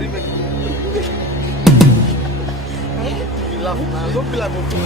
You laugh now. Don't feel like moving.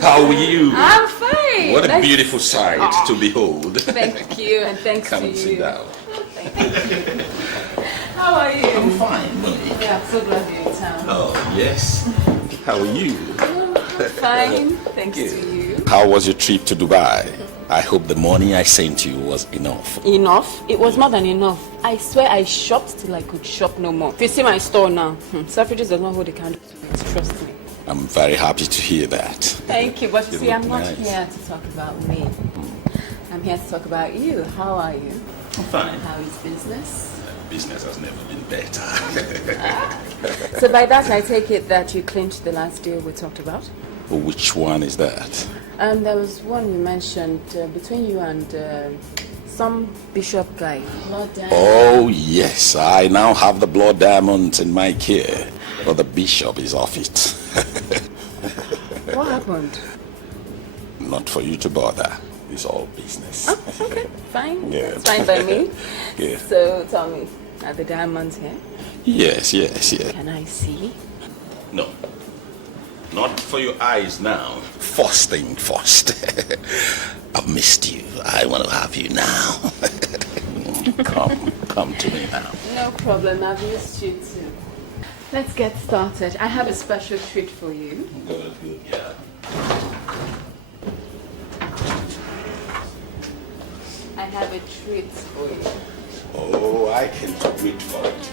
How are you? I'm fine. What a beautiful sight to behold. Thank you, and thanks to you. Come sit down. Thank you. How are you? I'm fine. Yeah, I'm so glad you're in town. Oh, yes. How are you? I'm fine, thanks to you. How was your trip to Dubai? I hope the money I sent you was enough. Enough? It was more than enough. I swear I shopped till I could shop no more. If you see my store now, Selfridges does not hold a candle to it, trust me. I'm very happy to hear that. Thank you, but you see, I'm not nice. here to talk about me. I'm here to talk about you. How are you? I'm fine. How is business? Business has never been better. So by that, I take it that you clinched the last deal we talked about? Which one is that? There was one you mentioned between you and some bishop guy. Blood diamond. Oh, yes. I now have the blood diamonds in my care. But the bishop is off it. What happened? Not for you to bother. It's all business. Oh, okay, fine. Yeah. That's fine by me. Yeah. So tell me, are the diamonds here? Yes. Can I see? No. Not for your eyes now. First thing first. I've missed you. I want to have you now. Come to me now. No problem, I've missed you too. Let's get started. I have a special treat for you. Good, yeah. I have a treat for you. Oh, I can't wait for it.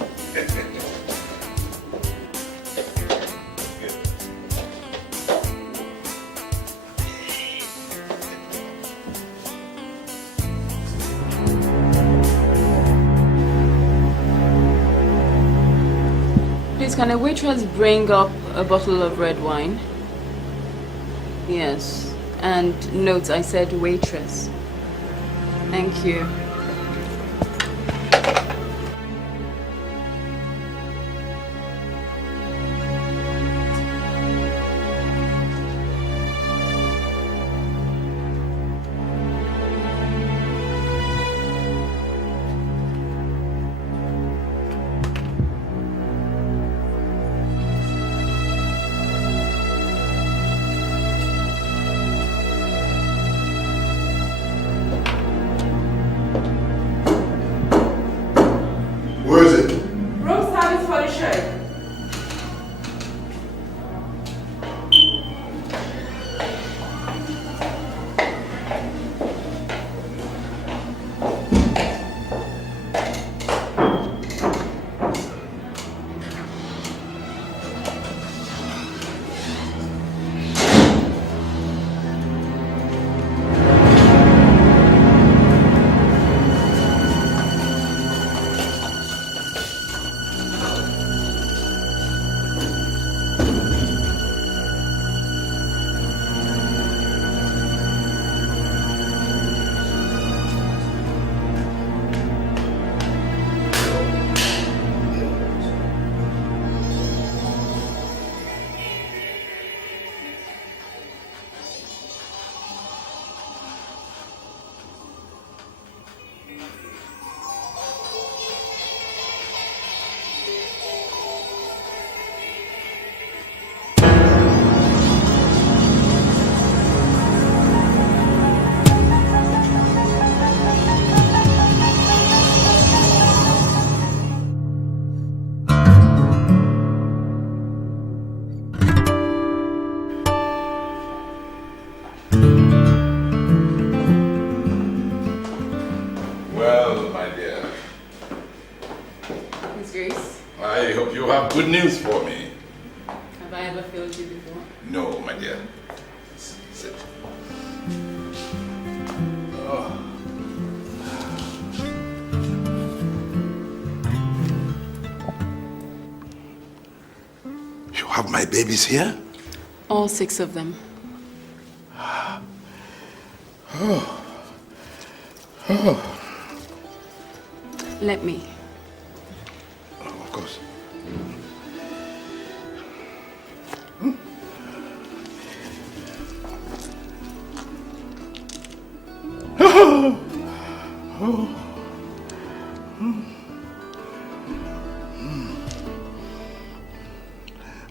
Please, can a waitress bring up a bottle of red wine? Yes. And note, I said waitress. Thank you. Good news for me. Have I ever failed you before? No, my dear. Sit. Oh. You have my babies here? All 6 of them. Oh. Oh. Let me. Oh, of course.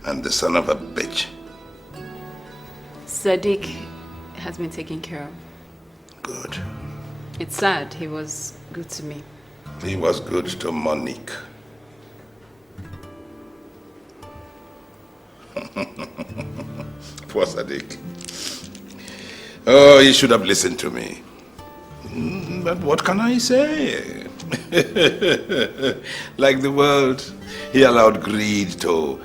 And the son of a bitch. Sadiq has been taken care of. Good. It's sad. He was good to me. He was good to Monique. Poor Sadiq. Oh, he should have listened to me. But what can I say? Like the world, he allowed greed to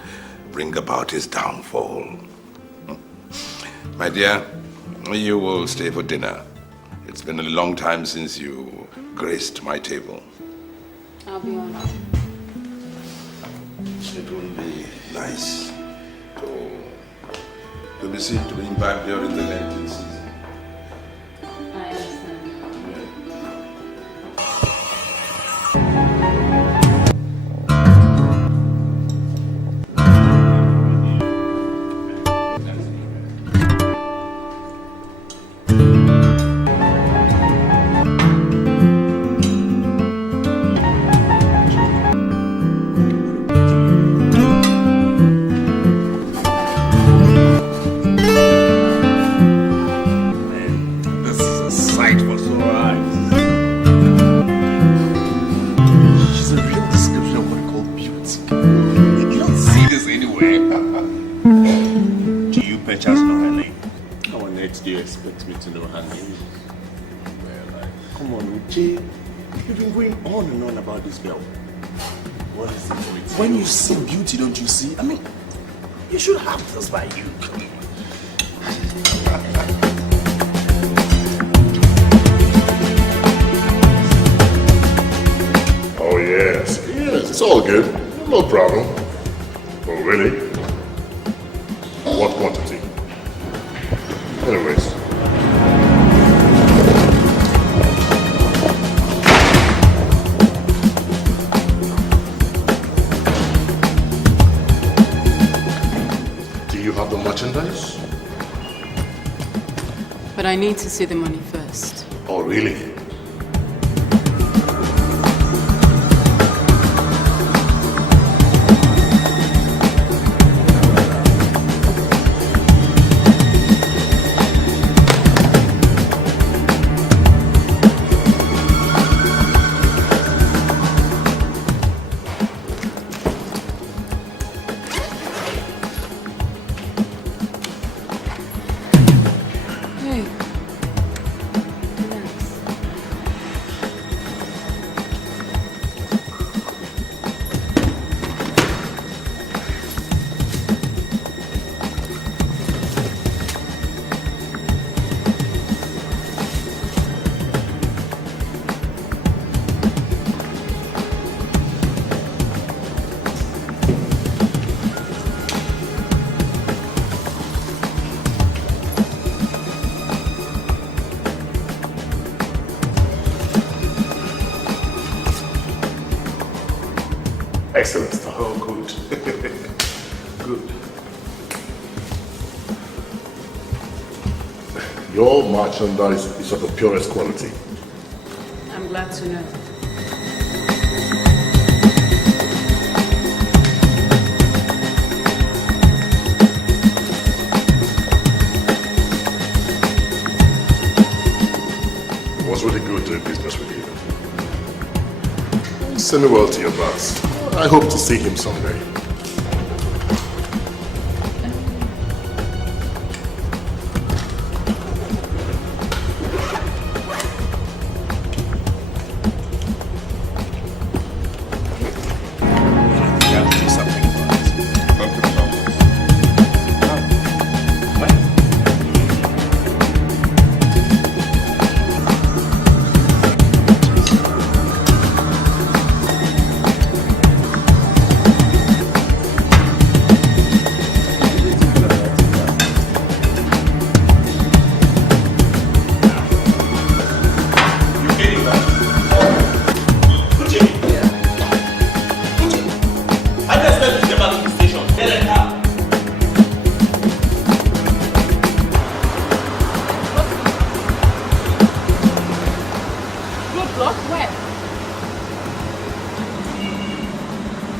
bring about his downfall. My dear, you will stay for dinner. It's been a long time since you graced my table. I'll be honored. It will be nice to be seen to imbibe during the Lenten season. I understand. Do you expect me to know her name? Well, come on, Uche. You've been going on and on about this girl. What is it with When you see beauty, don't you see? I mean, you should have this by you. Come on. Oh, yes. Yes, it's all good. No problem. Really? What quantity? Anyways. Do you have the merchandise? But I need to see the money first. Oh, really? Excellent stuff. Oh, good. Good. Your merchandise is of the purest quality. I'm glad to know. It was really good doing business with you. Send me well to your boss. I hope to see him someday.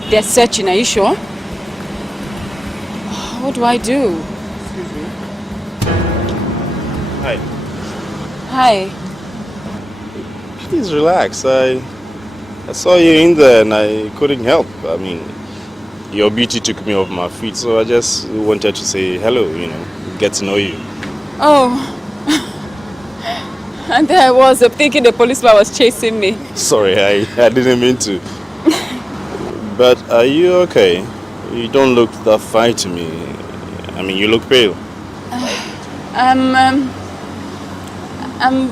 They're searching, are you sure? What do I do? Excuse me. Hi. Hi. Please relax. I saw you in there and I couldn't help. I mean, your beauty took me off my feet, so I just wanted to say hello, you know, get to know you. Oh. And there I was thinking the policeman was chasing me. Sorry, I didn't mean to. But are you okay? You don't look that fine to me. I mean, you look pale.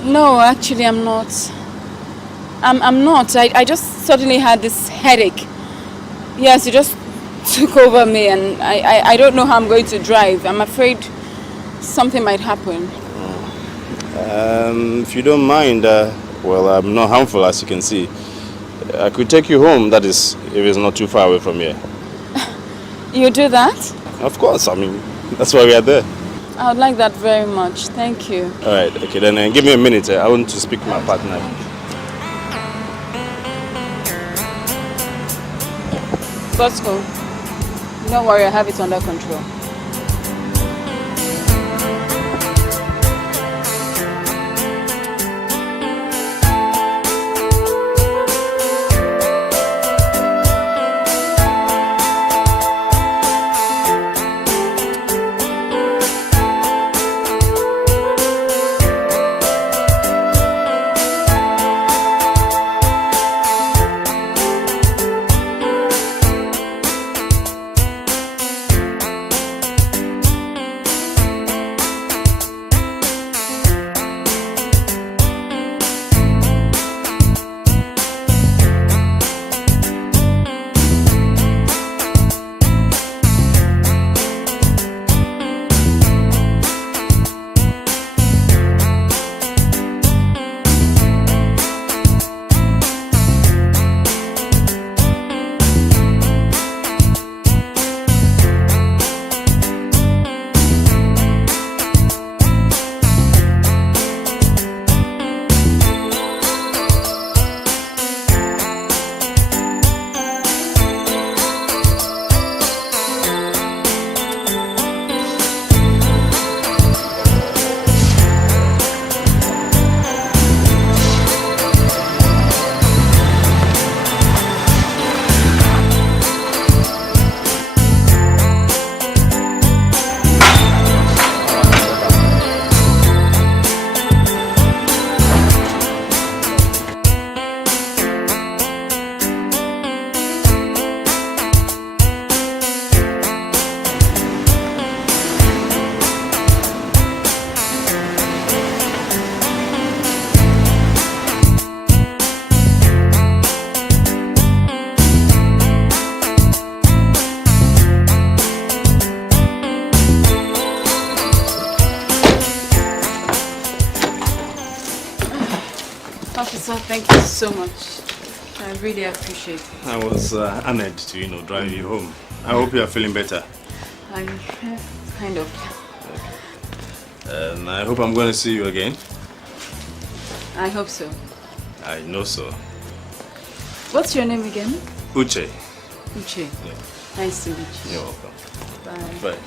No, actually I'm not. I'm not. I just suddenly had this headache. Yes, it just took over me and I don't know how I'm going to drive. I'm afraid something might happen. If you don't mind, well, I'm not harmful as you can see. I could take you home, that is, if it's not too far away from here. You do that? Of course, I mean, that's why we are there. I would like that very much. Thank you. Alright, okay, then give me a minute. I want to speak to my partner. Bosco, don't worry, I have it under control. Sir, thank you so much. I really appreciate it. I was honored to, drive you home. I hope you are feeling better. Kind of. And I hope I'm going to see you again. I hope so. I know so. What's your name again? Uche. Uche. Yeah. Nice to meet you. You're welcome. Bye. Bye.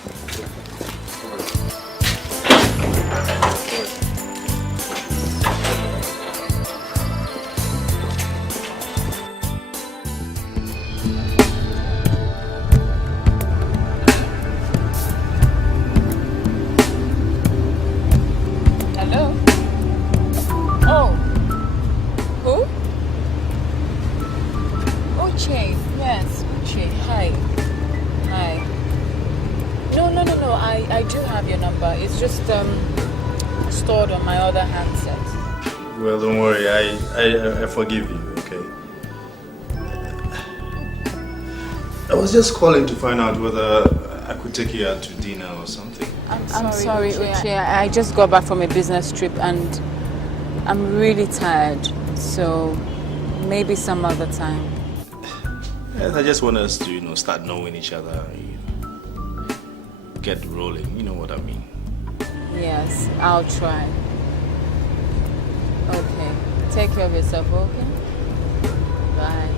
Hello? Oh. Who? Uche. Yes, Uche. Hi. Hi. No. I do have your number. It's just stored on my other handset. Well, don't worry. I forgive you, okay? I was just calling to find out whether I could take you out to dinner or something. I'm sorry, Uche. I just got back from a business trip and I'm really tired. So maybe some other time. Yes, I just want us to, start knowing each other. Get rolling. You know what I mean. Yes, I'll try. Okay. Take care of yourself, okay? Bye.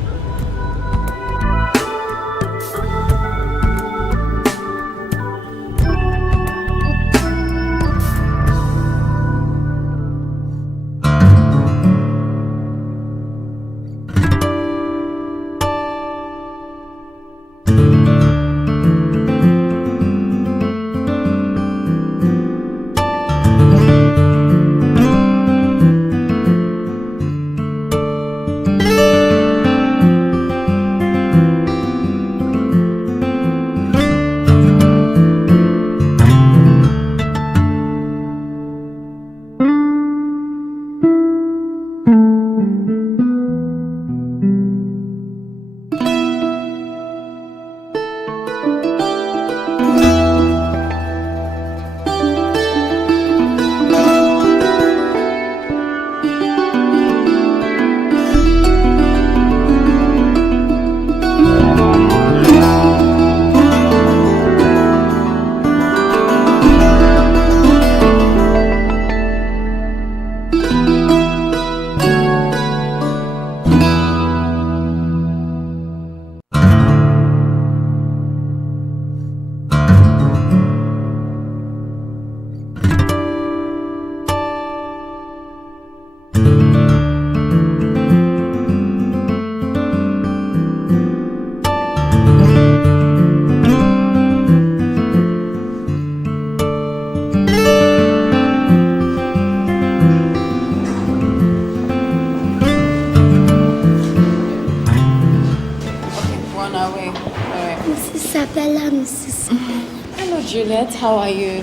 Juliet, how are you?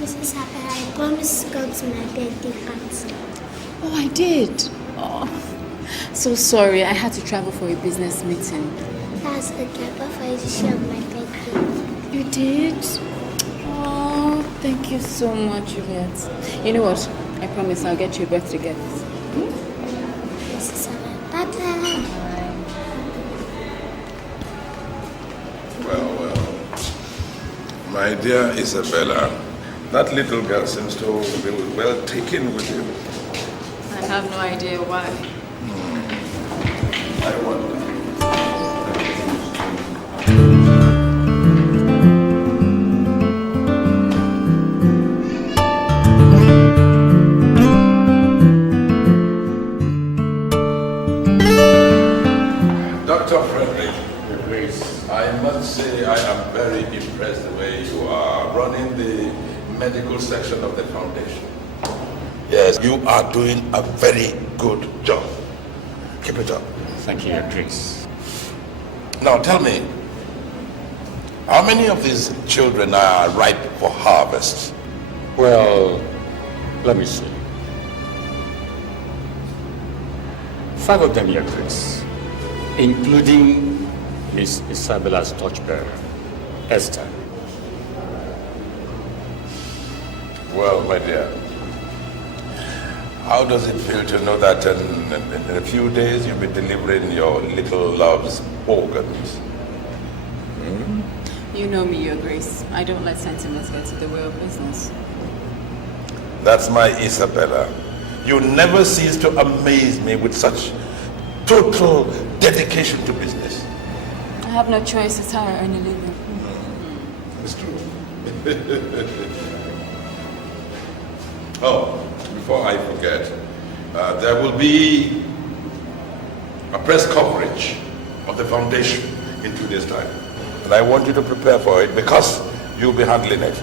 Mrs. Isabella, I promised to come to my birthday party. Oh, I did? Oh, so sorry. I had to travel for a business meeting. That's okay. I offered you to share my birthday. You did? Oh, thank you so much, Juliet. You know what? I promise I'll get you a birthday gift. Mrs. Isabella, bye-bye. Well. My dear Isabella, that little girl seems to be well taken with you. I have no idea why. I wonder. Dr. Frederick, I must say I am very impressed the way you are running the medical section of the foundation. Yes, you are doing a very good job. Keep it up. Thank you, Prince. Now tell me, how many of these children are ripe for harvest? Well, let me see. 5 of them, Your Grace, including Miss Isabella's torchbearer, Esther. Well, my dear, How does it feel to know that in a few days you'll be delivering your little love's organs? You know me, Your Grace. I don't let sentiments get in the way of business. That's my Isabella. You never cease to amaze me with such total dedication to business. I have no choice, it's how I earn a living. It's true. Oh, before I forget, there will be a press coverage of the foundation in 2 days' time. And I want you to prepare for it because you'll be handling it.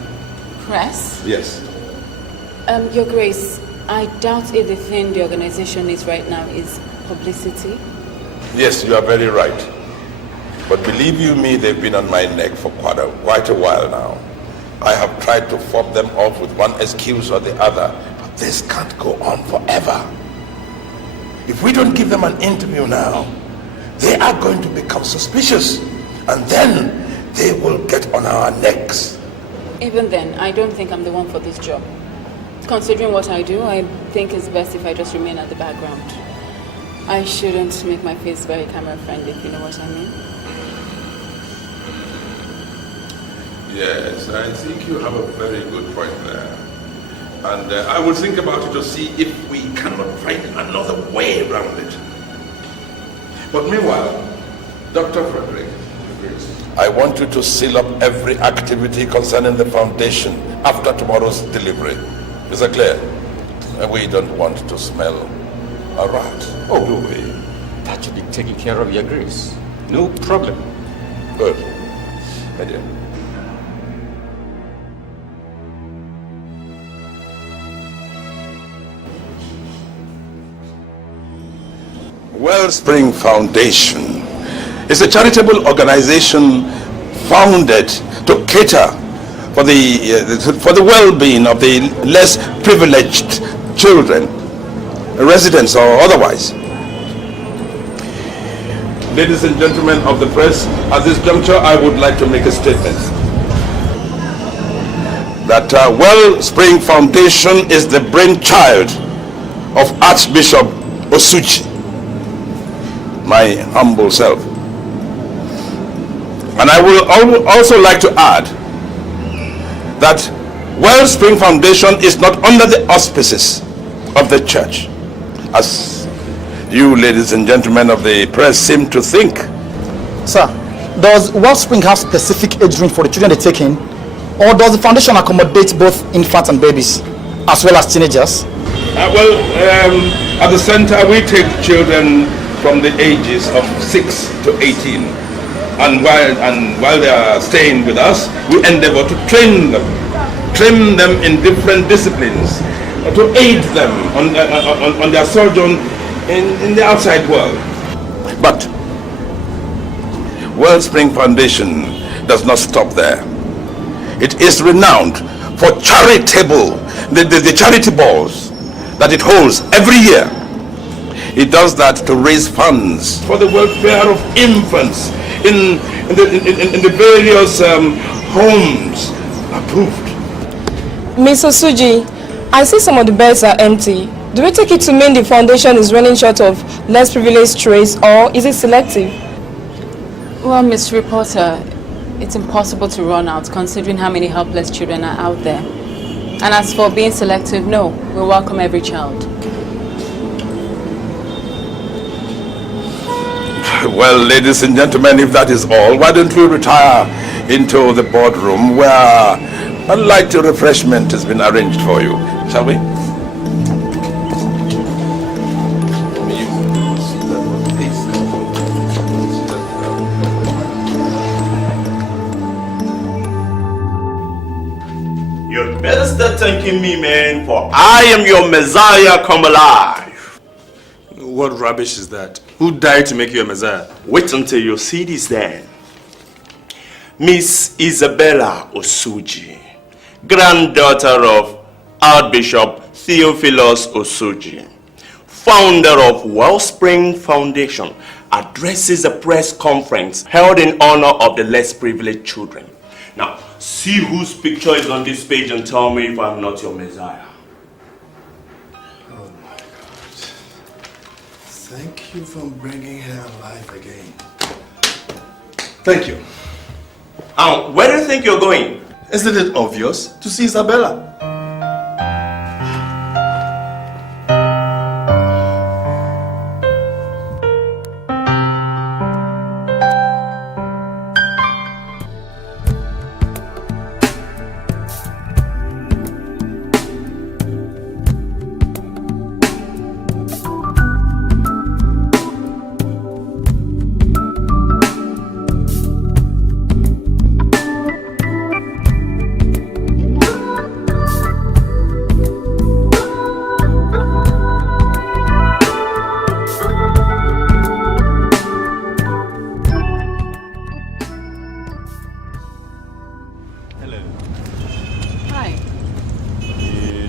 Press? Yes. Your Grace, I doubt if the thing the organization needs right now is publicity. Yes, you are very right. But believe you me, they've been on my neck for quite a while now. I have tried to fob them off with one excuse or the other, but this can't go on forever. If we don't give them an interview now, they are going to become suspicious, and then they will get on our necks. Even then, I don't think I'm the one for this job. Considering what I do, I think it's best if I just remain at the background. I shouldn't make my face very camera friendly, if you know what I mean. Yes, I think you have a very good point there. And I will think about it to see if we cannot find another way around it. But meanwhile, Dr. Frederick, I want you to seal up every activity concerning the foundation after tomorrow's delivery. Is that clear? We don't want to smell a rat. Oh, do we? That should be taken care of, Your Grace. No problem. Good. My dear. Wellspring Foundation is a charitable organization founded to cater for the well-being of the less privileged children, residents or otherwise. Ladies and gentlemen of the press, at this juncture I would like to make a statement that Wellspring Foundation is the brainchild of Archbishop Uchi, my humble self. And I will also like to add that Wellspring Foundation is not under the auspices of the church, as you ladies and gentlemen of the press seem to think. Sir, does Wellspring have specific age range for the children they take in, or does the foundation accommodate both infants and babies, as well as teenagers? At the center we take children from the ages of 6 to 18. And while they are staying with us, we endeavor to train them in different disciplines, to aid them on their sojourn in the outside world. But Wellspring Foundation does not stop there. It is renowned for the charity balls that it holds every year. It does that to raise funds for the welfare of infants in the various homes approved. Ms. Osuji, I see some of the beds are empty. Do we take it to mean the foundation is running short of less privileged trays, or is it selective? Well, Ms. Reporter, it's impossible to run out considering how many helpless children are out there. And as for being selective, no, we welcome every child. Well, ladies and gentlemen, if that is all, why don't we retire into the boardroom where a light refreshment has been arranged for you, shall we? You better start thanking me, man, for I am your Messiah come alive. What rubbish is that? Who died to make you a Messiah? Wait until you see this then. Miss Isabella Osuji, granddaughter of Archbishop Theophilus Osuji, founder of Wellspring Foundation, addresses a press conference held in honor of the less privileged children. Now, see whose picture is on this page and tell me if I'm not your Messiah. you from bringing her alive again. Thank you. Where do you think you're going? Isn't it obvious? To see Isabella.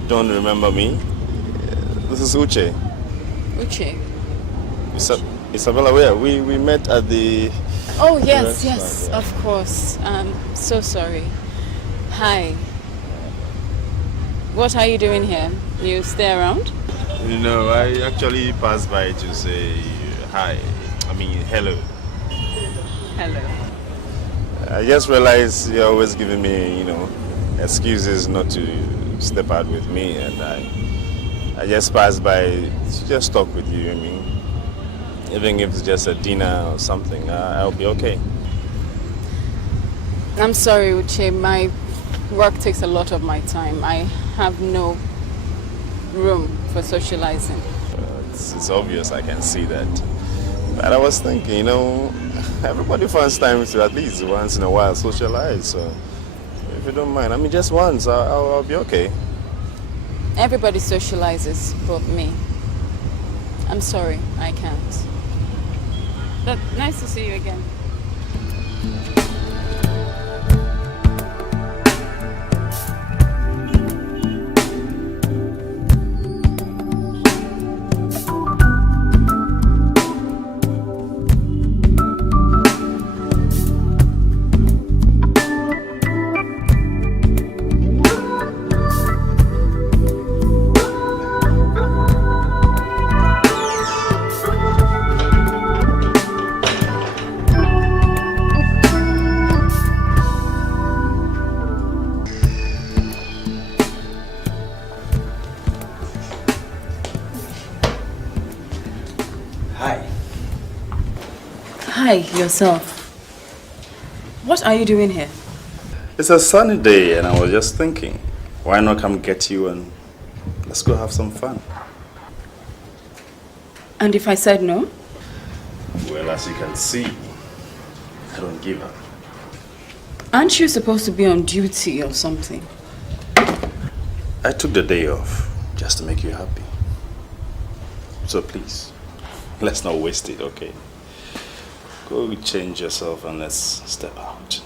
Don't remember me? This is Uche. Uche. Isabella, where? We met at the... Oh, yes, of course. So sorry. Hi. What are you doing here? You stay around? No, I actually passed by to say hi. Hello. Hello. I just realized you're always giving me, excuses not to step out with me, and I just passed by to just talk with you. Even if it's just a dinner or something, I'll be okay. I'm sorry, Uche. My work takes a lot of my time. I have no room for socializing. It's obvious, I can see that. But I was thinking, everybody finds time to at least once in a while socialize. So if you don't mind, just once, I'll be okay. Everybody socializes but me. I'm sorry, I can't. But nice to see you again. Hi, yourself. What are you doing here? It's a sunny day and I was just thinking, why not come get you and let's go have some fun. And if I said no? Well, as you can see, I don't give up. Aren't you supposed to be on duty or something? I took the day off just to make you happy. So please, let's not waste it, okay? Go change yourself and let's step out.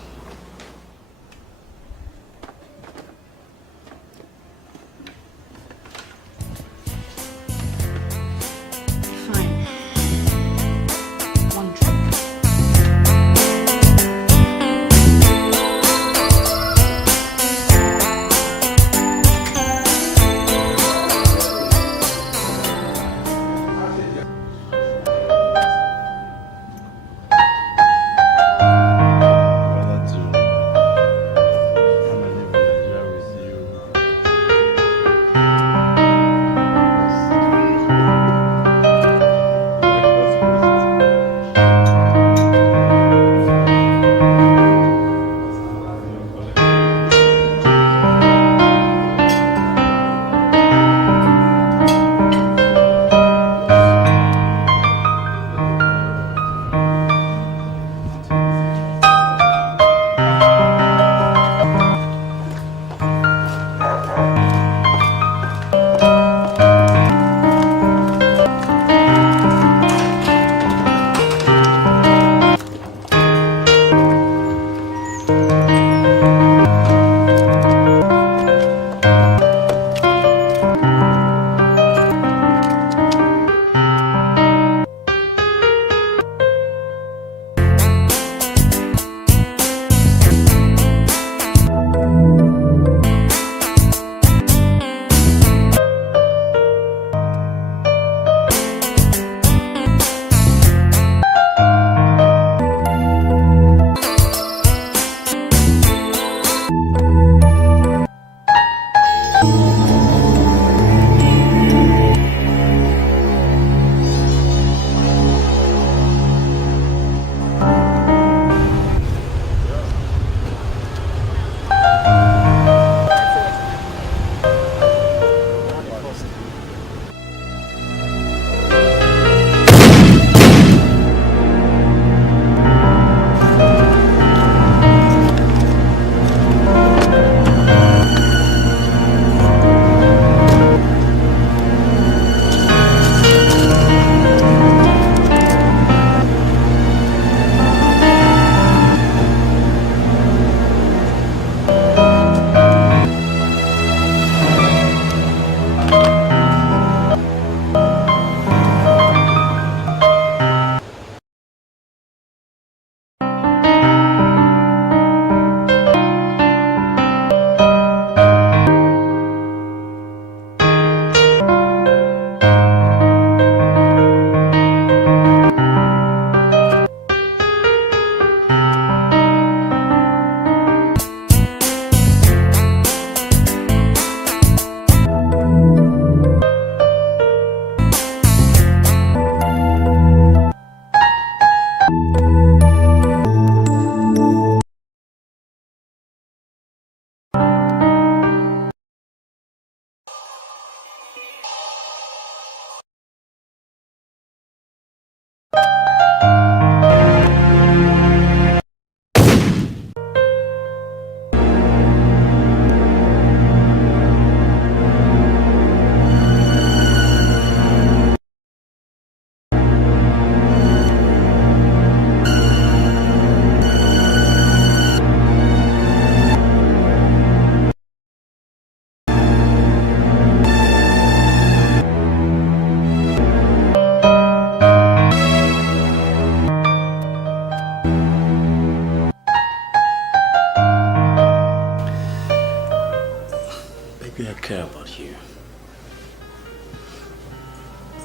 care about you.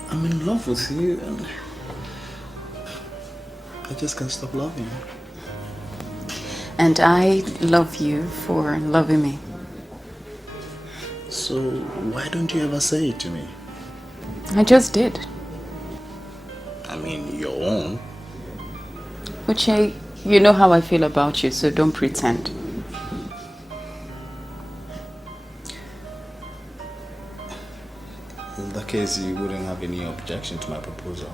I'm in love with you and I just can't stop loving you. And I love you for loving me. So why don't you ever say it to me? I just did. I mean, your own. Uche, you know how I feel about you, so don't pretend. In that case, you wouldn't have any objection to my proposal.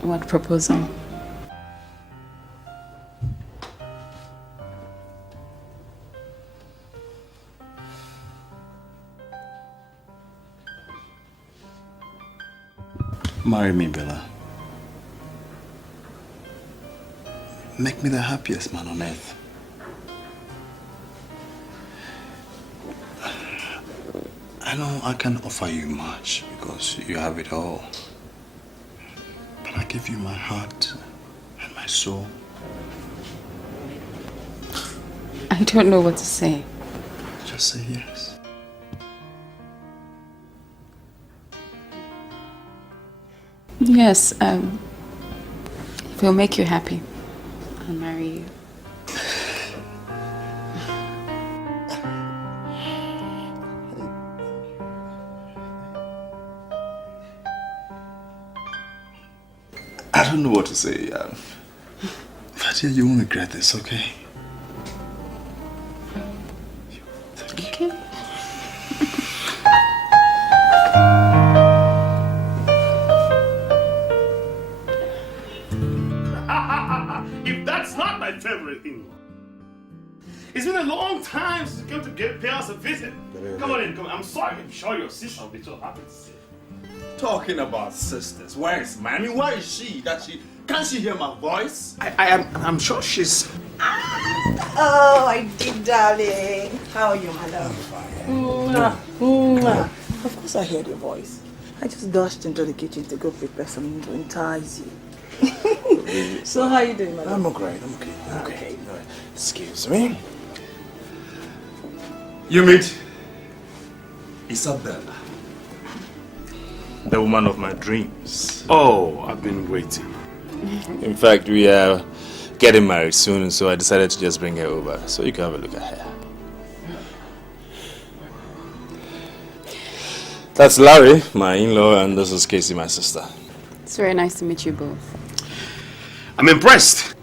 What proposal? Marry me, Bella. Make me the happiest man on earth. I know I can't offer you much because you have it all. But I give you my heart and my soul. I don't know what to say. Just say yes. Yes, if it'll make you happy, I'll marry you. I don't know what to say. Fatia, you won't regret this, okay? Okay. If that's not my favorite in-law. It's been a long time since you came to pay us a visit. Come on in, come on. I'm sorry. I'm sure your sister will be so happy to see you. Talking about sisters, where is Mammy? Where is she? Can't she hear my voice? I'm sure she's... Oh, I did, darling. How are you, my love? Mwah. Mwah. Of course I heard your voice. I just dashed into the kitchen to go prepare something to entice you. So how are you doing, my love? I'm okay. I'm okay. Okay. Excuse me. You meet Isabella, the woman of my dreams. Oh, I've been waiting. In fact, we are getting married soon, so I decided to just bring her over so you can have a look at her. That's Larry, my in-law, and this is Casey, my sister. It's very nice to meet you both. I'm impressed.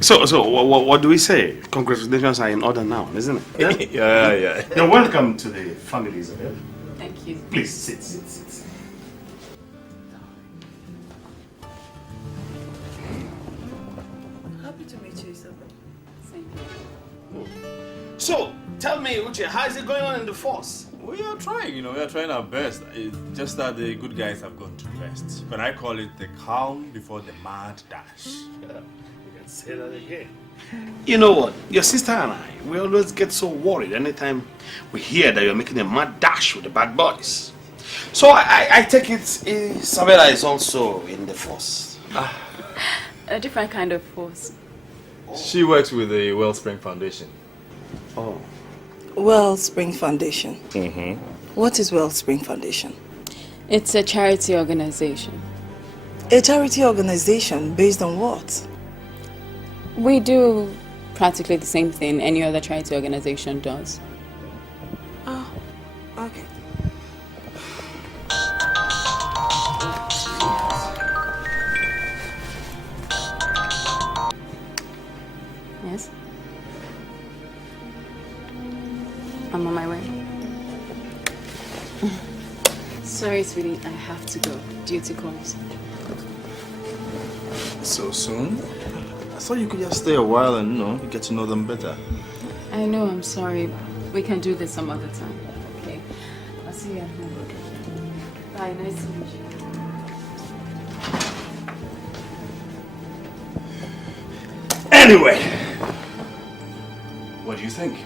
So what do we say? Congratulations are in order now, isn't it? Yeah? yeah. You're welcome to the family, Isabella. Thank you. Please, sit. Happy to meet you, Isabella. Same here. So, tell me, Uche, how is it going on in the force? We are trying, we are trying our best. It's just that the good guys have gone to rest. But I call it the calm before the mad dash. Yeah, you can say that again. You know what? Your sister and I, we always get so worried anytime we hear that you're making a mad dash with the bad boys. So I take it Isabella is also in the force. A different kind of force. She works with the Wellspring Foundation. Oh. Wellspring Foundation. Mm-hmm. What is Wellspring Foundation? It's a charity organization. A charity organization based on what? We do practically the same thing any other charity organization does. Oh, okay. Yes? I'm on my way. Sorry, sweetie, I have to go. Duty calls. So soon? I thought you could just stay a while and, get to know them better. I know, I'm sorry. We can do this some other time. Okay. I'll see you at home. Bye, nice to meet you. Anyway, What do you think?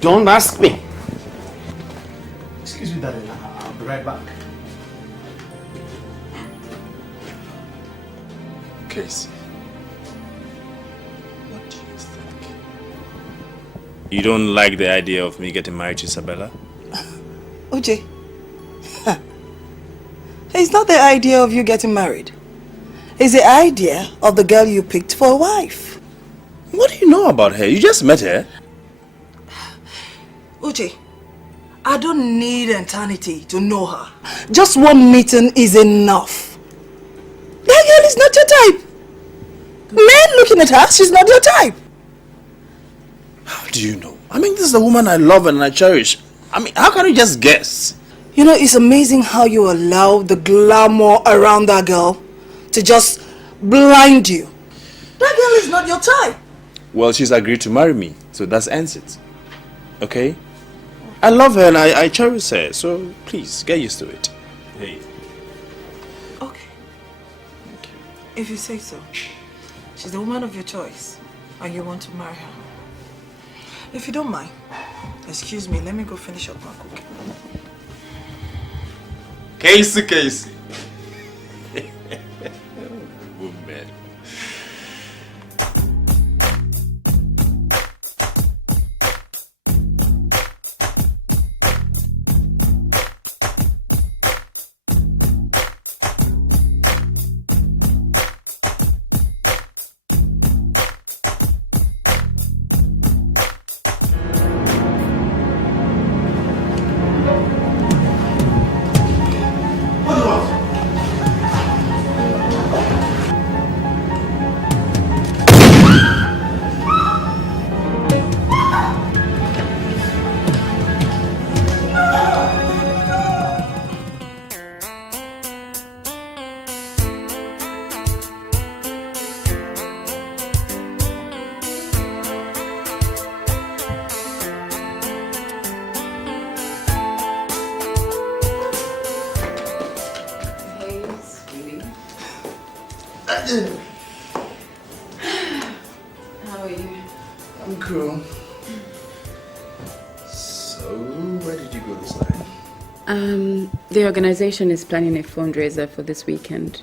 don't ask me. Excuse me, darling. I'll be right back. Casey, what do you think? You don't like the idea of me getting married to Isabella? Uche, it's not the idea of you getting married. It's the idea of the girl you picked for a wife. What do you know about her? You just met her. Uche, I don't need eternity to know her. Just one meeting is enough. That girl is not your type. Men looking at her, she's not your type. How do you know? I mean, this is the woman I love and I cherish. I mean, how can you just guess? You know, it's amazing how you allow the glamour around that girl to just blind you. That girl is not your type. Well, she's agreed to marry me, so that ends it. Okay? I love her and I cherish her, so please, get used to it. Hey. Okay. If you say so. She's the woman of your choice, and you want to marry her. If you don't mind, excuse me, let me go finish up my cooking. Casey. Woman. How are you? I'm cool. So, where did you go this night? The organization is planning a fundraiser for this weekend.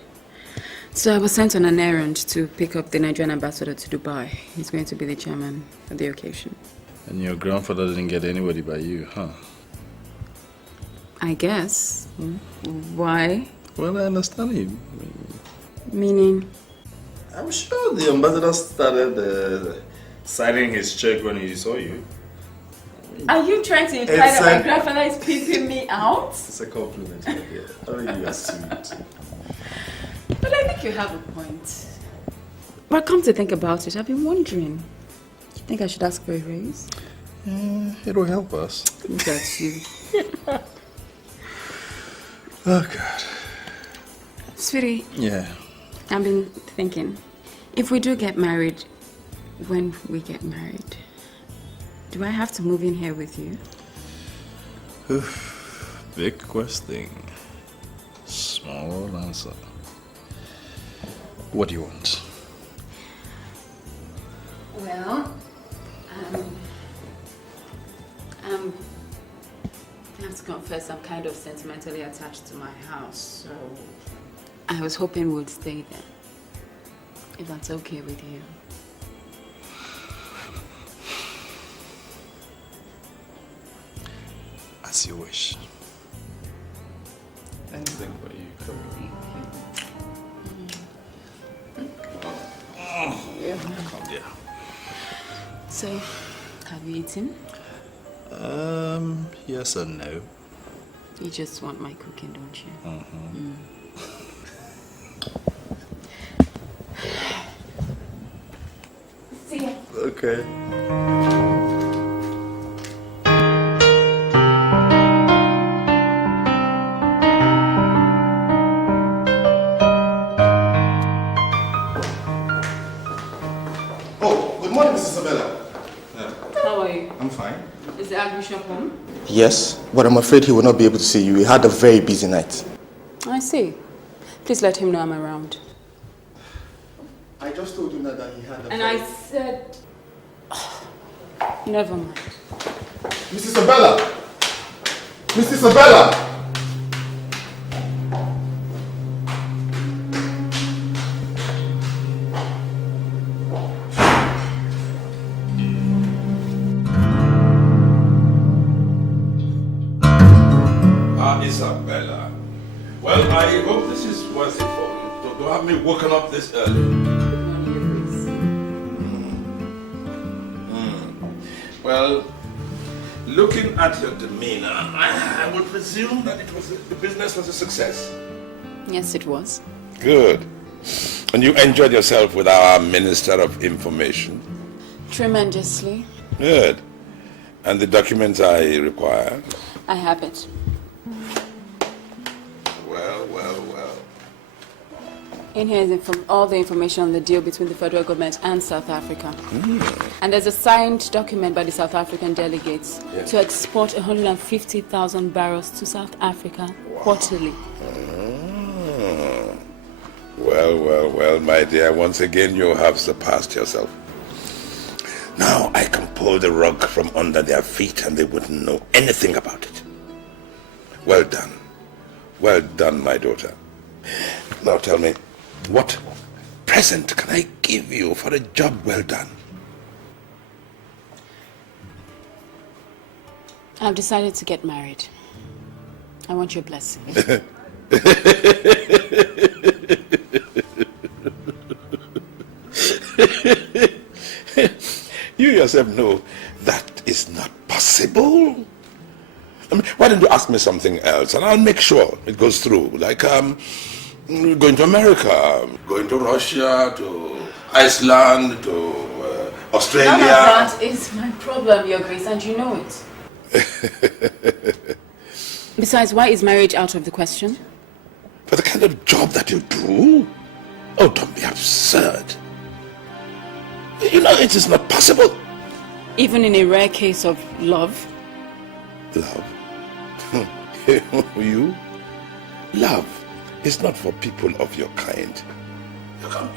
So I was sent on an errand to pick up the Nigerian ambassador to Dubai. He's going to be the chairman for the occasion. And your grandfather didn't get anybody by you, huh? I guess. Why? Well, I understand him. Meaning? I'm sure the ambassador started signing his check when he saw you. Are you trying to imply that my grandfather is peeping me out? It's a compliment, my dear. I mean, you are sweet. But I think you have a point. But come to think about it, I've been wondering. You think I should ask for a raise? It will help us. Look at you. Oh, God. Sweetie. Yeah. I've been thinking, if we do get married, when we get married, do I have to move in here with you? Big question. Small answer. What do you want? Well, I have to confess, I'm kind of sentimentally attached to my house, so I was hoping we'd stay there, if that's okay with you. As you wish. Anything for you, come on, dear. So, have you eaten? Yes and no. You just want my cooking, don't you? See ya. Okay. Is the archbishop home? Yes, but I'm afraid he will not be able to see you. He had a very busy night. I see. Please let him know I'm around. I just told him that he had a And I said... Never mind. Mrs. Isabella! Mrs. Isabella! is worth it for you to have me woken up this early. Well, looking at your demeanor, I would presume that the business was a success. Yes, it was. Good. And you enjoyed yourself with our Minister of Information? Tremendously. Good. And the documents I require? I have it. Well. In here is all the information on the deal between the federal government and South Africa. And there's a signed document by the South African delegates to export 150,000 barrels to South Africa quarterly. Well, my dear, once again you have surpassed yourself. Now I can pull the rug from under their feet and they wouldn't know anything about it. Well done. Well done, my daughter. Now tell me, what present can I give you for a job well done? I've decided to get married. I want your blessing. You yourself know that is not possible. I mean, why don't you ask me something else and I'll make sure it goes through. Like going to America, going to Russia, to Iceland, to Australia. None of that is my problem, Your Grace, and you know it. Besides, why is marriage out of the question? For the kind of job that you do? Oh, don't be absurd. You know it is not possible. Even in a rare case of love? Love? You? Love is not for people of your kind.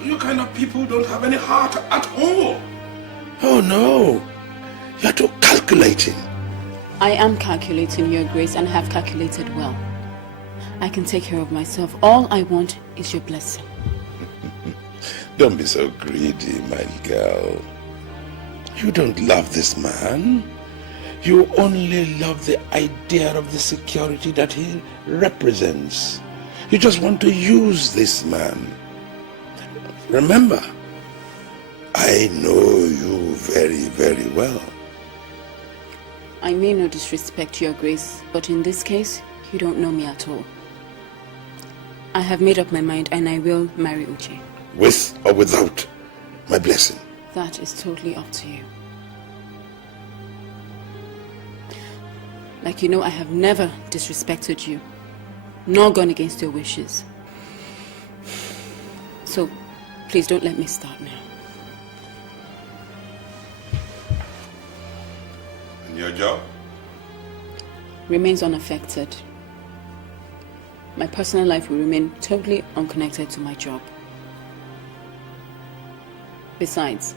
Your kind of people don't have any heart at all. Oh no, you're too calculating. I am calculating, Your Grace, and have calculated well. I can take care of myself. All I want is your blessing. Don't be so greedy, my girl. You don't love this man. You only love the idea of the security that he represents. You just want to use this man. Remember, I know you very, very well. I may not disrespect Your Grace, but in this case, you don't know me at all. I have made up my mind and I will marry Uche. With or without my blessing? That is totally up to you. Like you know, I have never disrespected you, nor gone against your wishes. So, please don't let me start now. And your job? Remains unaffected. My personal life will remain totally unconnected to my job. Besides,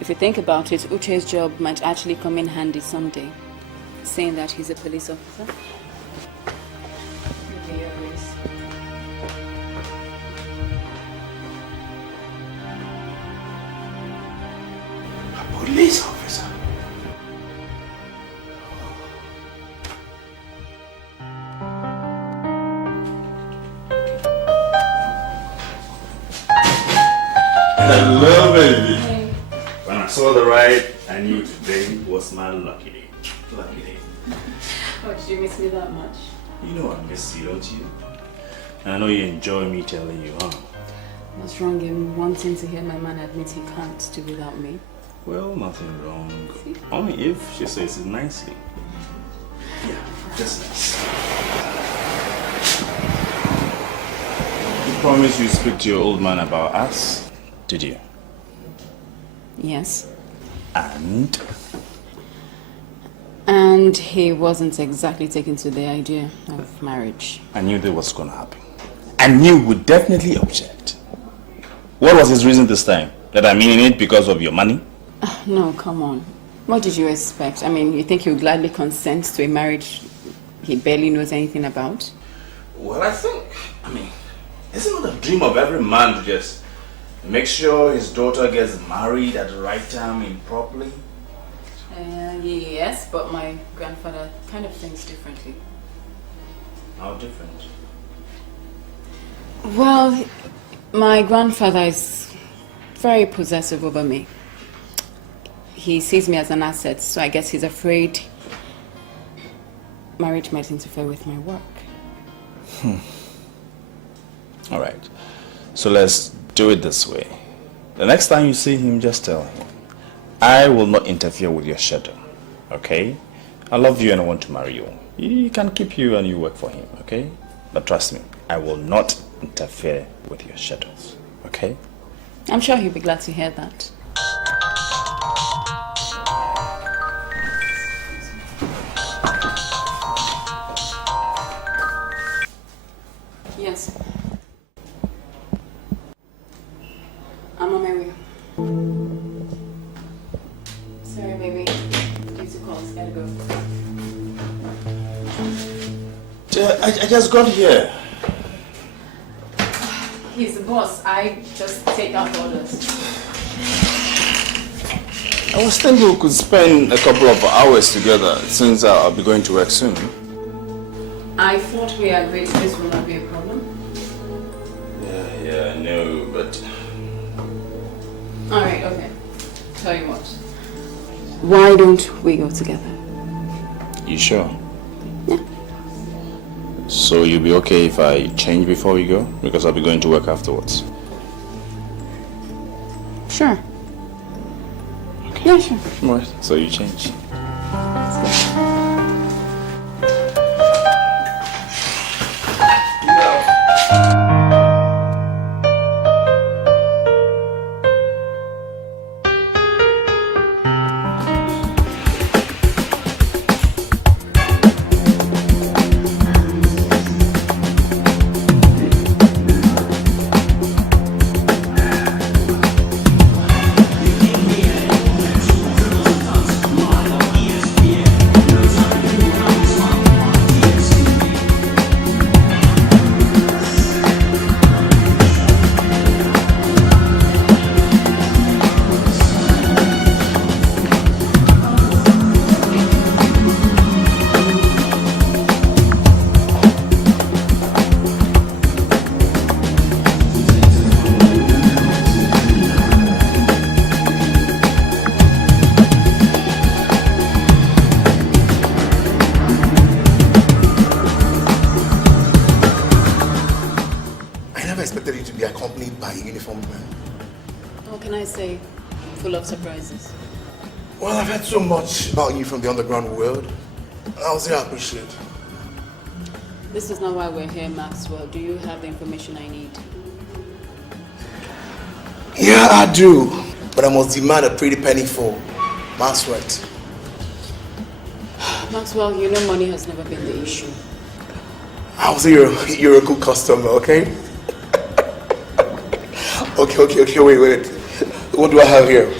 if you think about it, Uche's job might actually come in handy someday, saying that he's a police officer. Okay, Your Grace. A police officer? Hello, baby. Hey. When I saw the ride, I knew today was my lucky day. Lucky day. Oh, did you miss me that much? You know I miss you, don't you? And I know you enjoy me telling you, huh? What's wrong in wanting to hear my man admit he can't do without me? Well, nothing wrong. See? Only if she says it nicely. Yeah, just nice. You promised you'd speak to your old man about us, did you? Yes. And? And he wasn't exactly taken to the idea of marriage. I knew that was going to happen. I knew would definitely object. What was his reason this time? That I'm in it because of your money? No, come on. What did you expect? I mean, you think he would gladly consent to a marriage he barely knows anything about? Well, I mean, isn't it a dream of every man to just make sure his daughter gets married at the right time and properly? Yes, but my grandfather kind of thinks differently. How different? Well, my grandfather is very possessive over me. He sees me as an asset, so I guess he's afraid marriage might interfere with my work. All right. So let's do it this way. The next time you see him, just tell him, I will not interfere with your schedule, okay? I love you and I want to marry you. He can keep you and you work for him, okay? But trust me, I will not interfere with your schedules, okay? I'm sure he'll be glad to hear that. Yes. I'm on my way. Sorry, baby. Due to calls, gotta go. I just got here. He's the boss. I just take out orders. I was thinking we could spend a couple of hours together since I'll be going to work soon. I thought we agreed this will not be a problem. Yeah, I know, but... Alright, okay. Tell you what. Why don't we go together? You sure? Yeah. So you'll be okay if I change before we go? Because I'll be going to work afterwards. Sure. Okay. Yeah, sure. Alright, so you change. Surprises. Well, I've heard so much about you from the underground world. I'll say I appreciate. This is not why we're here, Maxwell. Do you have the information I need? Yeah, I do. But I must demand a pretty penny for my sweat. Maxwell, you know money has never been the issue. I'll say you're a good customer, okay? Okay, wait. What do I have here?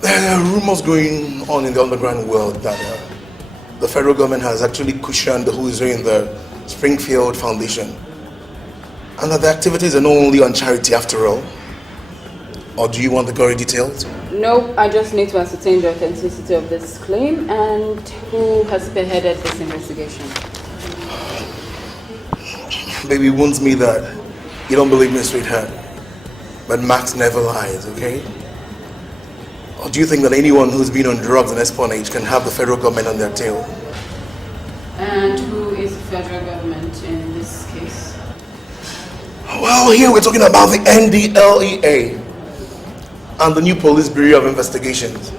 There are rumors going on in the underground world that the federal government has actually cushioned who is doing the Springfield Foundation, and that the activities are not only on charity after all. Or do you want the gory details? Nope, I just need to ascertain the authenticity of this claim and who has spearheaded this investigation. Baby, it wounds me that you don't believe me, sweetheart. But Max never lies, okay? Or do you think that anyone who's been on drugs and espionage can have the federal government on their tail? And who is the federal government in this case? Well, here we're talking about the NDLEA and the new Police Bureau of Investigations,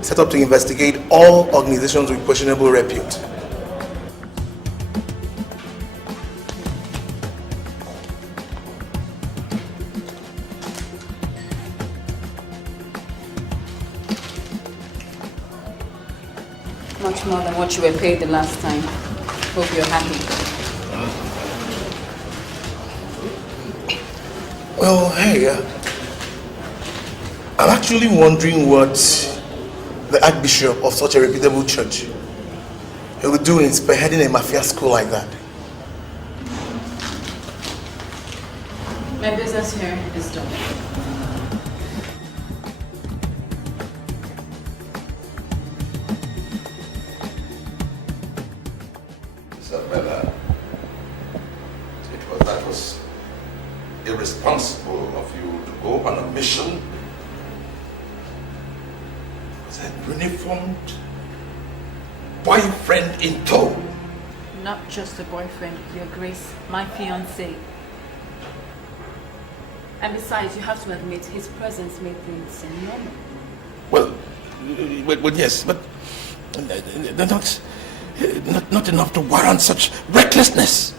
set up to investigate all organizations with questionable repute. Much more than what you were paid the last time. Hope you're happy. Well, hey, I'm actually wondering what the archbishop of such a reputable church he would do in spearheading a mafia school like that. My business here is done. Isabella, that was irresponsible of you to go on a mission with a uniformed boyfriend in tow. Not just a boyfriend, Your Grace, my fiancé. And besides, you have to admit, his presence made things normal. Well, yes, but not enough to warrant such recklessness.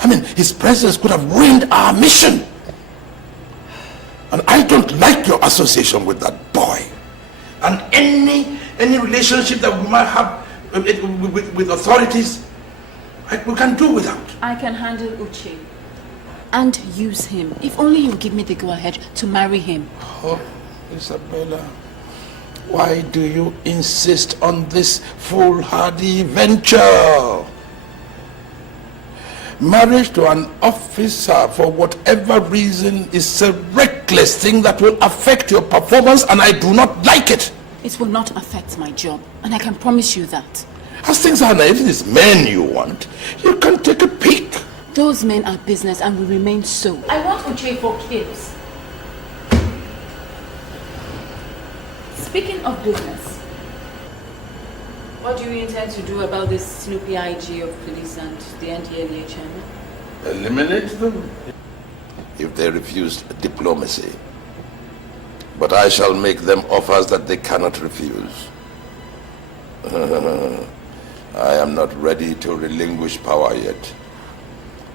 I mean, his presence could have ruined our mission. And I don't like your association with that boy. And any relationship that we might have with authorities, we can do without. I can handle Uche and use him, if only you give me the go-ahead to marry him. Oh, Isabella, why do you insist on this foolhardy venture? Marriage to an officer for whatever reason is a reckless thing that will affect your performance, and I do not like it. It will not affect my job, and I can promise you that. As things are now, if it is men you want, you can take a peek. Those men are business and will remain so. I want Uche for kids. Speaking of business, what do you intend to do about this Snoopy IG of police and the NDLA chairman? Eliminate them if they refuse diplomacy. But I shall make them offers that they cannot refuse. I am not ready to relinquish power yet.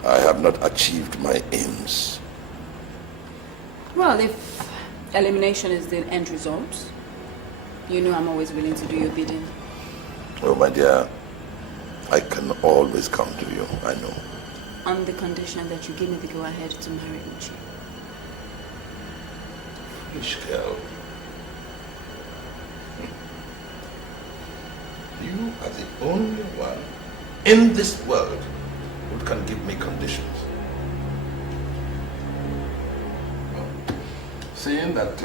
I have not achieved my aims. Well, if elimination is the end result, you know I'm always willing to do your bidding. Oh, my dear, I can always come to you, I know. On the condition that you give me the go-ahead to marry Uchi. Foolish girl. You are the only one in this world who can give me conditions. Seeing that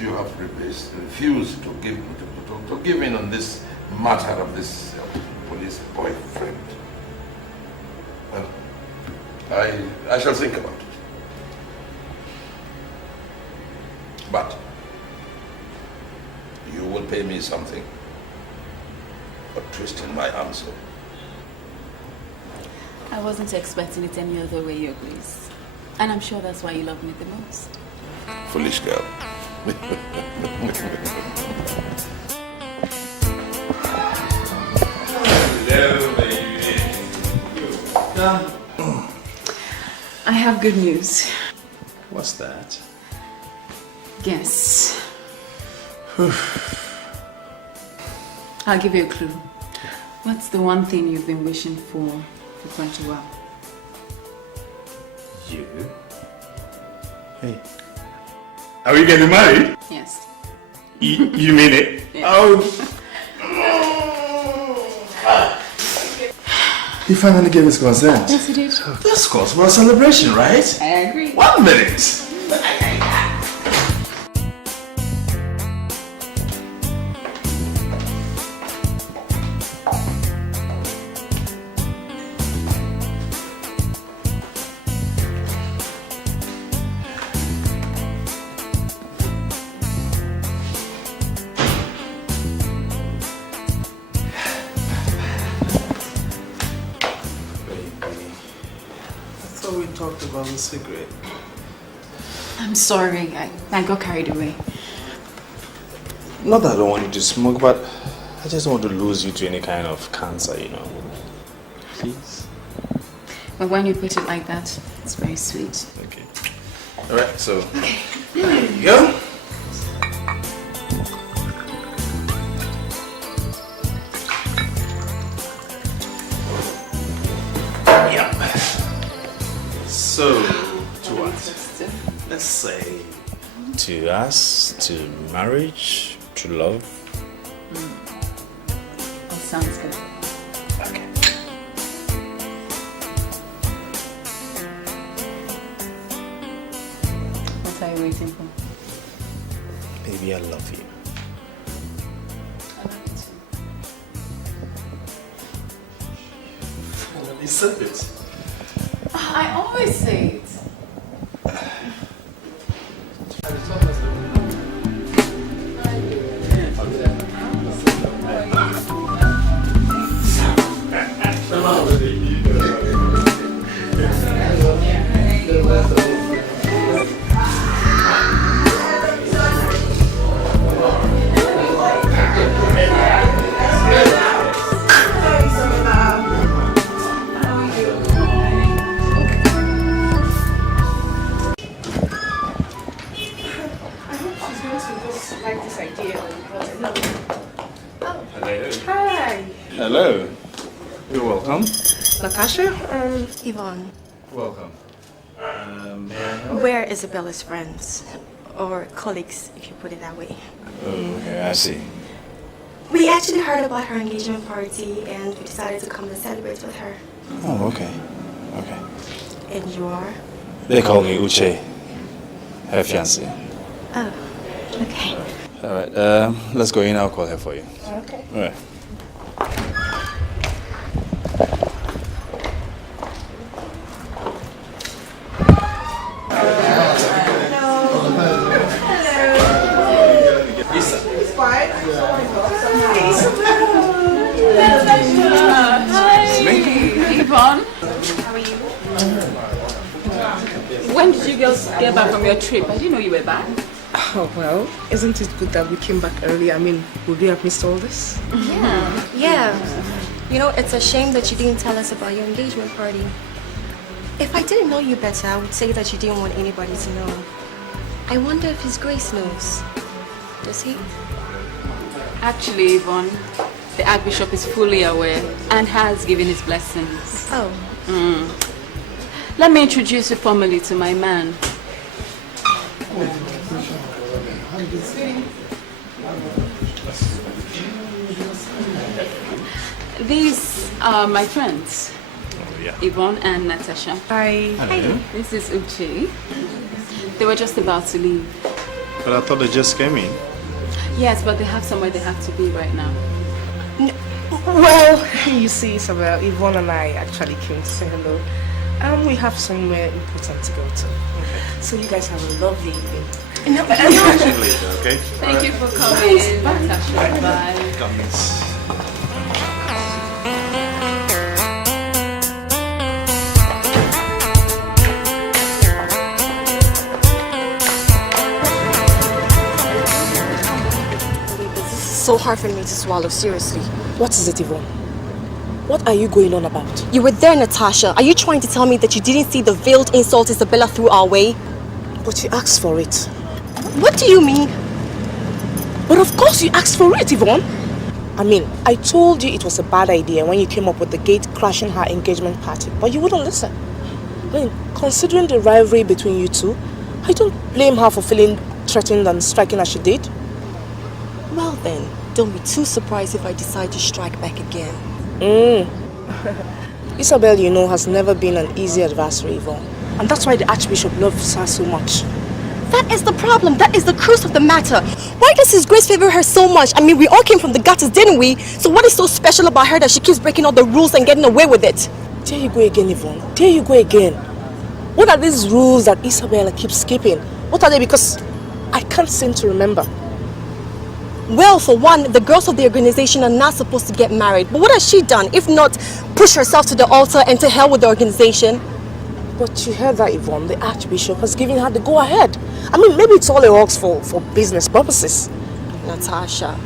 you have refused to give in on this matter of this police boyfriend, well, I shall think about it. But you will pay me something for twisting my answer. I wasn't expecting it any other way, Your Grace. And I'm sure that's why you love me the most. Foolish girl. Hello, baby. I have good news. What's that? Guess. I'll give you a clue. What's the one thing you've been wishing for quite a while? You? Hey. Are we getting married? Yes. You mean it? Yeah. Oh. He finally gave his consent. Yes, he did. This calls for a celebration, right? I agree. 1 minute. About the cigarette. I'm sorry, I got carried away. Not that I don't want you to smoke, but I just don't want to lose you to any kind of cancer, you know. Please. But when you put it like that, it's very sweet. Okay. Alright, so there you go. So, to what? Let's say to us, to marriage, to love. That sounds good. Okay. What are you waiting for? Baby, I love you. I love you too. said it. I always say it. Hello. You're welcome. Natasha? Yvonne. Welcome. We're Isabella's friends. Or colleagues, if you put it that way. Oh, okay, I see. We actually heard about her engagement party and we decided to come and celebrate with her. Oh, okay. Okay. And you are? They call me Uche. Her fiancé. Oh, okay. Alright, let's go in. I'll call her for you. Okay. Alright. Yvonne. How are you? When did you girls get back from your trip? I didn't know you were back. Oh, well, isn't it good that we came back early? I mean, would we have missed all this? Yeah. You know, it's a shame that you didn't tell us about your engagement party. If I didn't know you better, I would say that you didn't want anybody to know. I wonder if His Grace knows. Does he? Actually, Yvonne, the archbishop is fully aware and has given his blessings. Oh. Let me introduce you formally to my man. These are my friends, Yvonne and Natasha. Hi. Hi. This is Uchi. They were just about to leave. But I thought they just came in. Yes, but they have somewhere they have to be right now. Well, you see, Isabel, Yvonne and I actually came to say hello. We have somewhere important to go to. Okay. So you guys have a lovely evening. Later, okay? Thank you for coming, Natasha. Bye. Come, miss. So hard for me to swallow, seriously. What is it, Yvonne? What are you going on about? You were there, Natasha. Are you trying to tell me that you didn't see the veiled insult Isabella threw our way? But you asked for it. What do you mean? But of course you asked for it, Yvonne. I mean, I told you it was a bad idea when you came up with the gate crashing her engagement party, but you wouldn't listen. I mean, considering the rivalry between you two, I don't blame her for feeling threatened and striking as she did. Well then, don't be too surprised if I decide to strike back again. Isabel, you know, has never been an easy adversary, Yvonne. And that's why the archbishop loves her so much. That is the problem. That is the crux of the matter. Why does His Grace favor her so much? I mean, we all came from the gutters, didn't we? So what is so special about her that she keeps breaking all the rules and getting away with it? There you go again, Yvonne. There you go again. What are these rules that Isabella keeps skipping? What are they? Because I can't seem to remember. Well, for one, the girls of the organization are not supposed to get married. But what has she done, if not push herself to the altar and to hell with the organization? But you heard that, Yvonne. The archbishop has given her the go-ahead. I mean, maybe it's all a hoax for business purposes. Natasha,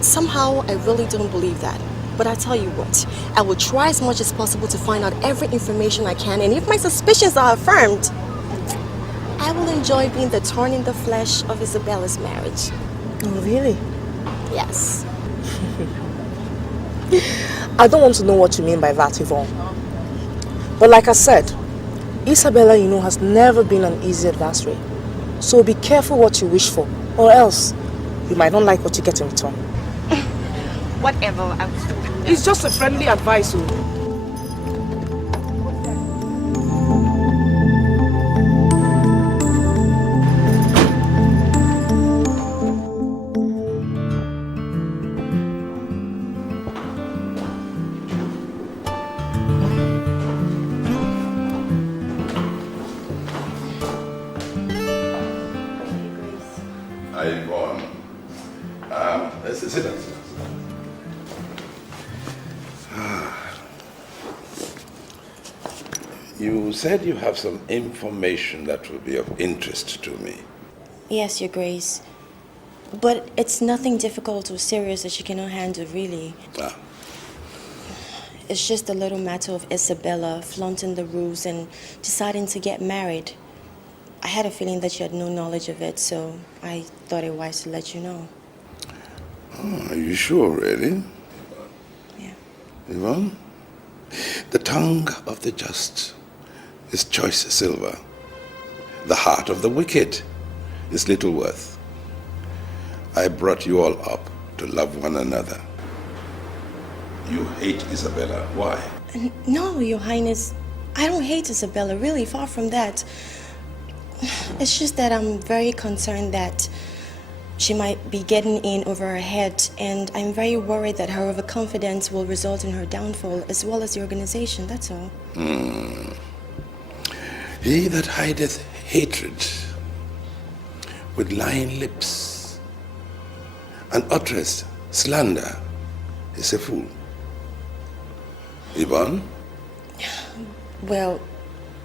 somehow I really don't believe that. But I tell you what, I will try as much as possible to find out every information I can. And if my suspicions are affirmed, I will enjoy being the thorn in the flesh of Isabella's marriage. Oh, really? Yes. I don't want to know what you mean by that, Yvonne. But like I said, Isabella, you know, has never been an easy adversary. So be careful what you wish for, or else you might not like what you get in return. Whatever. It's just a friendly advice. Yvonne. Sit down. You said you have some information that will be of interest to me. Yes, Your Grace. But it's nothing difficult or serious that she cannot handle, really. Ah. It's just a little matter of Isabella flaunting the rules and deciding to get married. I had a feeling that you had no knowledge of it, so I thought it wise to let you know. Oh, are you sure, really? Yeah. Yvonne, the tongue of the just is choice silver. The heart of the wicked is little worth. I brought you all up to love one another. You hate Isabella. Why? No, Your Highness. I don't hate Isabella, really, far from that. It's just that I'm very concerned that she might be getting in over her head, and I'm very worried that her overconfidence will result in her downfall, as well as the organization, that's all. He that hideth hatred with lying lips and uttereth slander is a fool. Yvonne? Well,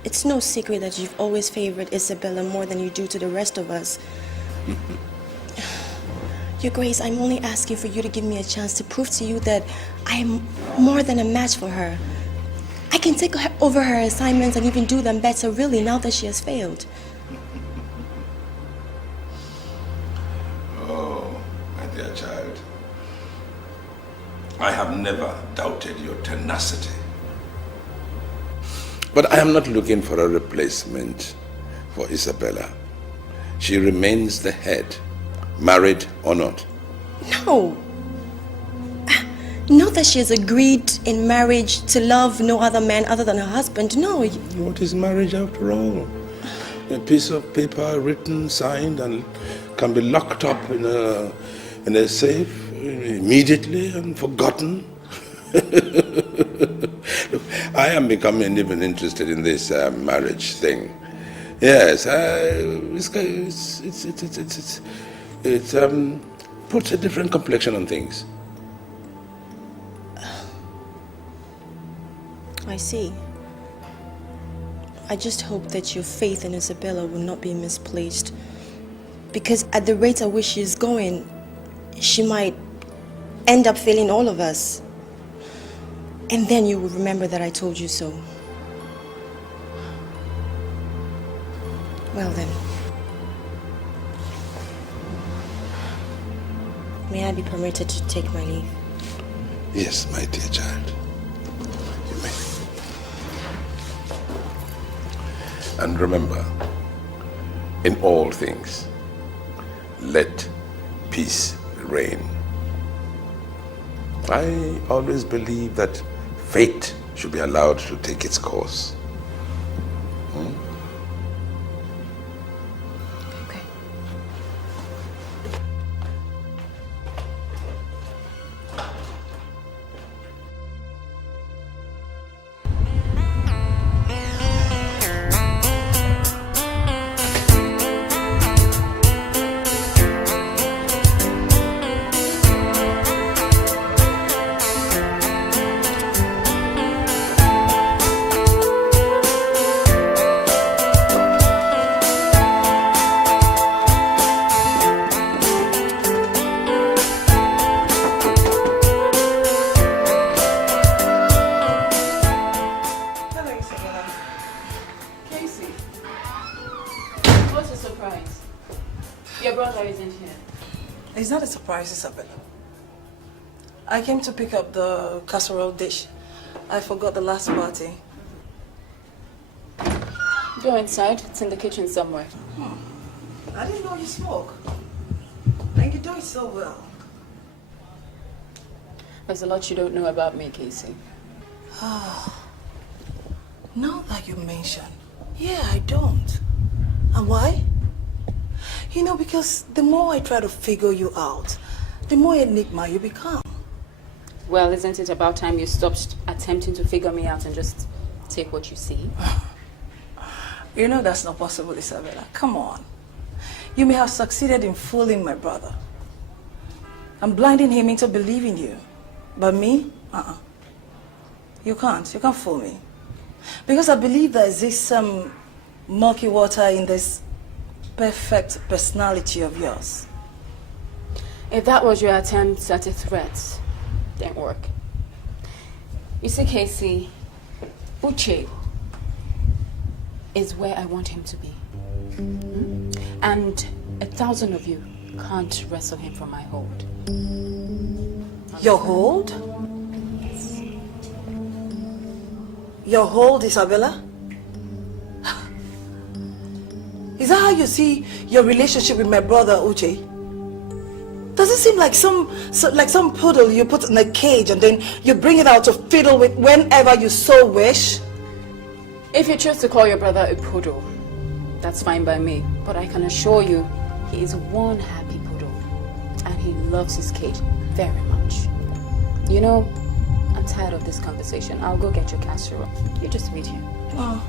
it's no secret that you've always favored Isabella more than you do to the rest of us. Your Grace, I'm only asking for you to give me a chance to prove to you that I am more than a match for her. I can take over her assignments and even do them better, really, now that she has failed. Oh, my dear child. I have never doubted your tenacity. But I am not looking for a replacement for Isabella. She remains the head, married or not. No. Not that she has agreed in marriage to love no other man other than her husband. No. What is marriage after all? A piece of paper written, signed, and can be locked up in a safe immediately and forgotten. Look, I am becoming even interested in this marriage thing. Yes, it puts a different complexion on things. I see. I just hope that your faith in Isabella will not be misplaced. Because at the rate at which she is going, she might end up failing all of us. And then you will remember that I told you so. Well then. May I be permitted to take my leave? Yes, my dear child. You may. And remember, in all things, let peace reign. I always believe that fate should be allowed to take its course. Isabella. I came to pick up the casserole dish. I forgot the last party. Go inside. It's in the kitchen somewhere. I didn't know you smoke. And you do it so well. There's a lot you don't know about me, Casey. Now that you mention, yeah, I don't. And why? You know, because the more I try to figure you out, the more enigma you become. Well, isn't it about time you stopped attempting to figure me out and just take what you see? You know that's not possible, Isabella. Come on. You may have succeeded in fooling my brother. I'm blinding him into believing you. But me? You can't fool me. Because I believe there exists some murky water in this perfect personality of yours. If that was your attempt at a threat, didn't work. You see, Casey, Uche is where I want him to be. And 1,000 of you can't wrestle him from my hold. Your hold? Yes. Your hold, Isabella? Is that how you see your relationship with my brother, Uche? Does it seem like some poodle you put in a cage and then you bring it out to fiddle with whenever you so wish? If you choose to call your brother a poodle, that's fine by me. But I can assure you, he is one happy poodle. And he loves his cage very much. You know, I'm tired of this conversation. I'll go get your casserole. You just wait here. Oh.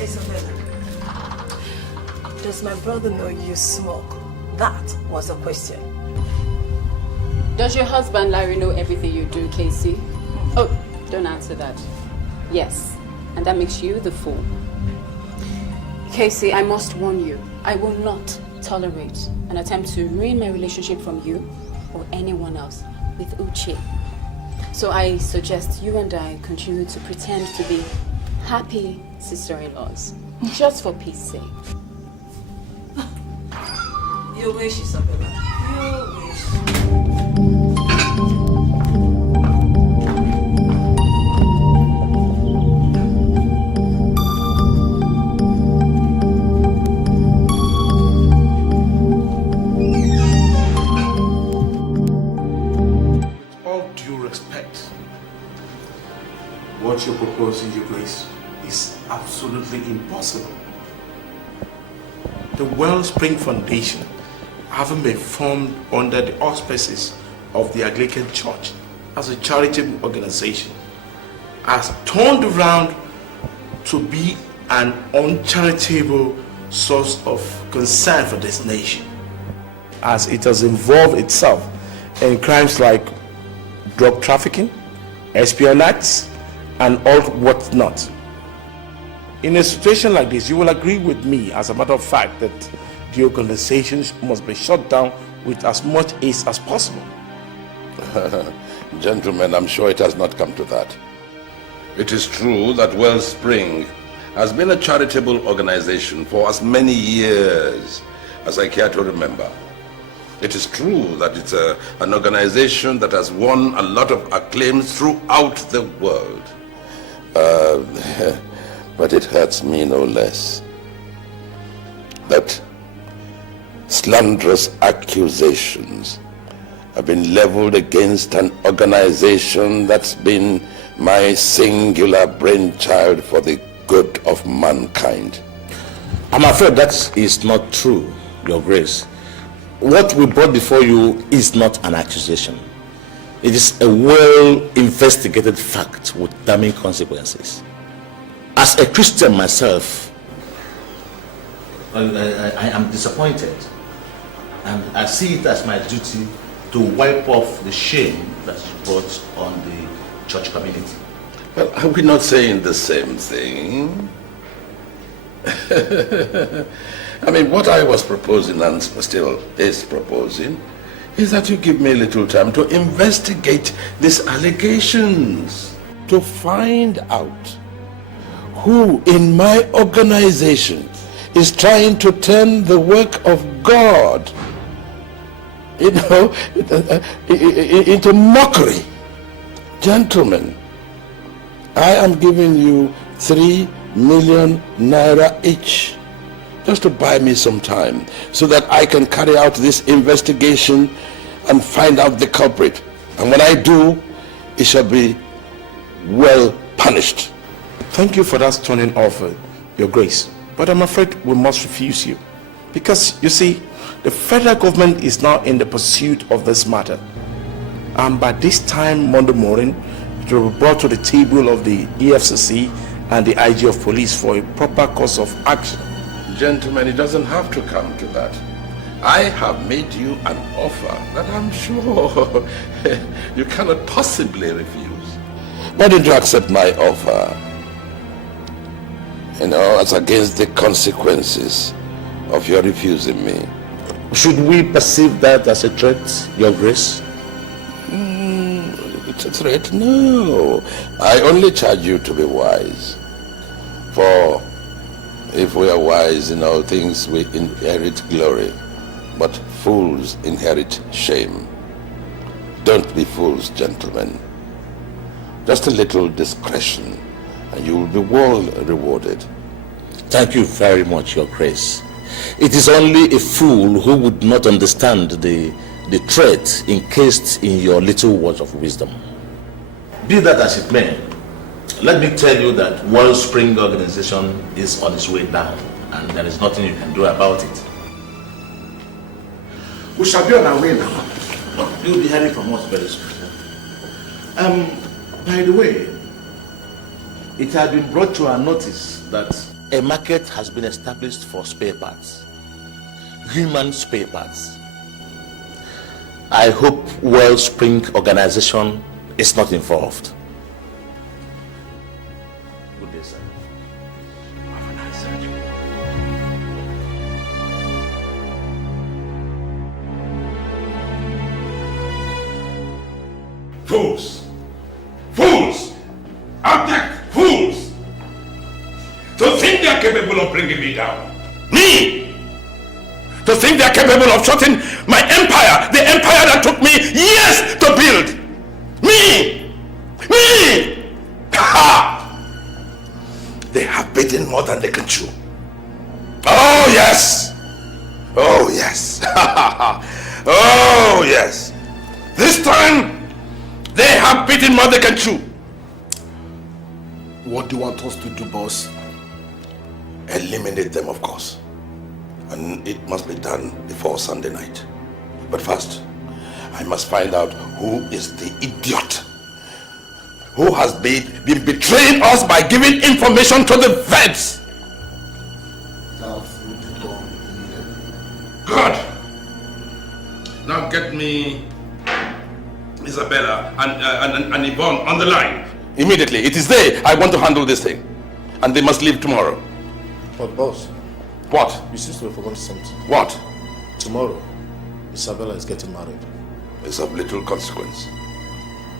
Isabella, does my brother know you smoke? That was the question. Does your husband Larry know everything you do, Casey? Oh, don't answer that. Yes, and that makes you the fool. Casey, I must warn you, I will not tolerate an attempt to ruin my relationship from you or anyone else with Uche. So I suggest you and I continue to pretend to be happy sister-in-laws, just for peace sake. You wish, Isabella. You wish. With all due respect, what you're proposing, Your Grace, is absolutely impossible. The Wellspring Foundation, having been formed under the auspices of the Anglican Church as a charitable organization, has turned around to be an uncharitable source of concern for this nation, as it has involved itself in crimes like drug trafficking, espionage, and all whatnot. In a situation like this, you will agree with me, as a matter of fact, that the organization must be shut down with as much haste as possible. Gentlemen, I'm sure it has not come to that. It is true that Wellspring has been a charitable organization for as many years as I care to remember. It is true that it's an organization that has won a lot of acclaim throughout the world. But it hurts me no less that slanderous accusations have been leveled against an organization that's been my singular brainchild for the good of mankind. I'm afraid that is not true, Your Grace. What we brought before you is not an accusation. It is a well-investigated fact with damning consequences. As a Christian myself, I am disappointed, and I see it as my duty to wipe off the shame that is brought on the church community. Well, are we not saying the same thing? I mean, what I was proposing and still is proposing is that you give me a little time to investigate these allegations, to find out who in my organization is trying to turn the work of God, into mockery. Gentlemen, I am giving you 3 million naira each, just to buy me some time, so that I can carry out this investigation and find out the culprit. And when I do, it shall be well punished. Thank you for that stunning offer, Your Grace, but I'm afraid we must refuse you. Because, you see, the federal government is now in the pursuit of this matter. And by this time, Monday morning, it will be brought to the table of the EFCC and the IG of police for a proper course of action. Gentlemen, it doesn't have to come to that. I have made you an offer that I'm sure you cannot possibly refuse. Why don't you accept my offer? You know, as against the consequences of your refusing me. Should we perceive that as a threat, Your Grace? It's a threat? No. I only charge you to be wise. For if we are wise in all things, we inherit glory. But fools inherit shame. Don't be fools, gentlemen. Just a little discretion, and you will be well rewarded. Thank you very much, Your Grace. It is only a fool who would not understand the threat encased in your little words of wisdom. Be that as it may, let me tell you that Wellspring Organization is on its way down, and there is nothing you can do about it. We shall be on our way now. You'll be hearing from us very soon. By the way, it had been brought to our notice that a market has been established for spare parts. Human spare parts. I hope Wellspring Organization is not involved. Good day, sir. Have a nice surgery. Fools! Fools! Abject fools! To think they are capable of bringing me down. Me! To think they are capable of shutting my empire, the empire that took me years to build. Me! Me! Ha! They have bitten more than they can chew. Oh yes! Oh yes! Oh yes! This time, they have bitten more than they can chew. What do you want us to do, boss? Eliminate them, of course. And it must be done before Sunday night. But first, I must find out who is the idiot who has been betraying us by giving information to the vets. Good. Now get me Isabella and Yvonne on the line. Immediately. It is they I want to handle this thing. And they must leave tomorrow. But boss. What? You seem to have forgotten something. What? Tomorrow, Isabella is getting married. It's of little consequence.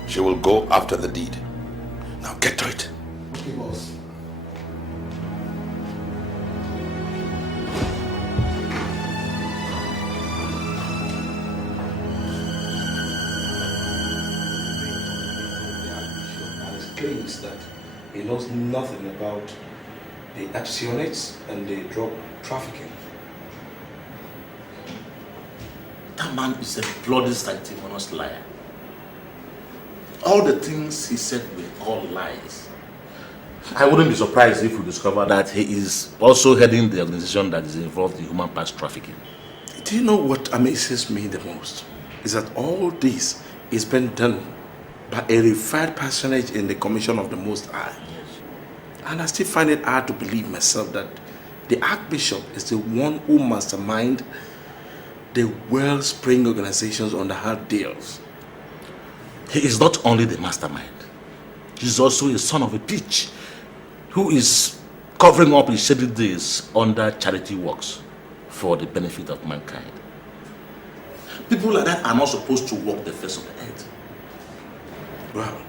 She will go after the deed. Now get to it. Okay, boss. Claims that he knows nothing about the actionates and the drug trafficking. That man is a bloody sanctimonious liar. All the things he said were all lies. I wouldn't be surprised if we discover that he is also heading the organization that is involved in human parts trafficking. Do you know what amazes me the most? Is that all this is being done by a revered personage in the Commission of the Most High. Yes. And I still find it hard to believe myself that the archbishop is the one who masterminds the Wellspring organizations on the hard deals. He is not only the mastermind, he is also a son of a bitch who is covering up his shady days under charity works for the benefit of mankind. People like that are not supposed to walk the face of the earth. Well,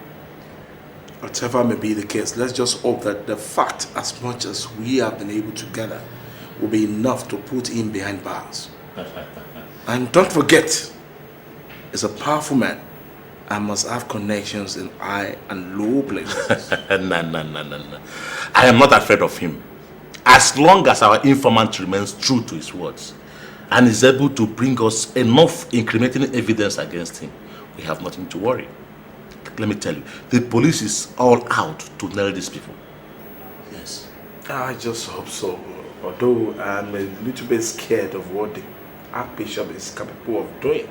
whatever may be the case, let's just hope that the fact, as much as we have been able to gather, will be enough to put him behind bars. And don't forget, he's a powerful man and must have connections in high and low places. No. I am not afraid of him. As long as our informant remains true to his words and is able to bring us enough incriminating evidence against him, we have nothing to worry. Let me tell you, the police is all out to nail these people. Yes. I just hope so. Although I'm a little bit scared of what the archbishop is capable of doing.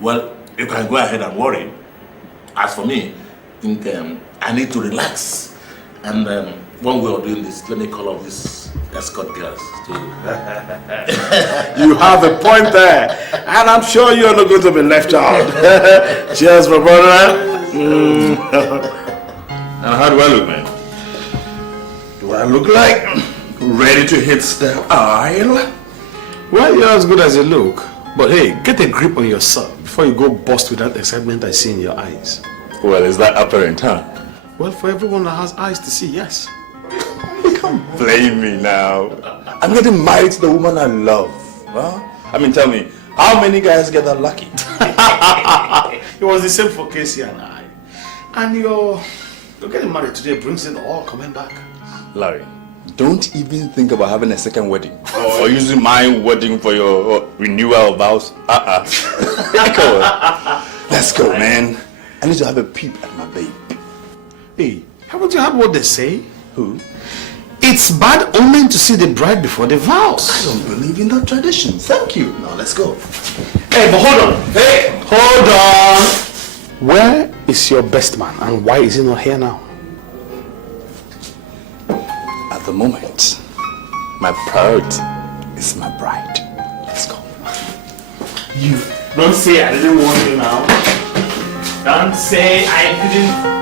Well, you can go ahead and worry. As for me, I think I need to relax. And when we are doing this, let me call up these escort girls to... You have a point there. And I'm sure you're not going to be left out. Cheers, my brother. And how do I look, man? Do I look like ready to hit the aisle? Well, you're as good as you look. But hey, get a grip on yourself before you go bust with that excitement I see in your eyes. Well, is that apparent, huh? Well, for everyone that has eyes to see, yes. Come blame me now. I'm getting married to the woman I love. Huh? I mean, tell me, how many guys get that lucky? It was the same for Casey and I. And you're getting married today brings it all coming back. Larry, don't even think about having a second wedding. Or using my wedding for your renewal vows. Come on. Let's go, man. I need to have a peep at my babe. Hey, haven't you heard what they say? Who? It's bad omen to see the bride before the vows. I don't believe in that tradition. Thank you. Now let's go. Hey, but hold on. Hey, hold on. Where is your best man and why is he not here now? At the moment, my priority is my bride. Let's go. You don't say I didn't want you now. Don't say I didn't.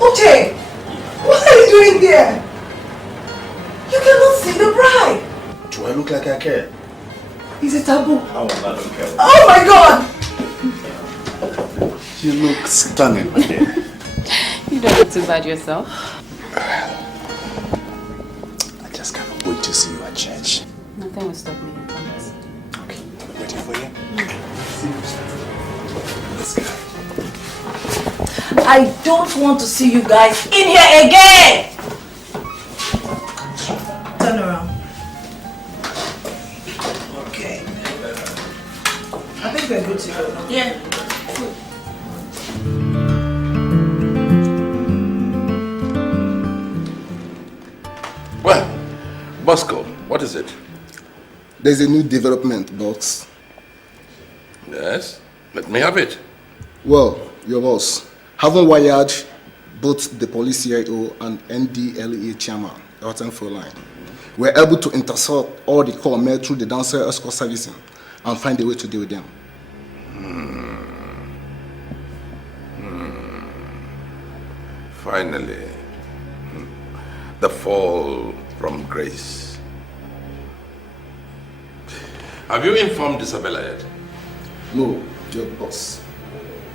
Uche, what are you doing there? You cannot see the bride. Do I look like I care? Is it taboo? Oh, I don't care. Oh my God! You look stunning, my dear. You don't look too bad yourself. I just can't wait to see you at church. Nothing will stop me, I promise. Okay, I'll be waiting for you. Let's go. I don't want to see you guys in here again! Turn around. Okay. I think we're good to go now. Yeah. Well, Bosco, what is it? There's a new development, boss. Yes? Let me have it. Well, your boss, having wired both the police CIO and NDLEA chairman, Elton line, we're able to intercept all the call made through the downstairs escort servicing and find a way to deal with them. Finally, the fall from grace. Have you informed Isabella yet? No, your boss.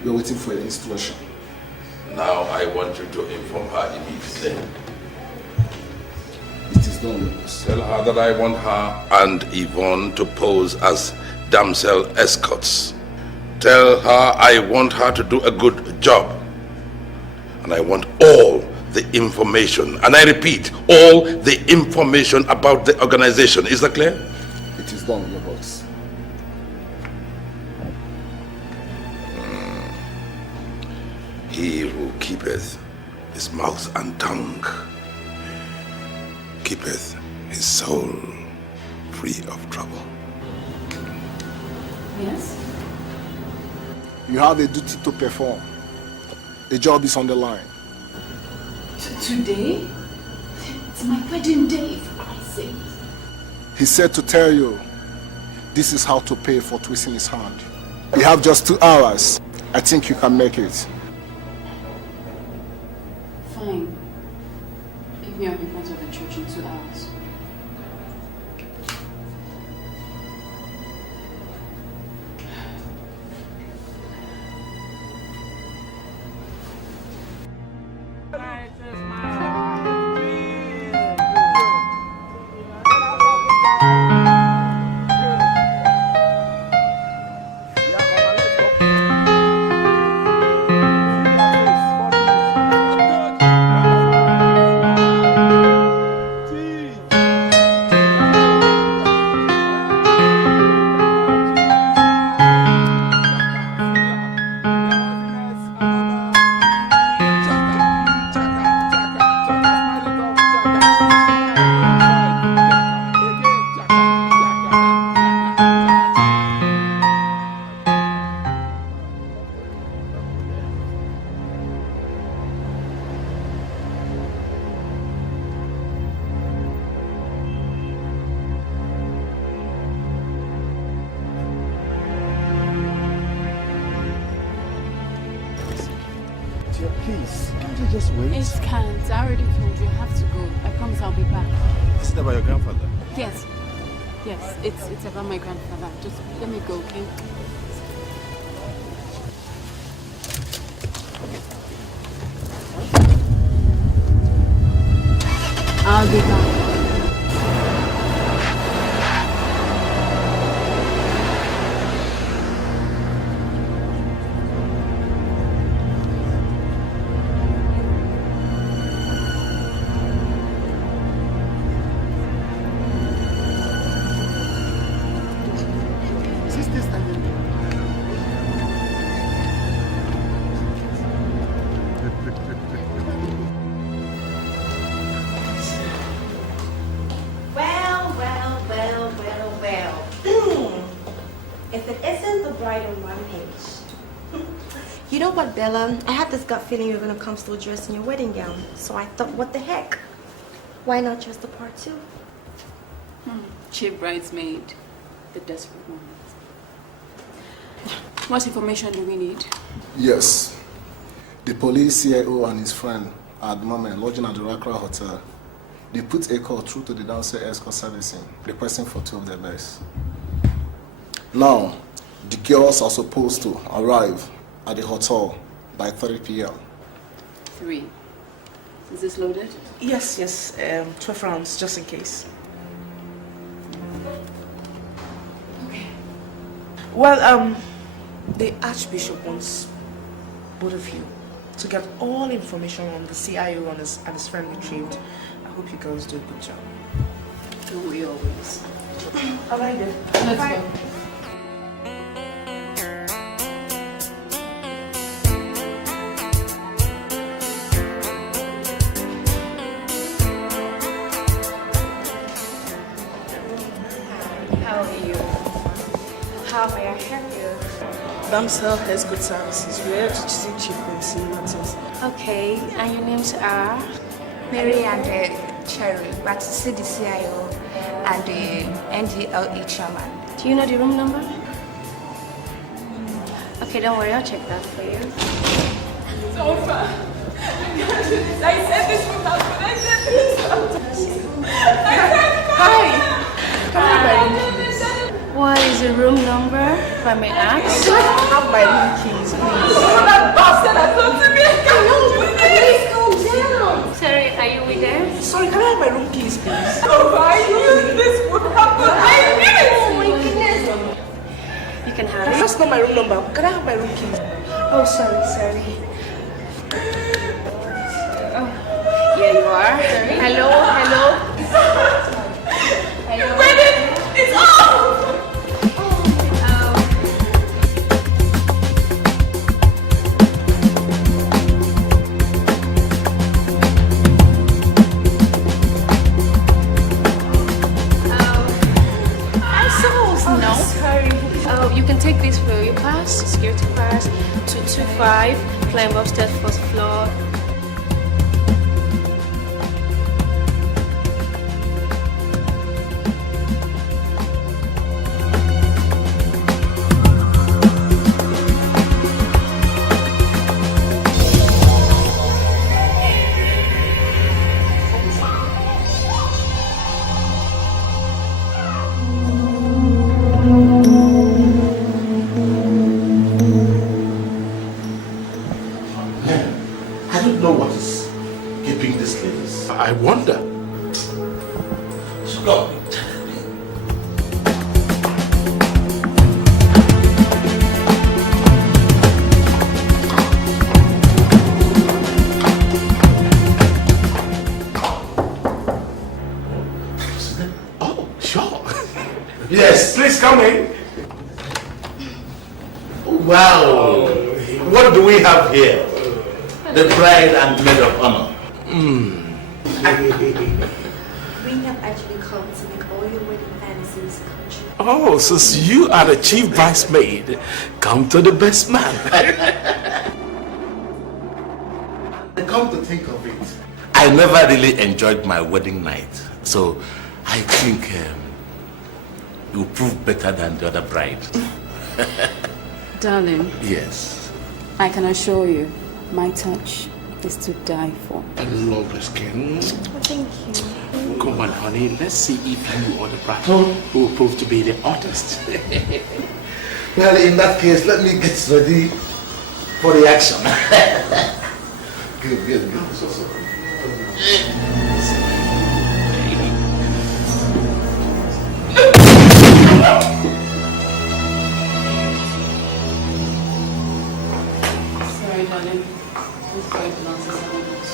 We're waiting for an instruction. Now I want you to inform her immediately. It is done, your boss. Tell her that I want her and Yvonne to pose as damsel escorts. Tell her I want her to do a good job. And I want all the information, and I repeat, all the information about the organization. Is that clear? It is done, your boss. He who keepeth his mouth and tongue keepeth his soul free of trouble. Yes? You have a duty to perform. The job is on the line. Today? It's my wedding day, for Christ's sake. He said to tell you, this is how to pay for twisting his hand. You have just 2 hours. I think you can make it. Fine. Pick me up in front of the church in 2 hours. This is my we just wait? It can't. I already told you. I have to go. I promise I'll be back. Is it about your grandfather? Yes. Yes, it's about my grandfather. Just let me go, okay? I'll be back. You know what, Bella? I had this gut feeling you were gonna come still dressed in your wedding gown. So I thought, what the heck? Why not dress the part too? Chief bridesmaid, the desperate moment. What information do we need? Yes. The police CIO and his friend are at the moment lodging at the Rakra Hotel. They put a call through to the downstairs escort servicing, requesting for 2 of their best. Now, the girls are supposed to arrive at the hotel by 3 p.m. 3. Is this loaded? Yes, 12 rounds, just in case. Okay. Well, the archbishop wants both of you to get all information on the CIO and his friend retrieved. I hope you girls do a good job. Don't we always? All right then. Let's Bye. go. How may I help you? Bamsel has good services. We're choosing cheap matters. Okay, and your names are? Mary and Cherry, but to see the CIO and the NDLE chairman. Do you know the room number? Okay, don't worry, I'll check that for you. So far. I said this would happen. I said this. Hi. What is the room number, if I may ask? I have my room keys, please. That bastard has come to me. Please calm down. Sorry, are you with them? Sorry, can I have my room keys, please? Oh, I knew this would happen. I knew it. Oh my goodness. You can have That's it. just not my room number. Can I have my room keys? Oh, sorry. Oh, here you are. Hello. Wedding is off. No. Sorry. Oh, you can take this for your pass, security pass, 225, climb upstairs, first floor. I wonder. So go. Oh, sure. Yes. Please come in. Wow. What do we have here? The bride and maid of honor. We have actually come to make all your wedding fantasies come true. Oh, since you are the chief bridesmaid, come to the best man. Come to think of it, I never really enjoyed my wedding night. So I think you prove better than the other bride. Darling. Yes. I can assure you, my touch is to die for. I love your skin. Thank you. Come on, honey. Let's see if you or the bride will prove to be the artist. Well, in that case, let me get ready for the action. Good. Sorry, darling. This boy belongs to someone else.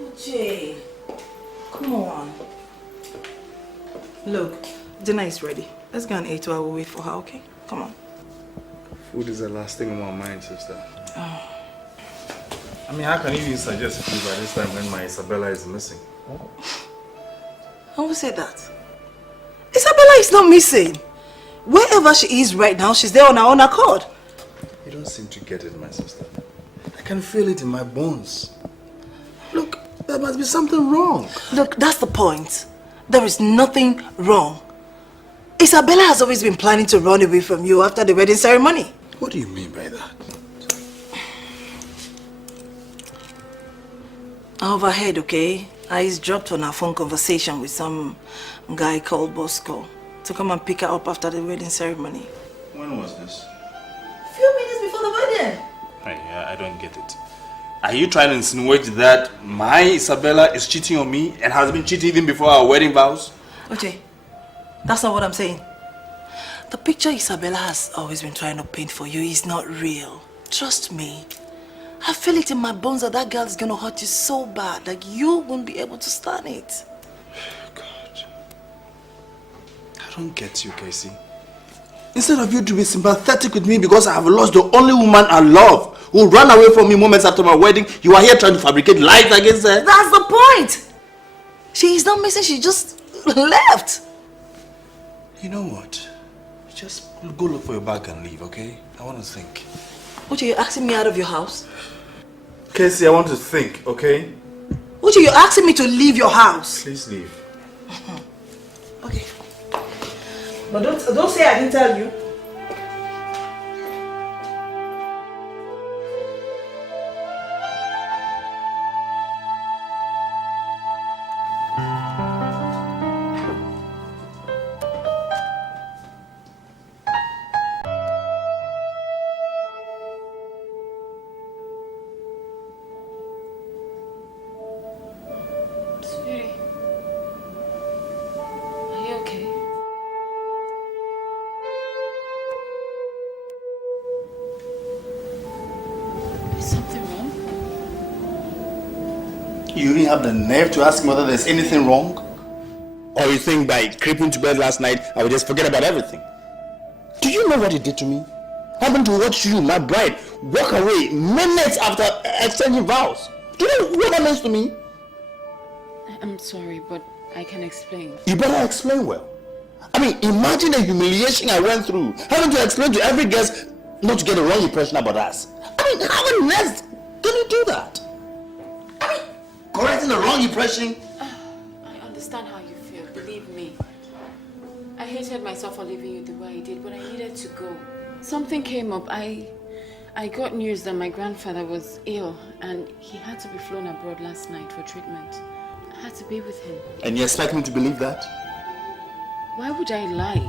Uche, come on. Look, dinner is ready. Let's go and eat while we wait for her, okay? Come on. Food is the last thing on my mind, sister. I mean, how can you even suggest food by this time when my Isabella is missing? And who said that? Isabella is not missing. Wherever she is right now, she's there on her own accord. You don't seem to get it, my sister. I can feel it in my bones. Look, there must be something wrong. Look, that's the point. There is nothing wrong. Isabella has always been planning to run away from you after the wedding ceremony. What do you mean by that? I overheard, okay? I dropped on her phone conversation with some guy called Bosco to come and pick her up after the wedding ceremony. When was this? A few minutes before the wedding. I don't get it. Are you trying to insinuate that my Isabella is cheating on me and has been cheating even before our wedding vows? Uche, that's not what I'm saying. The picture Isabella has always been trying to paint for you is not real. Trust me. I feel it in my bones that girl is going to hurt you so bad that you won't be able to stand it. God. I don't get you, Casey. Instead of you to be sympathetic with me because I have lost the only woman I love who ran away from me moments after my wedding, you are here trying to fabricate lies against her. That's the point! She is not missing, she just left. You know what? Just go look for your bag and leave, okay? I want to think. Uche, you're asking me out of your house? Casey, I want to think, okay? Uche, you're asking me to leave your house? Please leave. Okay. But don't say I didn't tell you. You even have the nerve to ask me whether there's anything wrong? Or you think by creeping to bed last night, I would just forget about everything? Do you know what he did to me? Happened to watch you, my bride, walk away minutes after exchanging vows. Do you know what that means to me? I'm sorry, but I can explain. You better explain well. I mean, imagine the humiliation I went through, having to explain to every guest not to get the wrong impression about us. I mean, how on earth can you do that? I mean, correcting the wrong impression. I understand how you feel, believe me. I hated myself for leaving you the way I did, but I needed to go. Something came up. I got news that my grandfather was ill and he had to be flown abroad last night for treatment. I had to be with him. And you expect me to believe that? Why would I lie?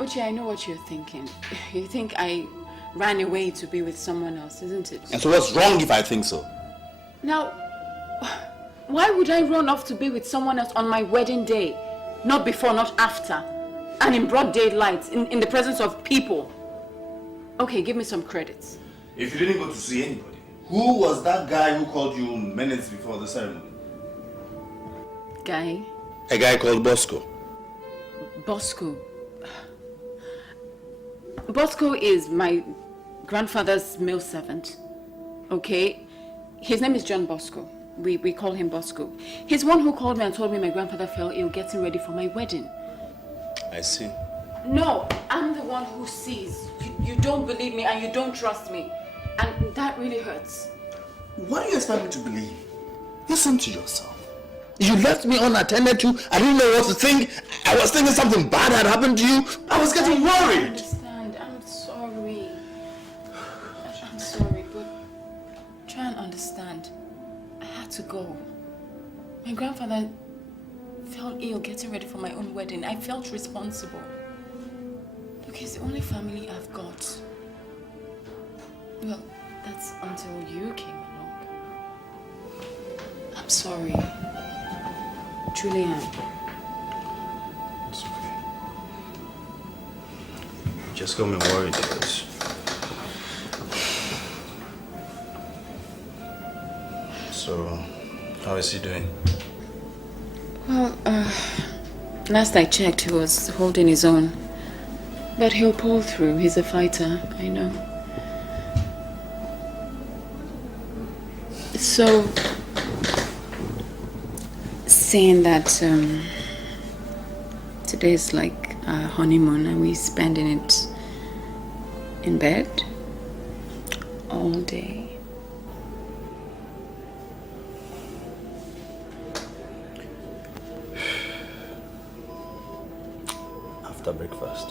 Uchi, I know what you're thinking. You think I ran away to be with someone else, isn't it? And so what's wrong if I think so? Now, why would I run off to be with someone else on my wedding day? Not before, not after. And in broad daylight, in the presence of people. Okay, give me some credits. If you didn't go to see anybody, who was that guy who called you minutes before the ceremony? Guy? A guy called Bosco. Bosco. Bosco is my grandfather's male servant. Okay? His name is John Bosco. We call him Bosco. He's the one who called me and told me my grandfather fell ill getting ready for my wedding. I see. No, I'm the one who sees. You don't believe me and you don't trust me. And that really hurts. What do you expect me to believe? Listen to yourself. You left me unattended to. I didn't know what to think. I was thinking something bad had happened to you. I was getting worried. I understand. I'm sorry. I'm sorry, but try and understand. I had to go. My grandfather fell ill getting ready for my own wedding. I felt responsible. Look, he's the only family I've got. Well, that's until you came along. I'm sorry. Truly am. It's okay. You just got me worried because... So, how is he doing? Well, last I checked, he was holding his own. But he'll pull through. He's a fighter, I know. So, saying that today is like our honeymoon and we're spending it in bed all day. After breakfast.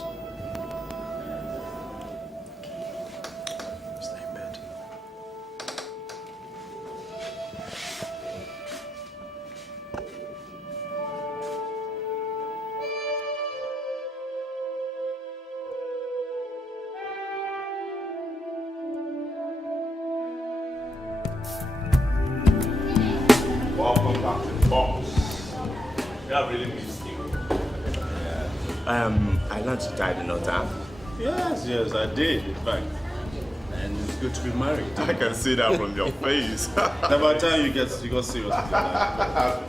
Welcome back to the box. We have really missed you. I learned you tied the knot, huh? Yes, I did, in fact. And it's good to be married. I can see that from your face. About time you got serious with that.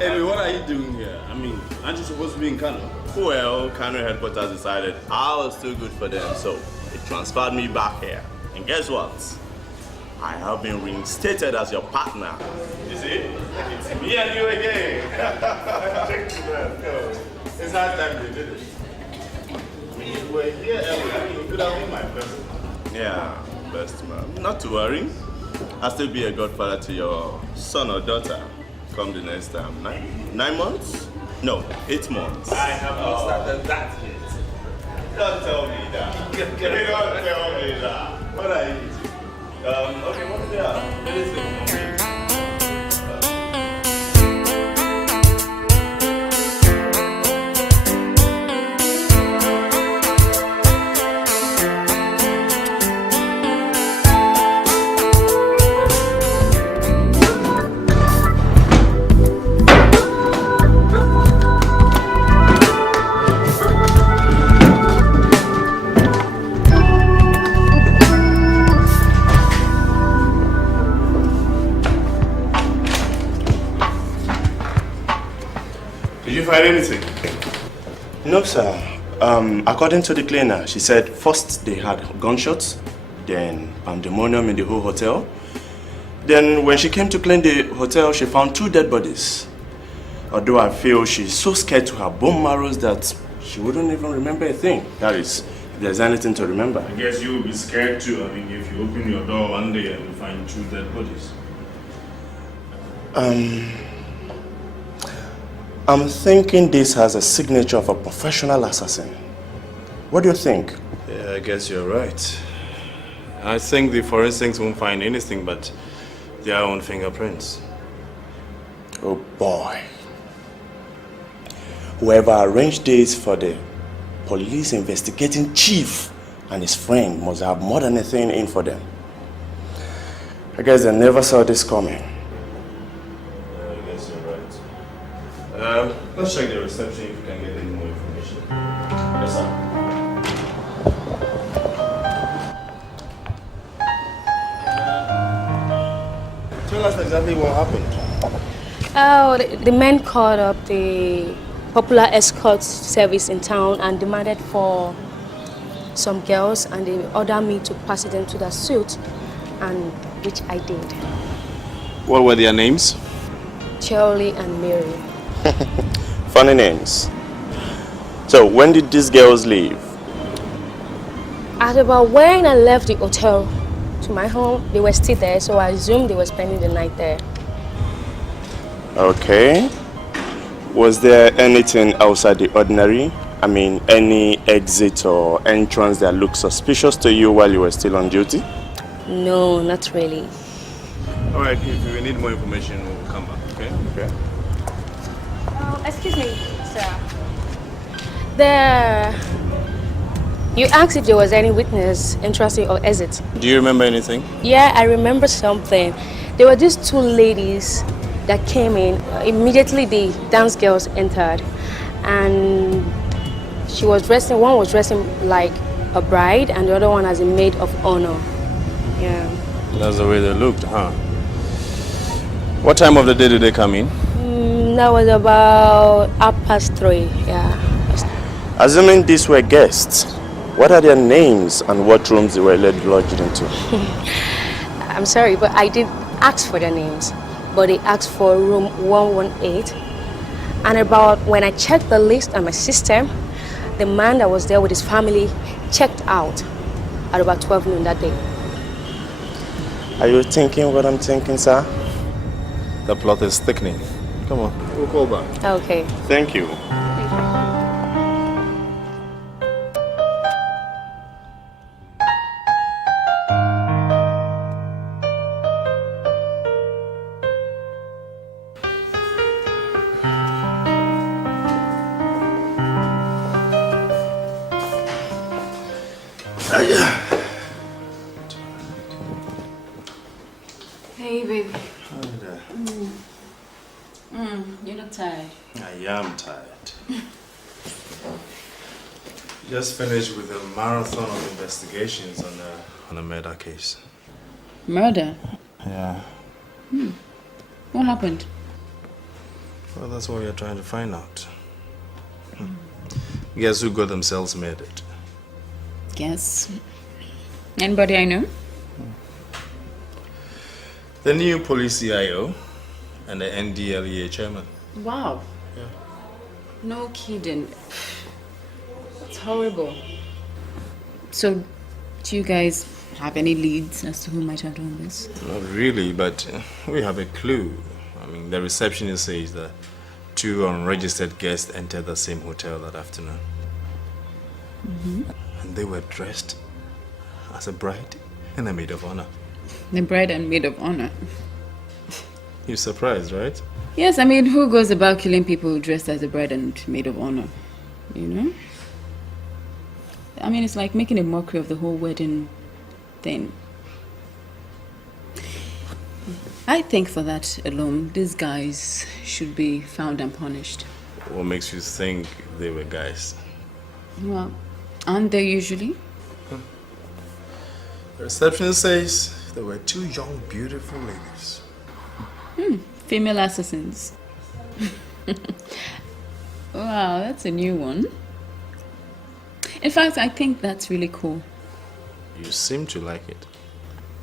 Anyway, what are you doing here? I mean, aren't you supposed to be in Kano? Well, Kano headquarters decided I was too good for them, so they transferred me back here. And guess what? I have been reinstated as your partner. You see? It's me and you again. It's hard time we did it. When you were here earlier, you could have been my person. Yeah, best man. Not to worry. I'll still be a godfather to your son or daughter come the next time. 9 months? No, 8 months. I have not started that yet. Don't tell me that. Don't tell me that. What are you eating? Okay, what is that? Let me see. Find anything? No, sir. According to the cleaner, she said first they had gunshots, then pandemonium in the whole hotel. Then when she came to clean the hotel, she found 2 dead bodies. Although I feel she's so scared to her bone marrows that she wouldn't even remember a thing. That is, if there's anything to remember. I guess you will be scared too. I mean, if you open your door one day and you find 2 dead bodies. I'm thinking this has a signature of a professional assassin. What do you think? Yeah, I guess you're right. I think the forensics won't find anything but their own fingerprints. Oh boy. Whoever arranged this for the police investigating chief and his friend must have more than a thing in for them. I guess they never saw this coming. Let's check the reception if we can get any more information. Yes, sir. Tell us exactly what happened. Oh, the men called up the popular escort service in town and demanded for some girls, and they ordered me to pass them to the suite, and which I did. What were their names? Charlie and Mary. Funny names. So, when did these girls leave? At about when I left the hotel, to my home. They were still there, so I assumed they were spending the night there. Okay. Was there anything outside the ordinary? I mean, any exit or entrance that looked suspicious to you while you were still on duty? No, not really. All right, if we need more information, we'll come back, okay? Okay. Excuse me, sir. You asked if there was any witness interested or exit. Do you remember anything? Yeah, I remember something. There were these two ladies that came in. Immediately the dance girls entered. And she was dressing, one was dressing like a bride and the other one as a maid of honor. Yeah. That's the way they looked, huh? What time of the day did they come in? That was about 3:30, yeah. Assuming these were guests, what are their names and what rooms they were lodged into? I'm sorry, but I did ask for their names. But they asked for room 118. And about when I checked the list on my system, the man that was there with his family checked out at about 12 noon that day. Are you thinking what I'm thinking, sir? The plot is thickening. Come on, we'll call back. Okay. Thank you. Hey, baby. Hi there. You're not tired. I am tired. Just finished with a marathon of investigations on a murder case. Murder? Yeah. What happened? Well, that's what we're trying to find out. Guess who got themselves murdered? Guess. Anybody I know? The new police CIO and the NDLEA chairman. Wow. Yeah. No kidding. That's horrible. So, do you guys have any leads as to who might have done this? Not really, but we have a clue. I mean, the receptionist says that 2 unregistered guests entered the same hotel that afternoon. And they were dressed as a bride and a maid of honor. The bride and maid of honor. You're surprised, right? Yes, I mean, who goes about killing people dressed as a bride and maid of honor? You know? I mean, it's like making a mockery of the whole wedding thing. I think for that alone, these guys should be found and punished. What makes you think they were guys? Well, aren't they usually? The receptionist says there were 2 young, beautiful ladies. Female assassins. Wow, that's a new one. In fact, I think that's really cool. You seem to like it.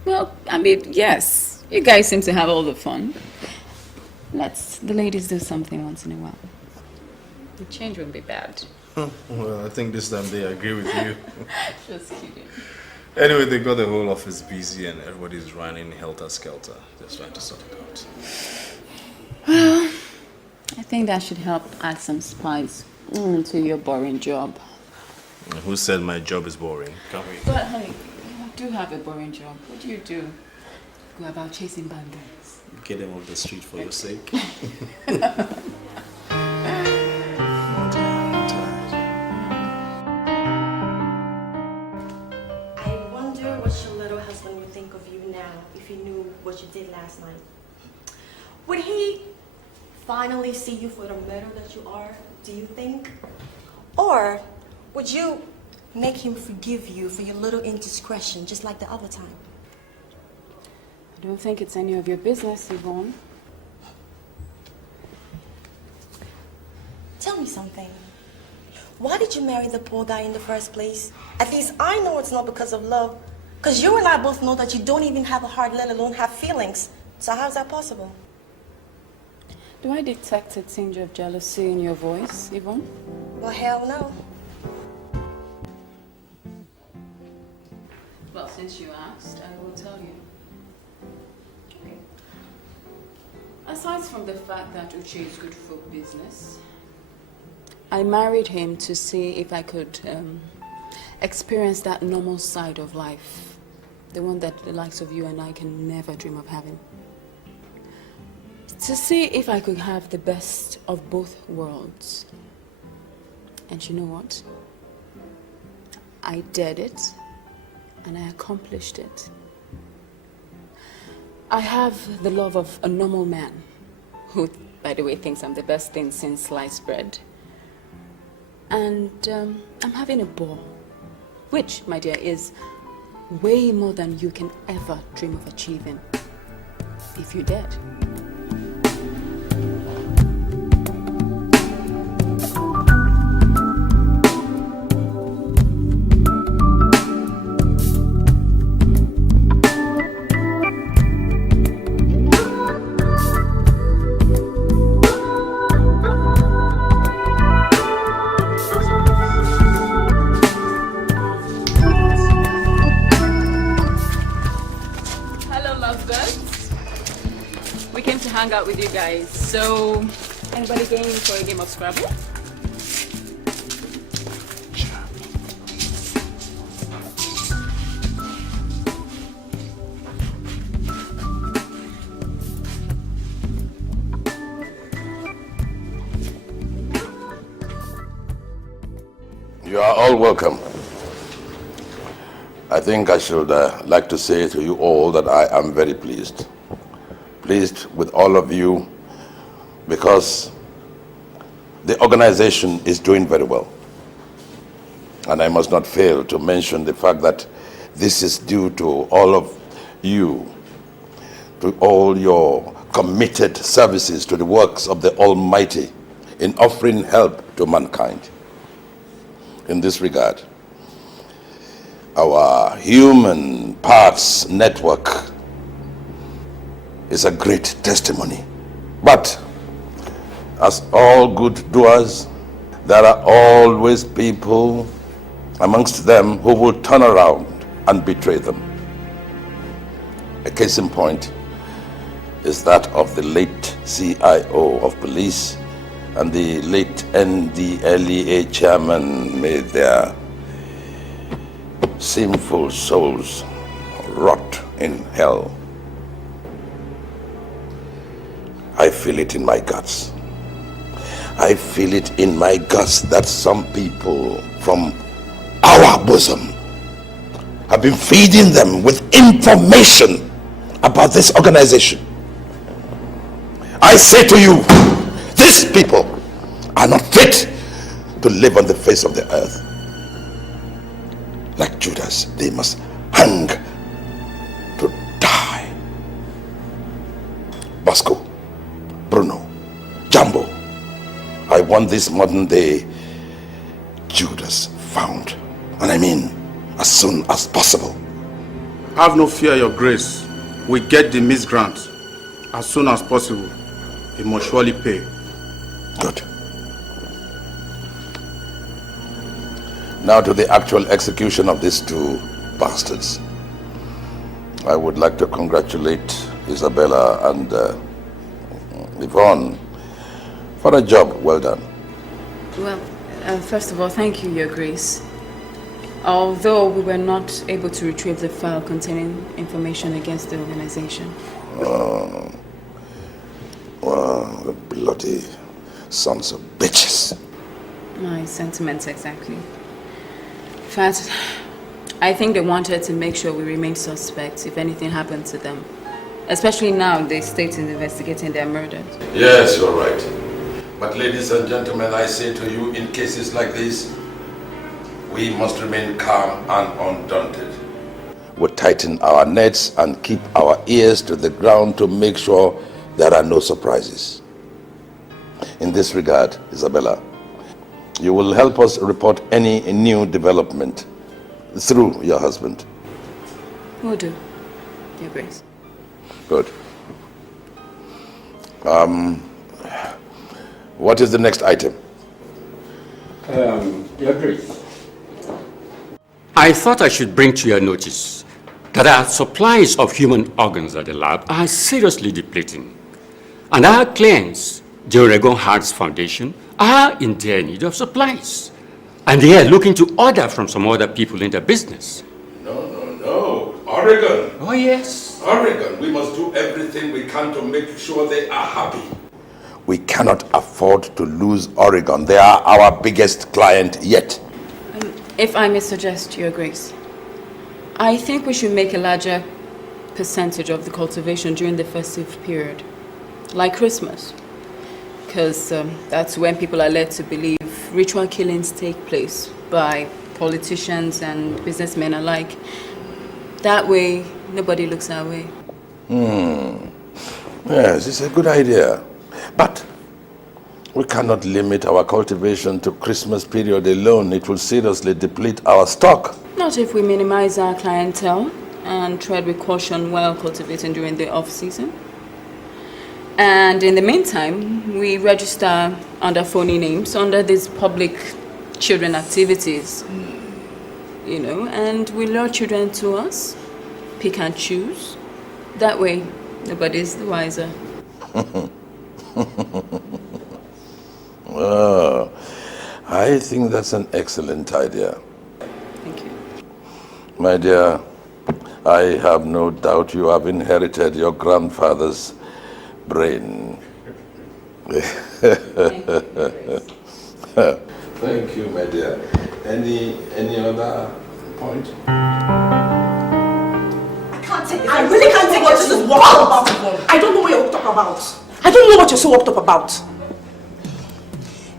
Well, I mean, yes. You guys seem to have all the fun. Let's the ladies do something once in a while. The change won't be bad. Well, I think this time they agree with you. Just kidding. Anyway, they got the whole office busy and everybody's running helter-skelter. Just trying to sort it out. Well, I think that should help add some spice to your boring job. Who said my job is boring? Can't we? But honey, you do have a boring job. What do you do? Go about chasing bad guys. Get them off the street for your sake. I wonder what your little husband would think of you now if he knew what you did last night. Would he finally see you for the murderer that you are, do you think? Or would you make him forgive you for your little indiscretion, just like the other time? I don't think it's any of your business, Yvonne. Tell me something. Why did you marry the poor guy in the first place? At least I know it's not because of love. Because you and I both know that you don't even have a heart, let alone have feelings. So how's that possible? Do I detect a tinge of jealousy in your voice, Yvonne? Well, hell no. Well, since you asked, I will tell you. Okay. Aside from the fact that Uche is good for business, I married him to see if I could experience that normal side of life. The one that the likes of you and I can never dream of having. To see if I could have the best of both worlds. And you know what? I did it, and I accomplished it. I have the love of a normal man, who, by the way, thinks I'm the best thing since sliced bread. And I'm having a ball, which, my dear, is way more than you can ever dream of achieving, if you dared. Hang out with you guys. So, anybody game for a game of Scrabble? You are all welcome. I think I should like to say to you all that I am very pleased with all of you, because the organization is doing very well. And I must not fail to mention the fact that this is due to all of you, to all your committed services to the works of the Almighty in offering help to mankind. In this regard, our human parts network is a great testimony. But as all good doers, there are always people amongst them who will turn around and betray them. A case in point is that of the late CIO of police and the late NDLEA chairman. May their sinful souls rot in hell. I feel it in my guts. I feel it in my guts that some people from our bosom have been feeding them with information about this organization. I say to you, these people are not fit to live on the face of the earth. Like Judas, they must hang to die. Bosco, Bruno, Jumbo, I want this modern day Judas found. And I mean, as soon as possible. Have no fear, Your Grace. We get the misgrant as soon as possible. He must surely pay. Good. Now to the actual execution of these two bastards. I would like to congratulate Isabella and Yvonne for a job well done. Well, first of all, thank you, Your Grace. Although we were not able to retrieve the file containing information against the organization. Oh, well, the bloody sons of bitches. My sentiments exactly. In fact, I think they wanted to make sure we remain suspects if anything happened to them. Especially now the state is investigating their murders. Yes, you're right. But ladies and gentlemen, I say to you, in cases like this, we must remain calm and undaunted. We tighten our nets and keep our ears to the ground to make sure there are no surprises. In this regard, Isabella, you will help us report any new development through your husband. Will do, Your Grace. Good. What is the next item? Your Grace, I thought I should bring to your notice that our supplies of human organs at the lab are seriously depleting. And our clients, the Oregon Hearts Foundation, are in dire need of supplies. And they are looking to order from some other people in the business. No. Oregon. Oh, yes. Oregon. We must do everything we can to make sure they are happy. We cannot afford to lose Oregon. They are our biggest client yet. If I may suggest, Your Grace, I think we should make a larger percentage of the cultivation during the festive period, like Christmas, because that's when people are led to believe ritual killings take place by politicians and businessmen alike. That way, nobody looks our way. Yes, it's a good idea. But we cannot limit our cultivation to Christmas period alone. It will seriously deplete our stock. Not if we minimize our clientele and tread with caution while cultivating during the off-season. And in the meantime, we register under phony names under these public children activities. You know, and we lure children to us, pick and choose. That way, nobody's the wiser. Oh, I think that's an excellent idea. Thank you. My dear, I have no doubt you have inherited your grandfather's brain. Thank you, my dear. Any other point? I can't take this. I really can't take what you're worked up about. I don't know what you're worked up about. I don't know what you're so worked up about.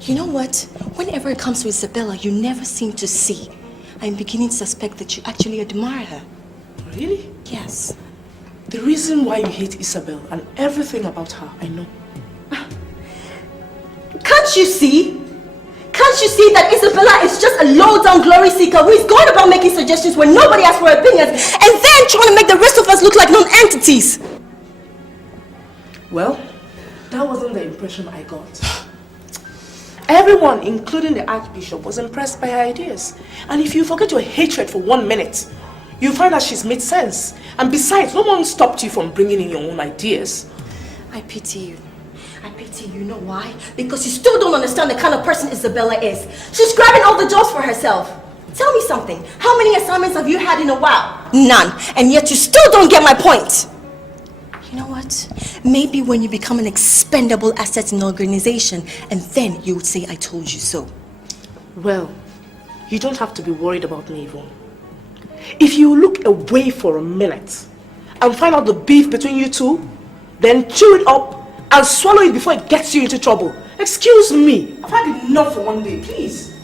You know what? Whenever it comes to Isabella, you never seem to see. I'm beginning to suspect that you actually admire her. Really? Yes. The reason why you hate Isabel and everything about her, I know. Can't you see? Can't you see that Isabella is just a low-down glory seeker who is going about making suggestions when nobody asks for opinions and then trying to make the rest of us look like non-entities? Well, that wasn't the impression I got. Everyone, including the archbishop, was impressed by her ideas. And if you forget your hatred for 1 minute, you'll find that she's made sense. And besides, no one stopped you from bringing in your own ideas. I pity you. I pity you. You know why? Because you still don't understand the kind of person Isabella is. She's grabbing all the jobs for herself. Tell me something. How many assignments have you had in a while? None. And yet you still don't get my point. You know what? Maybe when you become an expendable asset in the organization, and then you would say, I told you so. Well, you don't have to be worried about me, Yvonne. If you look away for a minute and find out the beef between you two, then chew it up and swallow it before it gets you into trouble. Excuse me. I've had enough for one day, please.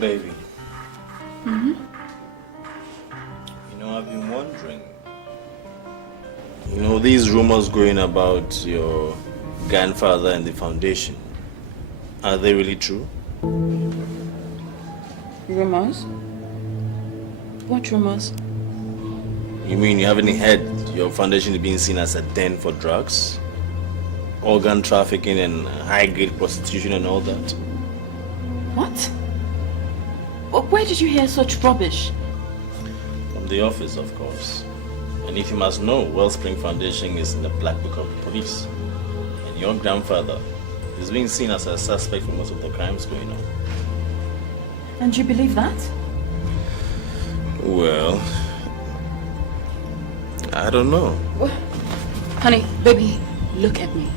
Baby, Mm-hmm. you know, I've been wondering. You know, these rumors going about your grandfather and the foundation, are they really true? Rumors? What rumors? You mean you haven't heard your foundation is being seen as a den for drugs, organ trafficking and high-grade prostitution and all that? What? Where did you hear such rubbish? From the office, of course. And if you must know, Wellspring Foundation is in the black book of the police. And your grandfather is being seen as a suspect for most of the crimes going on. And you believe that? Well, I don't know. Honey, baby, look at me.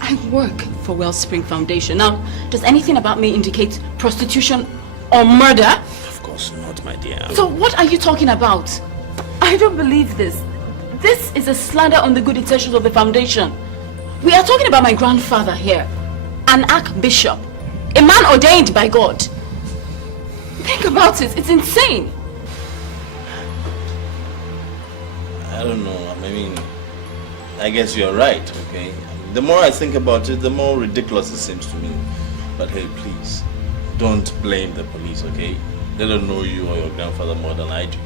I work for Wellspring Foundation. Now, does anything about me indicate prostitution or murder? Of course not, my dear. So what are you talking about? I don't believe this. This is a slander on the good intentions of the foundation. We are talking about my grandfather here, an archbishop, a man ordained by God. Think about it, it's insane. I don't know. I mean, I guess you're right, okay? The more I think about it, the more ridiculous it seems to me. But hey, please, don't blame the police, okay? They don't know you or your grandfather more than I do.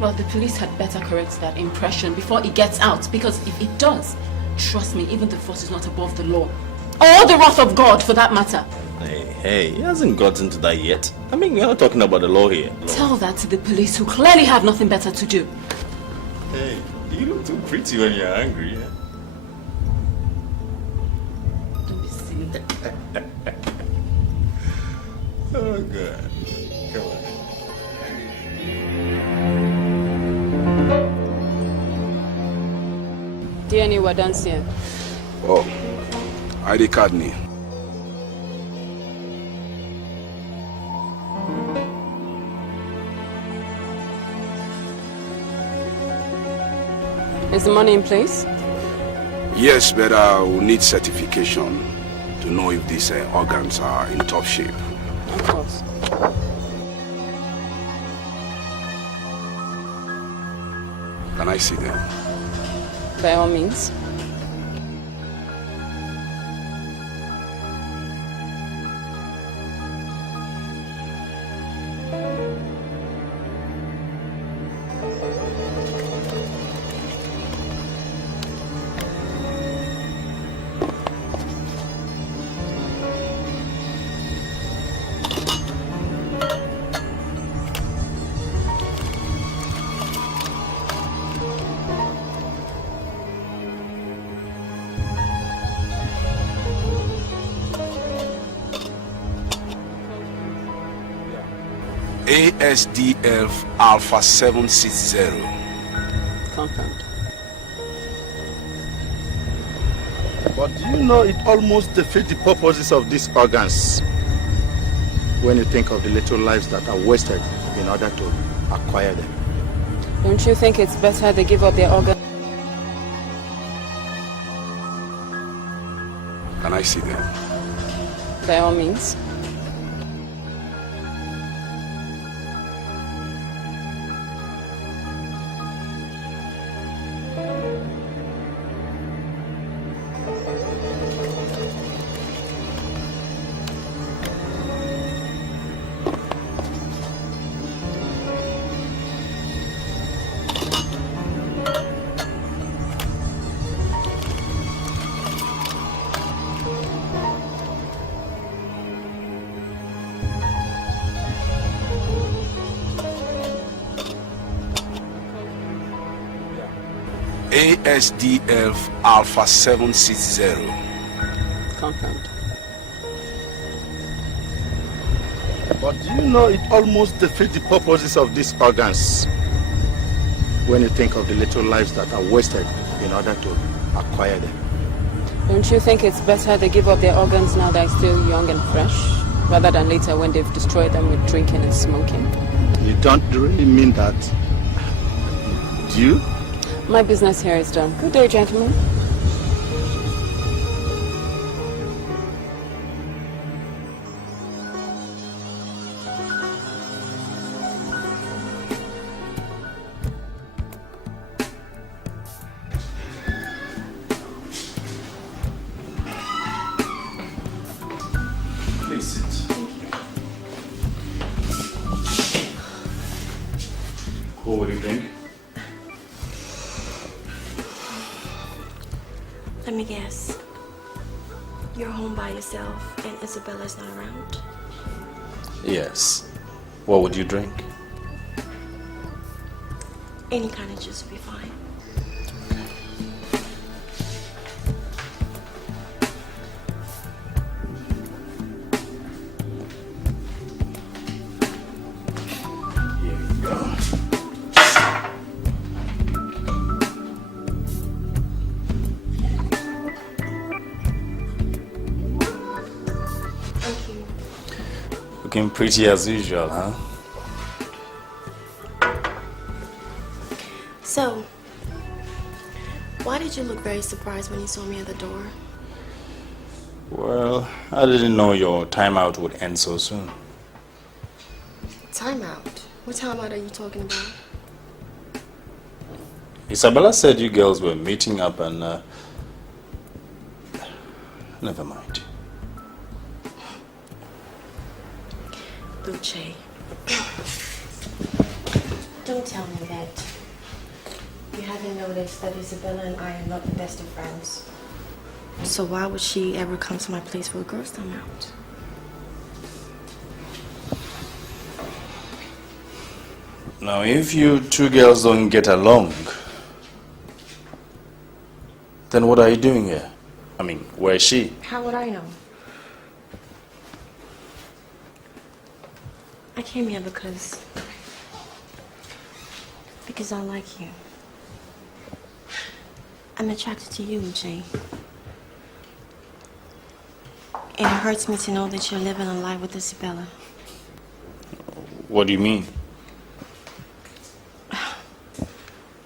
Well, the police had better correct that impression before it gets out, because if it does, trust me, even the force is not above the law. Or the wrath of God, for that matter. Hey, he hasn't gotten to that yet. I mean, we're not talking about the law here. Tell that to the police, who clearly have nothing better to do. Hey, you look too pretty when you're angry, eh? Don't be silly. Oh, God. Come on. DNA were done here. Oh, ID card me. Is the money in place? Yes, but I will need certification to know if these organs are in top shape. Of course. Can I see them? By all means. ASDF Alpha 760. Confirmed. But do you know it almost defeats the purposes of these organs when you think of the little lives that are wasted in order to acquire them? Don't you think it's better they give up their organ? Can I see them? By all means. ASDF Alpha 760. Confirmed. But do you know it almost defeats the purposes of these organs when you think of the little lives that are wasted in order to acquire them? Don't you think it's better they give up their organs now they're still young and fresh, rather than later when they've destroyed them with drinking and smoking? You don't really mean that, do you? My business here is done. Good day, gentlemen. Please sit. What would you drink? Let me guess. You're home by yourself and Isabella's not around? Yes. What would you drink? Any kind of juice would be fine. Looking pretty as usual, huh? So, why did you look very surprised when you saw me at the door? Well, I didn't know your timeout would end so soon. Timeout? What timeout are you talking about? Isabella said you girls were meeting up and... never mind. Uche, don't tell me that you haven't noticed that Isabella and I are not the best of friends. So why would she ever come to my place for a girls' time out? Now, if you two girls don't get along, then what are you doing here? I mean, where is she? How would I know? I came here because I like you. I'm attracted to you, Uche. And it hurts me to know that you're living a life with Isabella. What do you mean?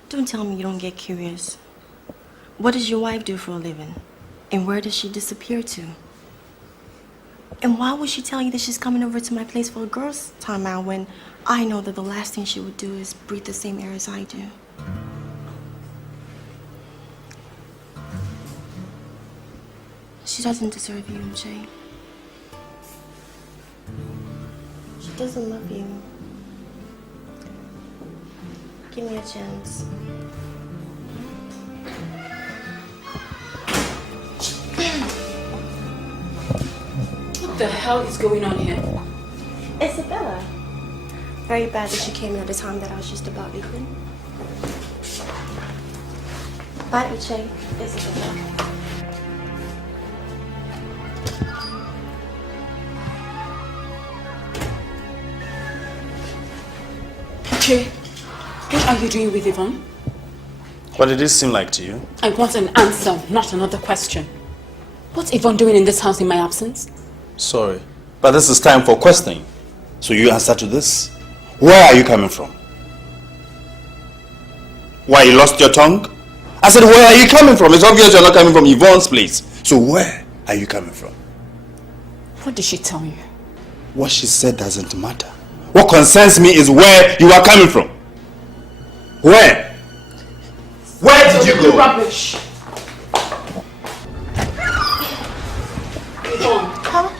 Don't tell me you don't get curious. What does your wife do for a living? And where does she disappear to? And why would she tell you that she's coming over to my place for a girls' time out when I know that the last thing she would do is breathe the same air as I do? She doesn't deserve you, Uche. She doesn't love you. Give me a chance. What the hell is going on here? Isabella. Very bad that she came in at the time that I was just about leaving. Bye, Uche. Isabella. Uche, what are you doing with Yvonne? What did this seem like to you? I want an answer, not another question. What's Yvonne doing in this house in my absence? Sorry, but this is time for questioning. So you answer to this. Where are you coming from? Why, you lost your tongue? I said, where are you coming from? It's obvious you're not coming from Yvonne's place. So where are you coming from? What did she tell you? What she said doesn't matter. What concerns me is where you are coming from. Where? Where did you go? Rubbish. Yvonne. Huh?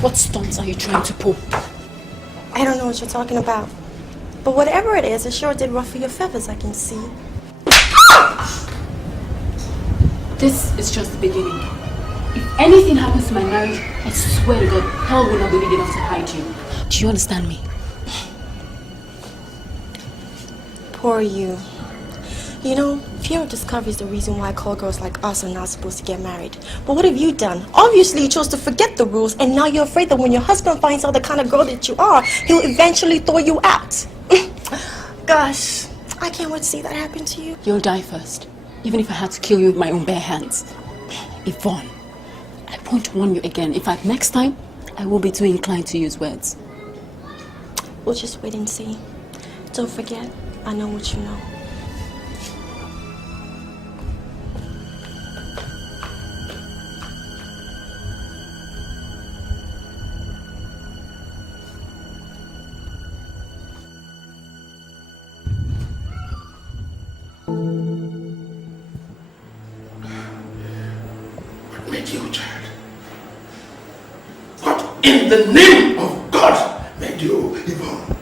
What stunts are you trying to pull? I don't know what you're talking about. But whatever it is, it sure did ruffle your feathers, I can see. This is just the beginning. If anything happens to my marriage, I swear to God, hell will not be big enough to hide you. Do you understand me? Poor you. You know, fear of discovery is the reason why call girls like us are not supposed to get married. But what have you done? Obviously, you chose to forget the rules, and now you're afraid that when your husband finds out the kind of girl that you are, he'll eventually throw you out. Gosh, I can't wait to see that happen to you. You'll die first, even if I had to kill you with my own bare hands. Yvonne, I won't warn you again. In fact, next time, I will be too inclined to use words. We'll just wait and see. Don't forget, I know what you know. What made you, child? in the name of God made you, Yvonne?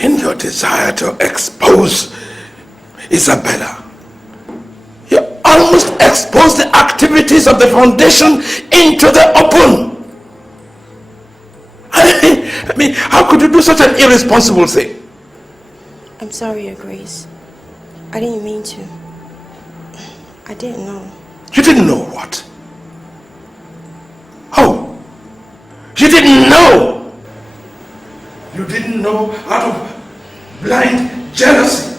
In your desire to expose Isabella, you almost exposed the activities of the foundation into the open. I mean, how could you do such an irresponsible thing? I'm sorry, Your Grace. I didn't mean to. I didn't know. You didn't know what? Oh, you didn't know? You didn't know out of blind jealousy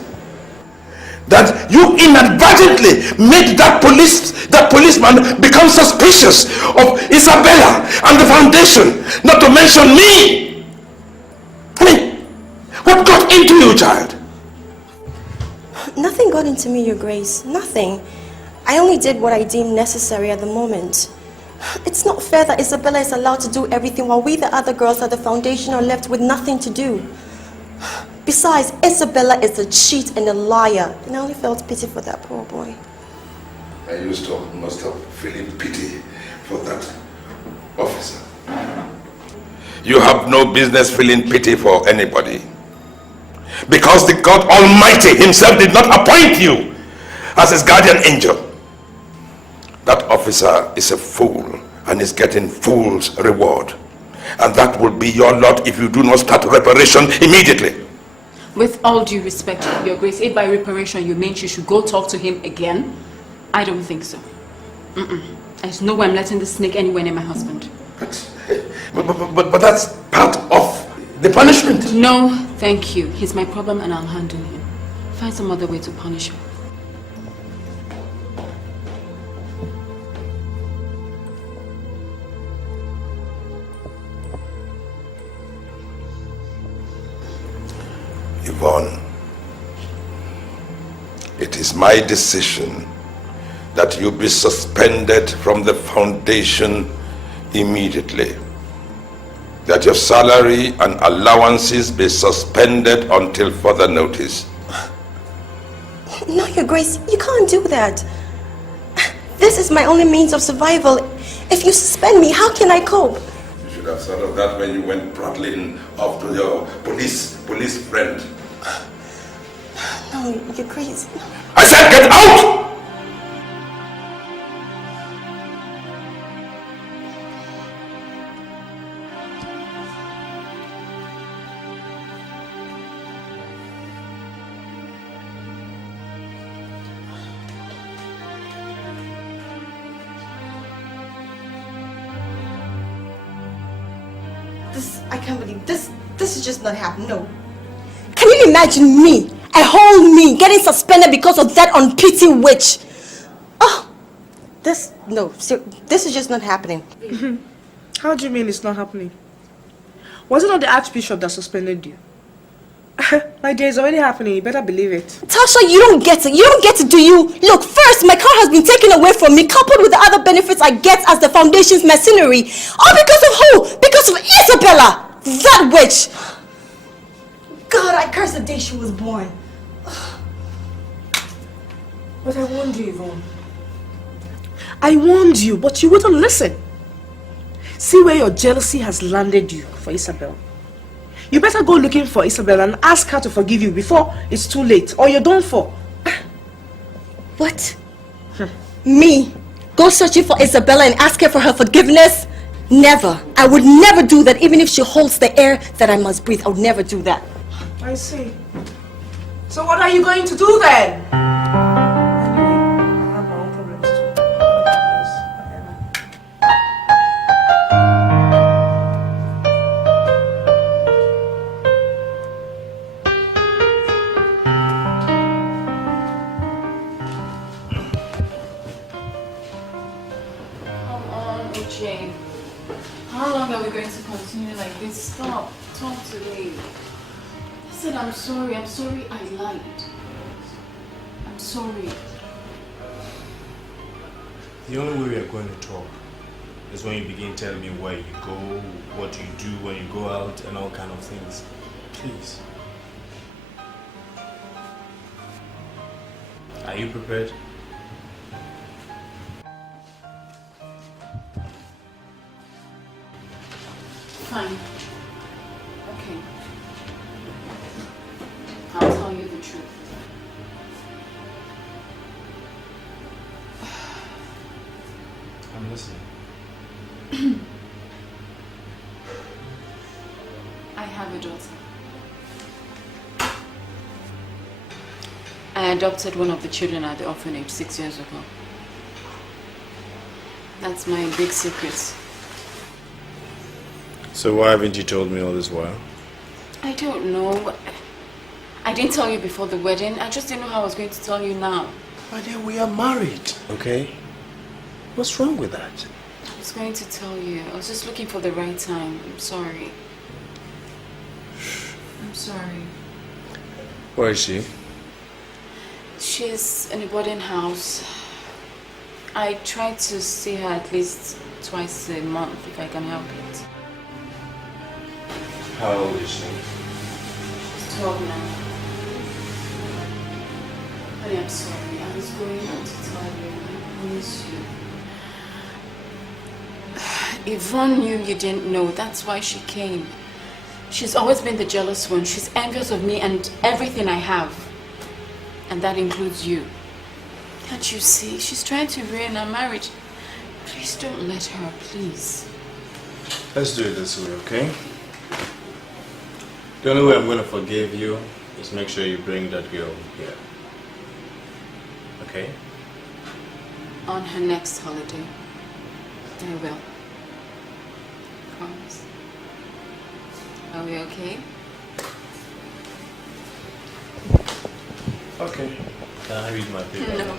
that you inadvertently made that policeman become suspicious of Isabella and the foundation, not to mention me. I mean, what got into you, child? Nothing got into me, Your Grace. Nothing. I only did what I deemed necessary at the moment. It's not fair that Isabella is allowed to do everything while we, the other girls at the foundation, are left with nothing to do. Besides, Isabella is a cheat and a liar, and I only felt pity for that poor boy. I must have feeling pity for that officer. You have no business feeling pity for anybody, because the God Almighty himself did not appoint you as his guardian angel. That officer is a fool and is getting fool's reward, and that will be your lot if you do not start reparation immediately. With all due respect, Your Grace, if by reparation you mean you should go talk to him again, I don't think so. There's no way I'm letting this snake anywhere near my husband. But that's part of the punishment. No, thank you. He's my problem and I'll handle him. Find some other way to punish him. Yvonne, it is my decision that you be suspended from the foundation immediately. That your salary and allowances be suspended until further notice. No, Your Grace, you can't do that. This is my only means of survival. If you suspend me, how can I cope? You should have thought of that when you went prattling off to your police friend. No, Your Grace. No. I said get out! I can't believe this is just not happening. No. Can you imagine me, a whole me, getting suspended because of that unpity witch? Oh, this is just not happening. How do you mean it's not happening? Was it not the archbishop that suspended you? My dear, it's already happening. You better believe it. Tasha, you don't get it. You don't get it, do you? Look, first, my car has been taken away from me, coupled with the other benefits I get as the foundation's mercenary. All because of who? Because of Isabella! That witch! God, I curse the day she was born. But I warned you, Yvonne. I warned you, but you wouldn't listen. See where your jealousy has landed you for Isabel. You better go looking for Isabel and ask her to forgive you before it's too late, or you're done for. What? Me? Go searching for Isabella and ask her for her forgiveness? Never. I would never do that, even if she holds the air that I must breathe. I would never do that. I see. So what are you going to do then? Anyway, I have my own problems too. Come on, Uche. How long are we going to continue like this? Stop. Talk to me. I said I'm sorry I lied. I'm sorry. The only way we are going to talk is when you begin telling me where you go, what you do when you go out, and all kind of things. Please. Are you prepared? Fine. Okay. I'll tell you the truth. I'm listening. I have a daughter. I adopted one of the children at the orphanage 6 years ago. That's my big secret. So why haven't you told me all this while? I don't know. I didn't tell you before the wedding. I just didn't know how I was going to tell you now. But then we are married, okay? What's wrong with that? I was going to tell you. I was just looking for the right time. I'm sorry. I'm sorry. Where is she? She's in a boarding house. I try to see her at least twice a month if I can help it. How old is she? She's 12 now. Honey, I'm sorry. I was going to tell you. I miss you. Yvonne knew you didn't know. That's why she came. She's always been the jealous one. She's envious of me and everything I have. And that includes you. Can't you see? She's trying to ruin our marriage. Please don't let her, please. Let's do it this way, okay? The only way I'm going to forgive you is make sure you bring that girl here. Okay? On her next holiday. I will. Promise. Are we okay? Okay. Can I read my paper? No.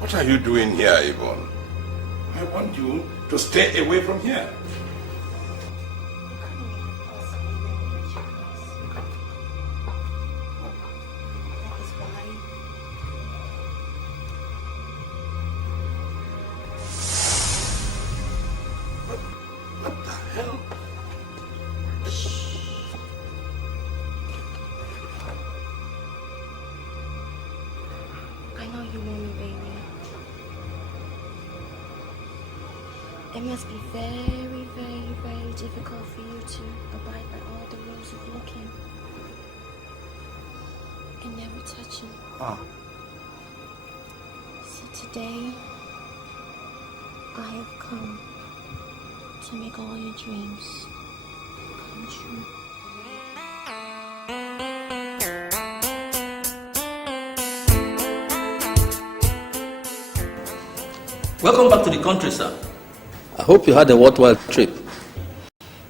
What are you doing here, Yvonne? I want you to stay away from here. What the hell? I know you want me, baby. It must be very, very, very difficult for you to abide by all the rules of looking and never touching. So today, I have come to make all your dreams come true. Welcome back to the country, sir. I hope you had a worthwhile trip.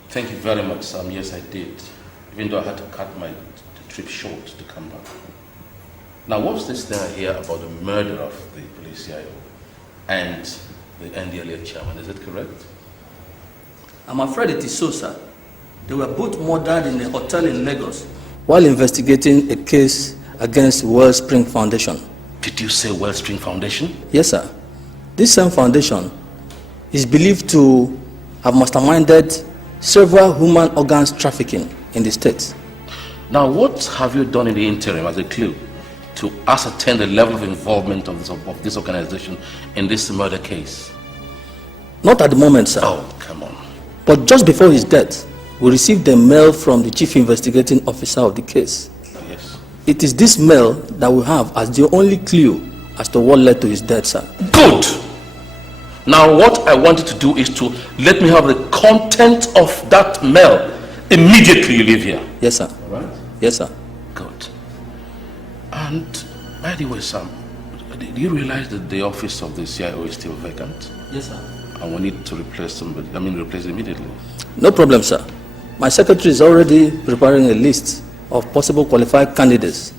Thank you very much, Sam. Yes, I did. Even though I had to cut my trip short to come back. Now, what's this thing I hear about the murder of the police CIO and the NDLA chairman? Is it correct? I'm afraid it is so, sir. They were both murdered in a hotel in Lagos while investigating a case against Wellspring Foundation. Did you say Wellspring Foundation? Yes, sir. This same foundation is believed to have masterminded several human organs trafficking in the state. Now, what have you done in the interim as a clue to ascertain the level of involvement of this organization in this murder case? Not at the moment, sir. Oh, come on. But just before his death, we received a mail from the chief investigating officer of the case. Yes. It is this mail that we have as the only clue as to what led to his death, sir. Good! Now what I wanted to do is to let me have the content of that mail immediately you leave here. Yes, sir. All right? Yes, sir. Good. And by the way, Sam, do you realize that the office of the CIO is still vacant? Yes, sir. And we need to replace somebody, replace immediately. No problem, sir. My secretary is already preparing a list of possible qualified candidates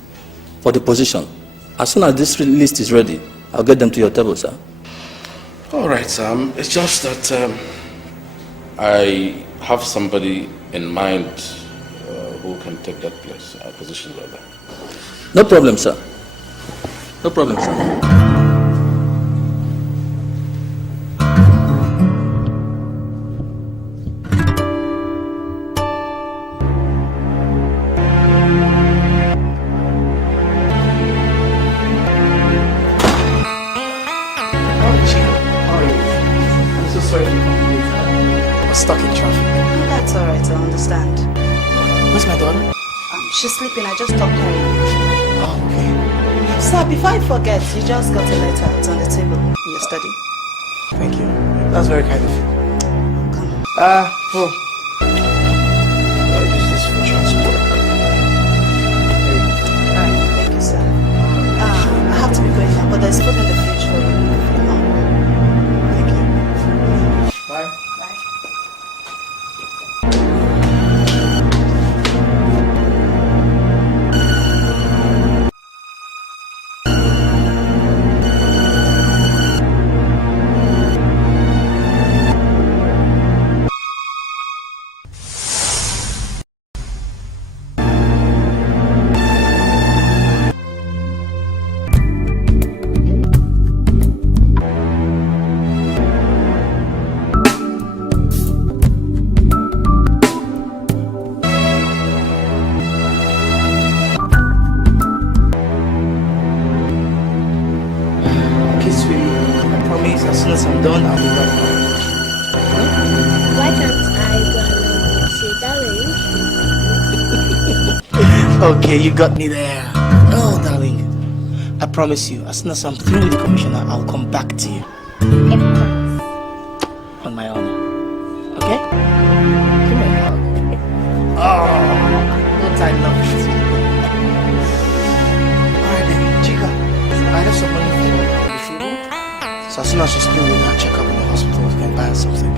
for the position. As soon as this list is ready, I'll get them to your table, sir. All right, Sam. It's just that I have somebody in mind who can take that place, position rather. No problem, sir. No problem, sir. Stuck in traffic. That's alright, I understand. Where's my daughter? She's sleeping, I just stopped her. Oh, okay. Sir, before I forget, you just got a letter. It's on the table in your study. Thank you. That's very kind of you. I'll use this for transport. Alright, thank you, sir. I have to be going now, but there's food in the fridge for you. Thank you. Bye. Okay, you got me there. Oh, darling. I promise you, as soon as I'm through with the commissioner, I'll come back to you. On my honor. Okay? Come on. Oh, don't I love it? Alright then, Chica. I have some money for the food. So as soon as she's through with her checkup in the hospital, we can buy her something.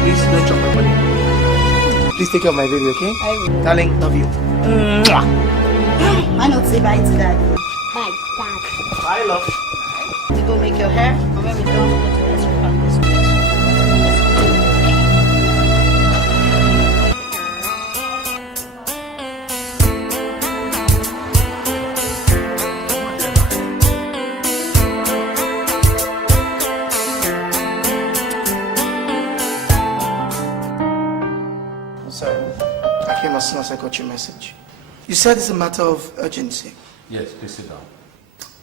Please don't drop my money. Please take care of my baby, okay? I will. Darling, love you. Why not say bye to daddy? Bye, dad. Bye, love. You go make your hair, and when we don't go to the restaurant this place. I came as soon as I got your message. You said it's a matter of urgency. Yes, please sit down.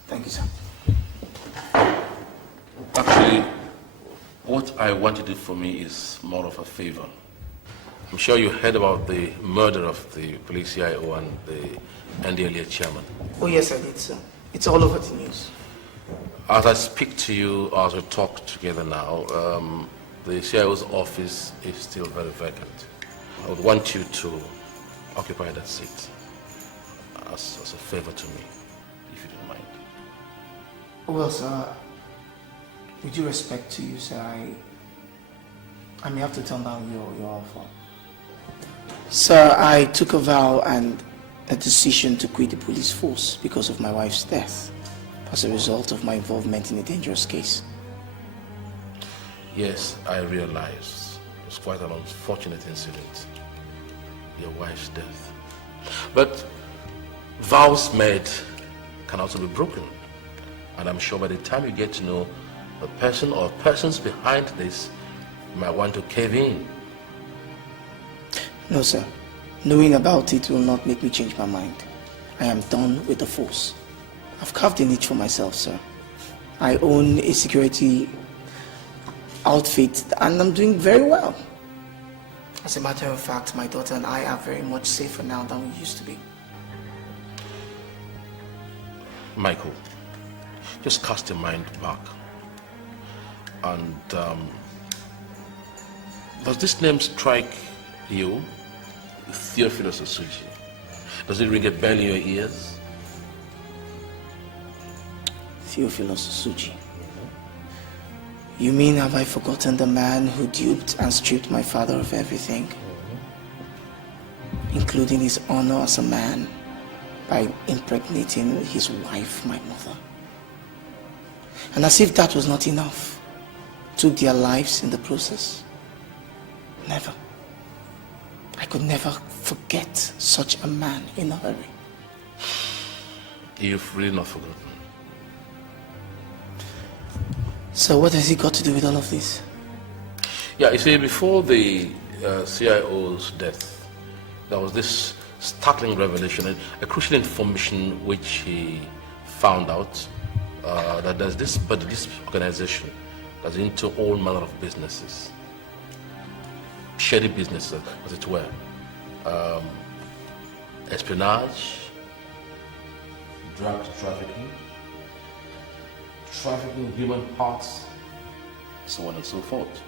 Thank you, sir. Actually, what I want you to do for me is more of a favor. I'm sure you heard about the murder of the police CIO and the NDLEA chairman. Oh, yes, I did, sir. It's all over the news. As I speak to you, as we talk together now, the CIO's office is still very vacant. I would want you to occupy that seat as a favor to me, if you don't mind. Well, sir, with due respect to you, sir, I may have to turn down your offer. Sir, I took a vow and a decision to quit the police force because of my wife's death as a result of my involvement in a dangerous case. Yes, I realize it's quite an unfortunate incident, your wife's death. But vows made can also be broken. And I'm sure by the time you get to know the person or persons behind this, you might want to cave in. No, sir. Knowing about it will not make me change my mind. I am done with the force. I've carved a niche for myself, sir. I own a security outfit and I'm doing very well. As a matter of fact, my daughter and I are very much safer now than we used to be. Michael, just cast your mind back. And does this name strike you? Theophilus Uchi. Does it ring a bell in your ears? Theophilus Uchi. You mean, have I forgotten the man who duped and stripped my father of everything, including his honor as a man, by impregnating his wife, my mother? And as if that was not enough, took their lives in the process. Never. I could never forget such a man in a hurry. You've really not forgotten. So what has he got to do with all of this? Yeah, you see, before the CIO's death, there was this startling revelation, a crucial information which he found out, that there's this organization that's into all manner of businesses, shady businesses, as it were, espionage, drug trafficking, trafficking human parts, so on and so forth,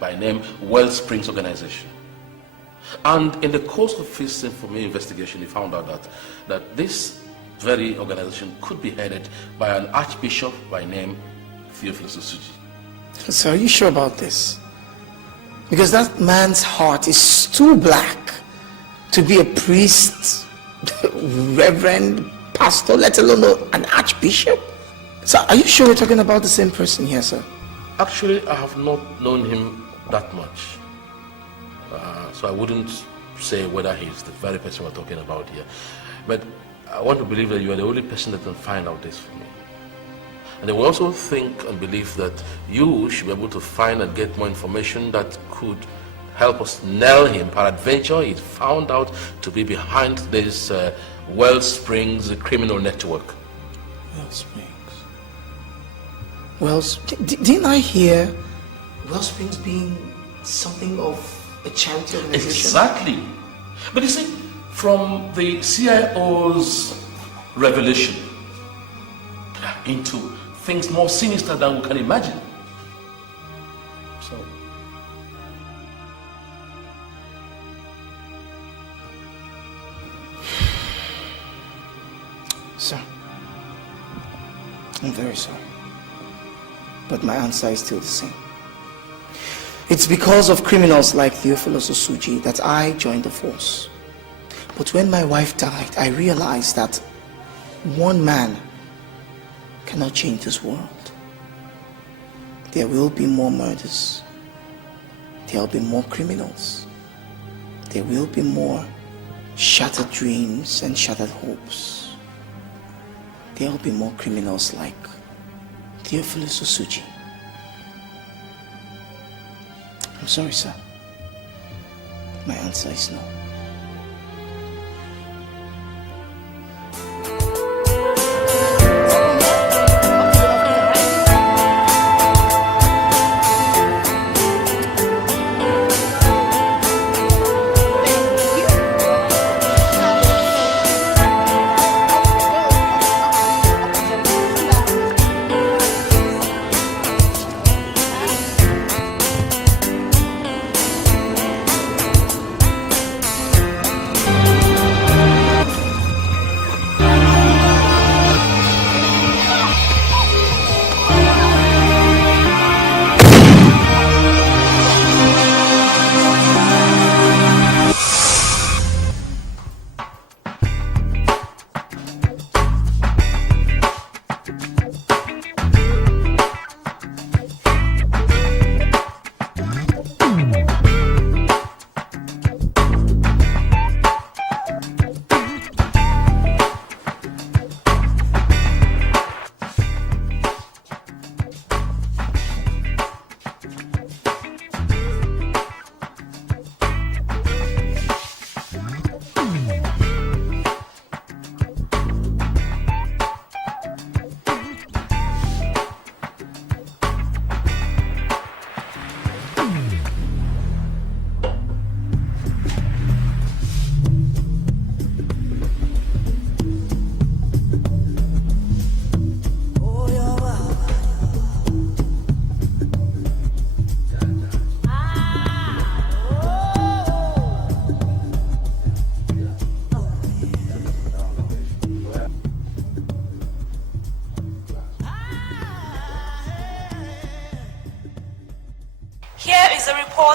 by name Wellsprings Organization. And in the course of his investigation, he found out that this very organization could be headed by an archbishop by name Theophilus Uchi. So are you sure about this? Because that man's heart is too black to be a priest, reverend, pastor, let alone an archbishop. So are you sure we're talking about the same person here, sir? Actually, I have not known him that much. So I wouldn't say whether he's the very person we're talking about here. But I want to believe that you are the only person that can find out this for me. And I will also think and believe that you should be able to find and get more information that could help us nail him. Peradventure, he's found out to be behind this Wellsprings criminal network. Wellsprings. Didn't I hear Wellsprings being something of a charity organization? Exactly. But you see, from the CIO's revelation into things more sinister than we can imagine. So, sir, I'm very sorry, but my answer is still the same. It's because of criminals like Theophilus Uchi that I joined the force. But when my wife died, I realized that one man cannot change this world. There will be more murders. There will be more criminals. There will be more shattered dreams and shattered hopes. There will be more criminals like Theophilus Uchi. I'm sorry, sir. My answer is no.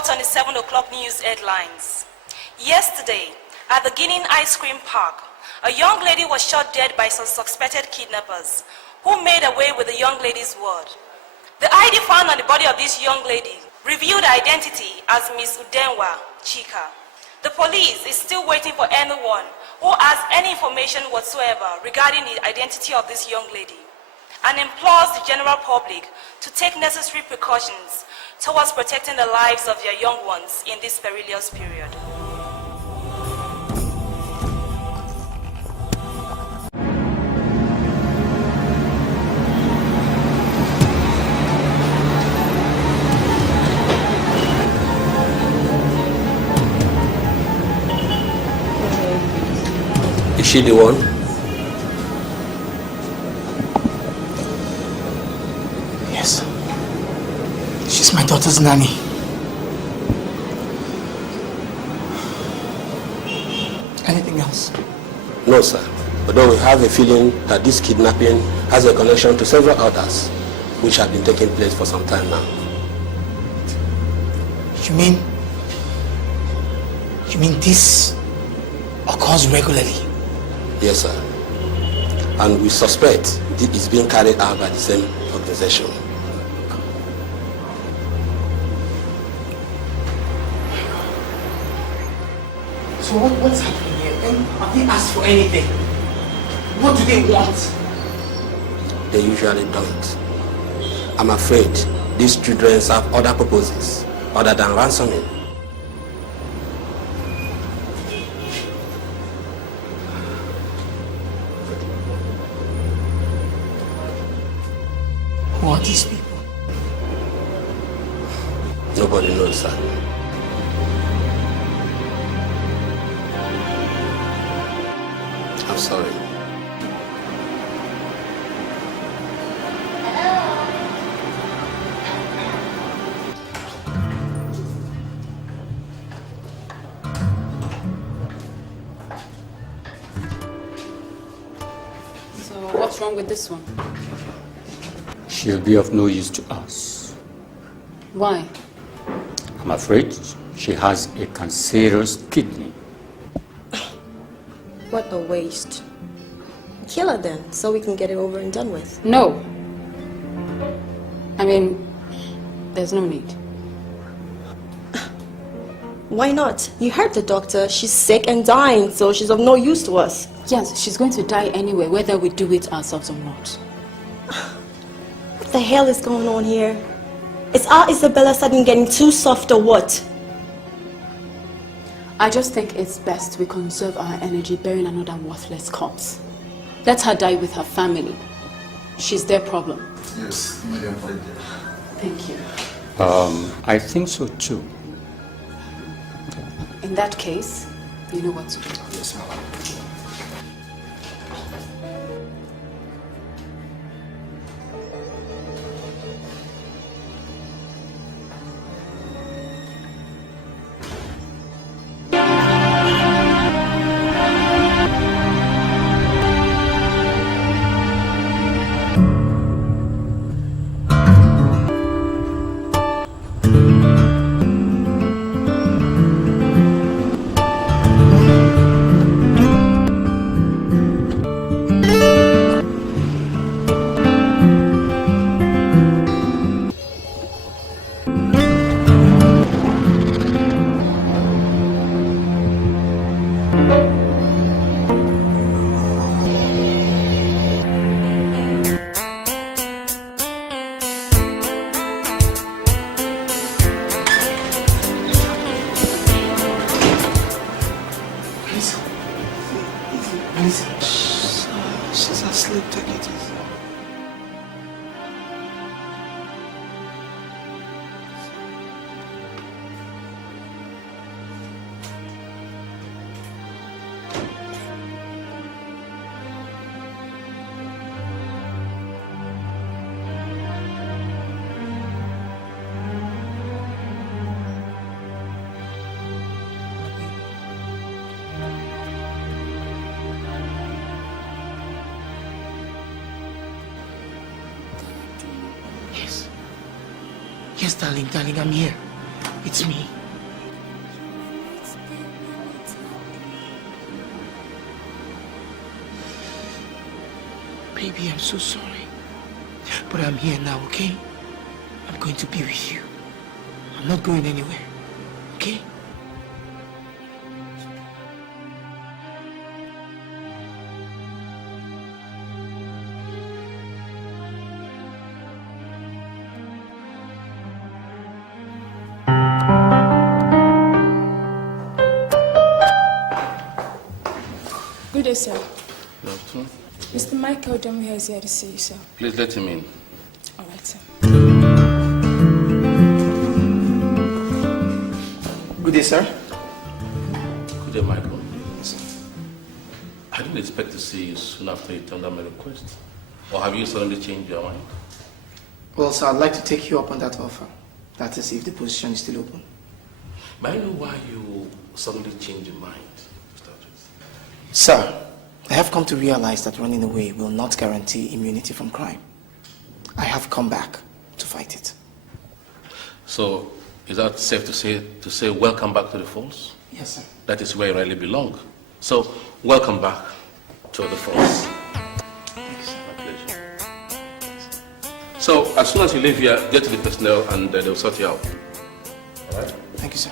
report on the 7 o'clock news headlines. Yesterday, at the Guinea Ice Cream Park, a young lady was shot dead by some suspected kidnappers who made away with the young lady's word. The ID found on the body of this young lady revealed her identity as Miss Udenwa Chika. The police is still waiting for anyone who has any information whatsoever regarding the identity of this young lady, and implores the general public to take necessary precautions towards protecting the lives of their young ones in this perilous period. Is she the one? Yes. She's my daughter's nanny. Anything else? No, sir. Although we have a feeling that this kidnapping has a connection to several others, which have been taking place for some time now. You mean this occurs regularly? Yes, sir. And we suspect it is being carried out by the same organization. So what's happening here? Have they asked for anything? What do they want? They usually don't. I'm afraid these children have other purposes other than ransoming. Who are these people? Nobody knows, sir. I'm sorry. So what's wrong with this one? She'll be of no use to us. Why? I'm afraid she has a cancerous kidney. What a waste. Kill her then, so we can get it over and done with. No. I mean, there's no need. Why not? You heard the doctor. She's sick and dying, so she's of no use to us. Yes, she's going to die anyway, whether we do it ourselves or not. What the hell is going on here? Is our Isabella suddenly getting too soft or what? I just think it's best we conserve our energy burying another worthless corpse. Let her die with her family. She's their problem. Yes, Madam. Thank you. I think so too. In that case, you know what to do. Yes, ma'am. She's asleep, take it easy. Yes, darling, I'm here. It's me. Baby, I'm so sorry. But I'm here now, okay? I'm going to be with you. I'm not going anywhere, okay? Good day, sir. Good afternoon. Mr. Michael Domu is here to see you, sir. Please let him in. All right, sir. Good day, sir. Good day, Michael. I didn't expect to see you soon after you turned down my request. Or have you suddenly changed your mind? Well, sir, I'd like to take you up on that offer. That is, if the position is still open. May I know why you suddenly changed your mind? Sir, I have come to realize that running away will not guarantee immunity from crime. I have come back to fight it. So, is that safe to say welcome back to the force? Yes, sir. That is where you really belong. So, welcome back to the force. My pleasure. So, as soon as you leave here, get to the personnel and they'll sort you out. All right? Thank you, sir.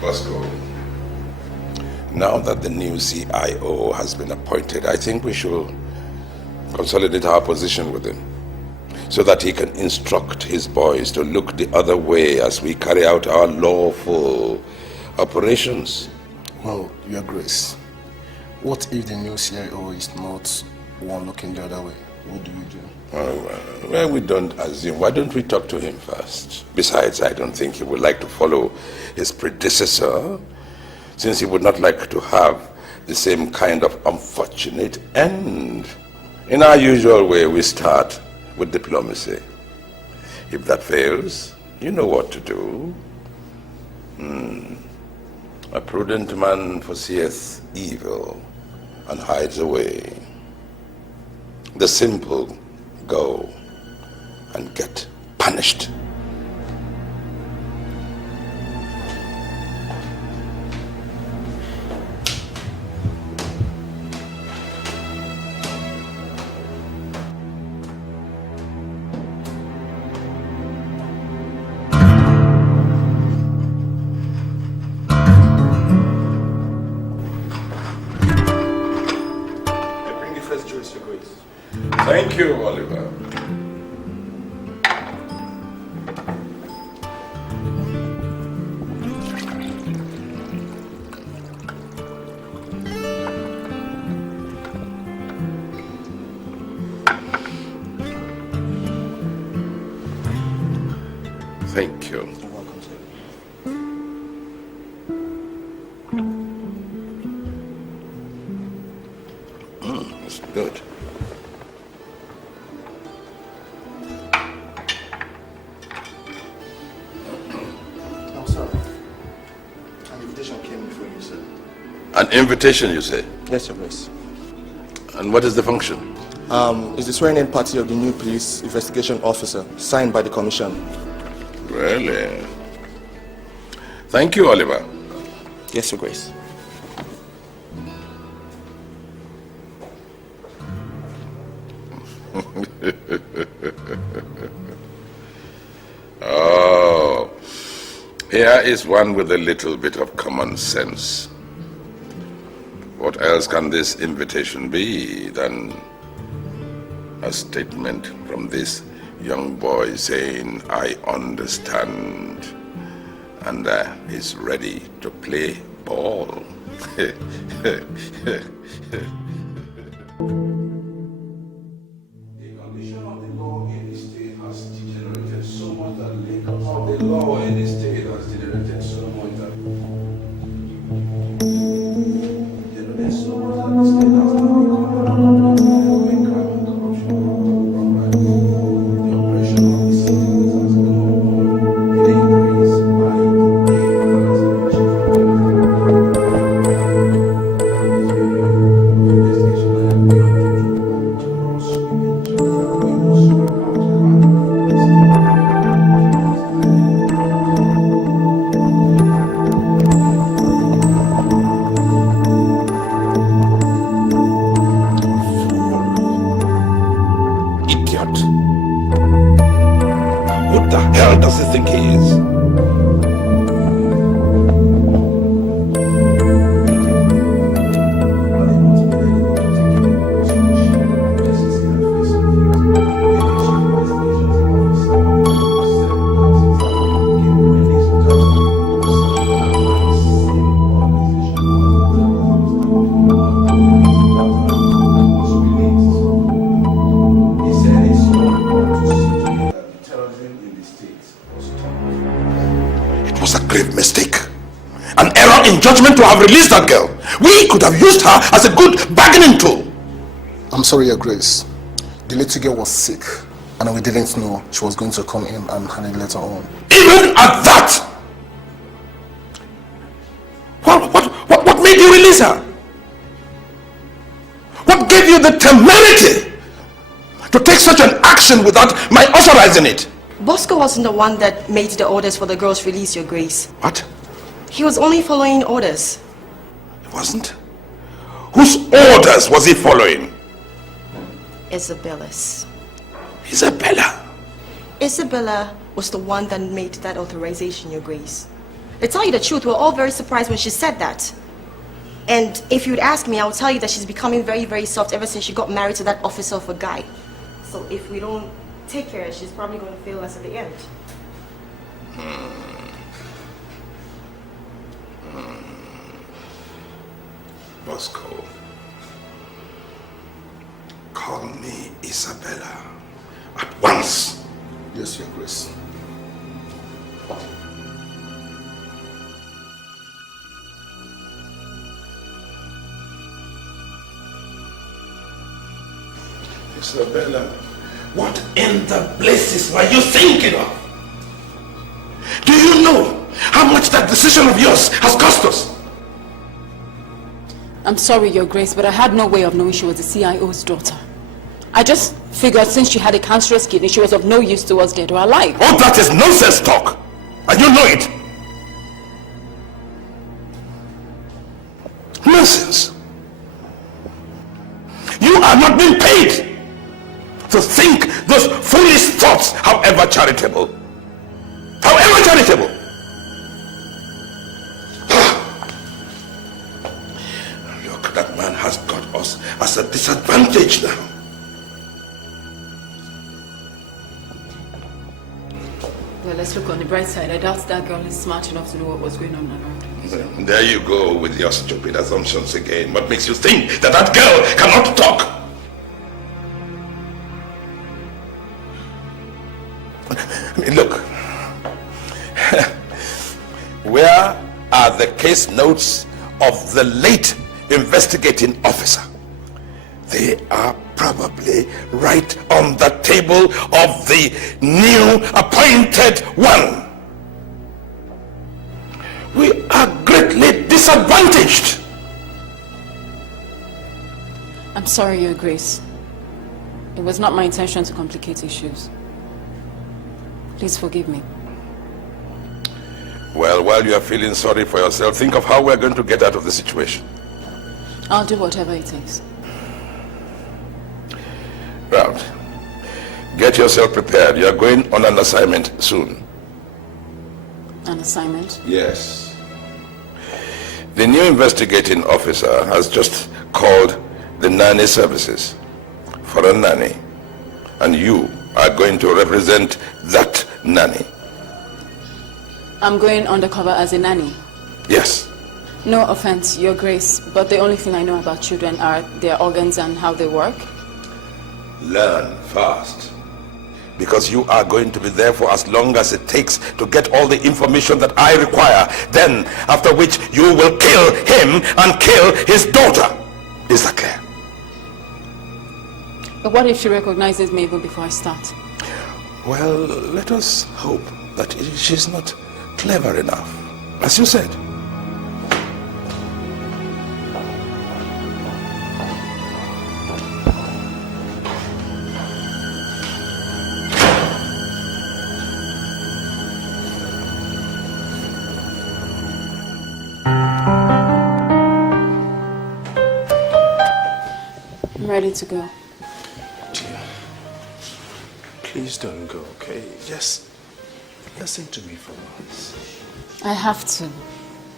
Bosco, now that the new CIO has been appointed, I think we should consolidate our position with him so that he can instruct his boys to look the other way as we carry out our lawful operations. Well, Your Grace, what if the new CIO is not one looking the other way? What do you do? Well, we don't assume. Why don't we talk to him first? Besides, I don't think he would like to follow his predecessor, since he would not like to have the same kind of unfortunate end. In our usual way, we start with diplomacy. If that fails, you know what to do. A prudent man foreseeth evil and hides away. The simple go and get punished. Thank you, Oliver. Thank you. You're welcome, sir. It's good. No, sir. An invitation came in for you, sir. An invitation, you say? Yes, Your Grace. And what is the function? It's the swearing-in party of the new police investigation officer, signed by the commission. Really? Thank you, Oliver. Yes, Your Grace. Oh, here is one with a little bit of common sense. What else can this invitation be than a statement from this young boy saying, I understand, and is ready to play ball. The law in the state has degenerated so much that the state has now become an underground crime and corruption. The operation of the citizens has gone in increase by day as a out. Who the hell does he think he is? Judgment to have released that girl. We could have used her as a good bargaining tool. I'm sorry, Your Grace. The little girl was sick, and we didn't know she was going to come in and hand it later on. Even at that? What made you release her? What gave you the temerity to take such an action without my authorizing it? Bosco wasn't the one that made the orders for the girl's release, Your Grace. What? He was only following orders. He wasn't? Whose orders was he following? Isabella's. Isabella? Isabella was the one that made that authorization, Your Grace. To tell you the truth, we're all very surprised when she said that. And if you'd ask me, I would tell you that she's becoming very, very soft ever since she got married to that officer of a guy. So if we don't take care of her, she's probably going to fail us at the end. Bosco, call me Isabella at once. Yes, Your Grace. Isabella, what in the blazes were you thinking of? Do you know how much that decision of yours has cost us? I'm sorry, Your Grace, but I had no way of knowing she was the CIO's daughter. I just figured since she had a cancerous kidney, she was of no use to us, dead or alive. Oh, that is nonsense talk! And you know it! Nonsense! You are not being paid to think those foolish thoughts, however charitable. However charitable! That man has got us as a disadvantage now. Well, let's look on the bright side. I doubt that girl is smart enough to know what was going on around. There you go with your stupid assumptions again. What makes you think that that girl cannot talk? I mean, look. Where are the case notes of the late investigating officer? They are probably right on the table of the new appointed one. We are greatly disadvantaged. I'm sorry, Your Grace. It was not my intention to complicate issues. Please forgive me. Well, while you are feeling sorry for yourself, think of how we're going to get out of the situation. I'll do whatever it takes. Round. Get yourself prepared. You are going on an assignment soon. An assignment? Yes. The new investigating officer has just called the nanny services for a nanny. And you are going to represent that nanny. I'm going undercover as a nanny. Yes. No offense, Your Grace, but the only thing I know about children are their organs and how they work. Learn fast. Because you are going to be there for as long as it takes to get all the information that I require. Then, after which, you will kill him and kill his daughter. Is that clear? But what if she recognizes me even before I start? Well, let us hope that she's not clever enough, as you said. I'm ready to go. please don't go, okay? Just listen to me for once. I have to.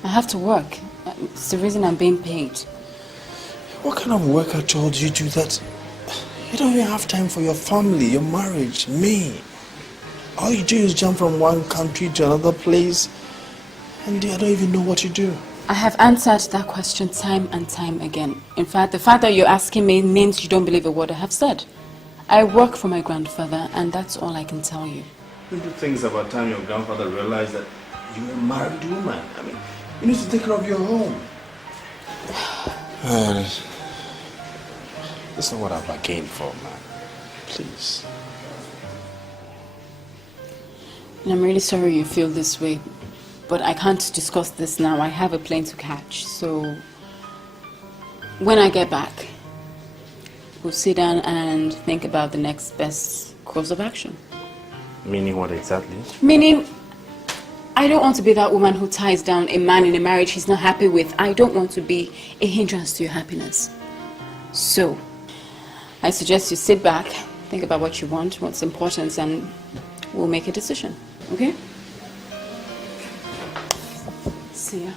I have to work. It's the reason I'm being paid. What kind of work at all do you do that? You don't even have time for your family, your marriage, me. All you do is jump from one country to another place, and I don't even know what you do. I have answered that question time and time again. In fact, the fact that you're asking me means you don't believe a word I have said. I work for my grandfather, and that's all I can tell you. You do things about time your grandfather realized that you're a married woman. I mean, you need to take care of your home. That's not what I bargained for, man. Please. And I'm really sorry you feel this way, but I can't discuss this now. I have a plane to catch, so when I get back, we'll sit down and think about the next best course of action. Meaning what exactly? Meaning, I don't want to be that woman who ties down a man in a marriage he's not happy with. I don't want to be a hindrance to your happiness. So, I suggest you sit back, think about what you want, what's important, and we'll make a decision. Okay? See ya.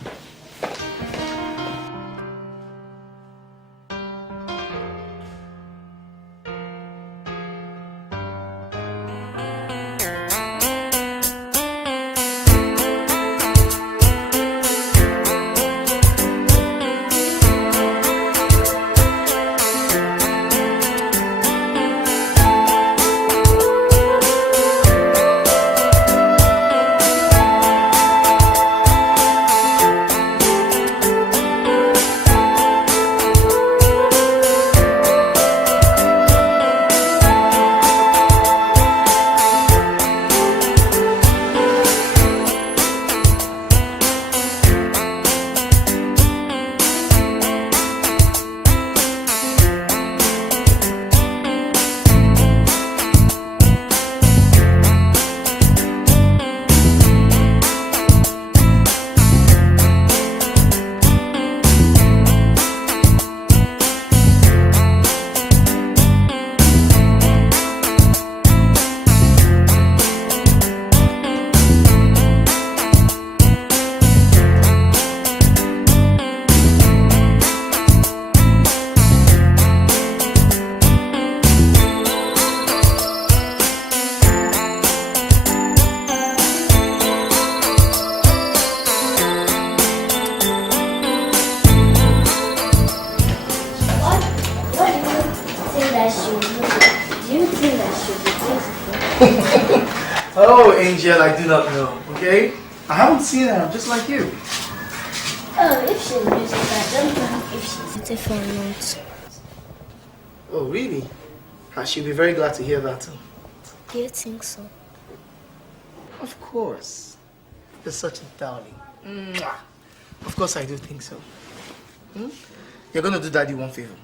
Oh, Angel, I do not know, okay? I haven't seen her, just like you. Oh, if she's music, I don't know if she's beautiful or not. Oh, really? She'll be very glad to hear that too. Do you think so? Of course. You're such a darling. Mwah. Of course I do think so. You're going to do Daddy one favor.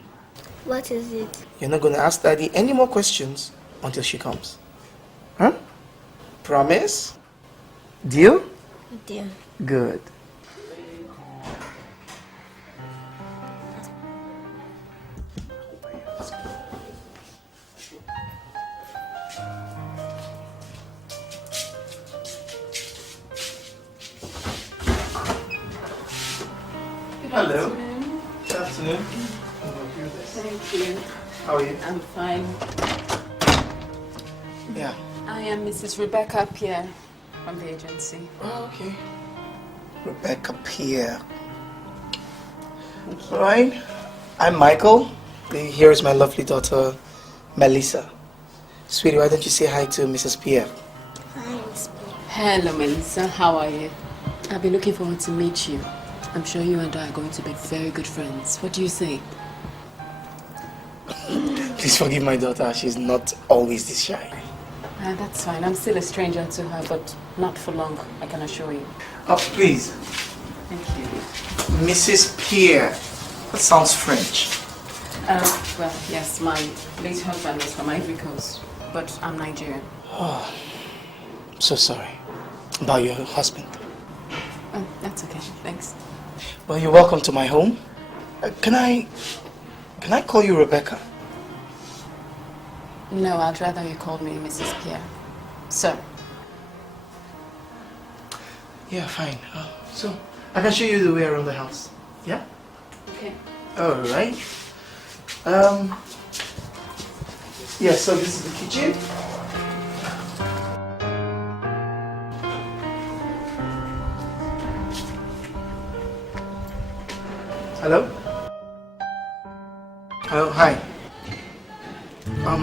What is it? You're not going to ask Daddy any more questions until she comes. Huh? Promise? Deal? Deal. Good. Hello. Good afternoon. Thank you. How are you? I'm fine. Yeah. I am Mrs. Rebecca Pierre from the agency. Oh, okay. Rebecca Pierre. All right. I'm Michael. Here is my lovely daughter, Melissa. Sweetie, why don't you say hi to Mrs. Pierre? Hi, Miss Pierre. Hello, Melissa. How are you? I've been looking forward to meet you. I'm sure you and I are going to be very good friends. What do you say? Please forgive my daughter. She's not always this shy. That's fine. I'm still a stranger to her, but not for long, I can assure you. Oh, please. Thank you. Mrs. Pierre. That sounds French. Well, yes, my late husband was from Ivory Coast, but I'm Nigerian. Oh, I'm so sorry about your husband. Oh, that's okay. Thanks. Well, you're welcome to my home. Can I call you Rebecca? No, I'd rather you called me Mrs. Pierre. Sir. Yeah, fine. So, I can show you the way around the house. Yeah? Okay. Alright. Yeah, so this is the kitchen. Hello? Hello, hi.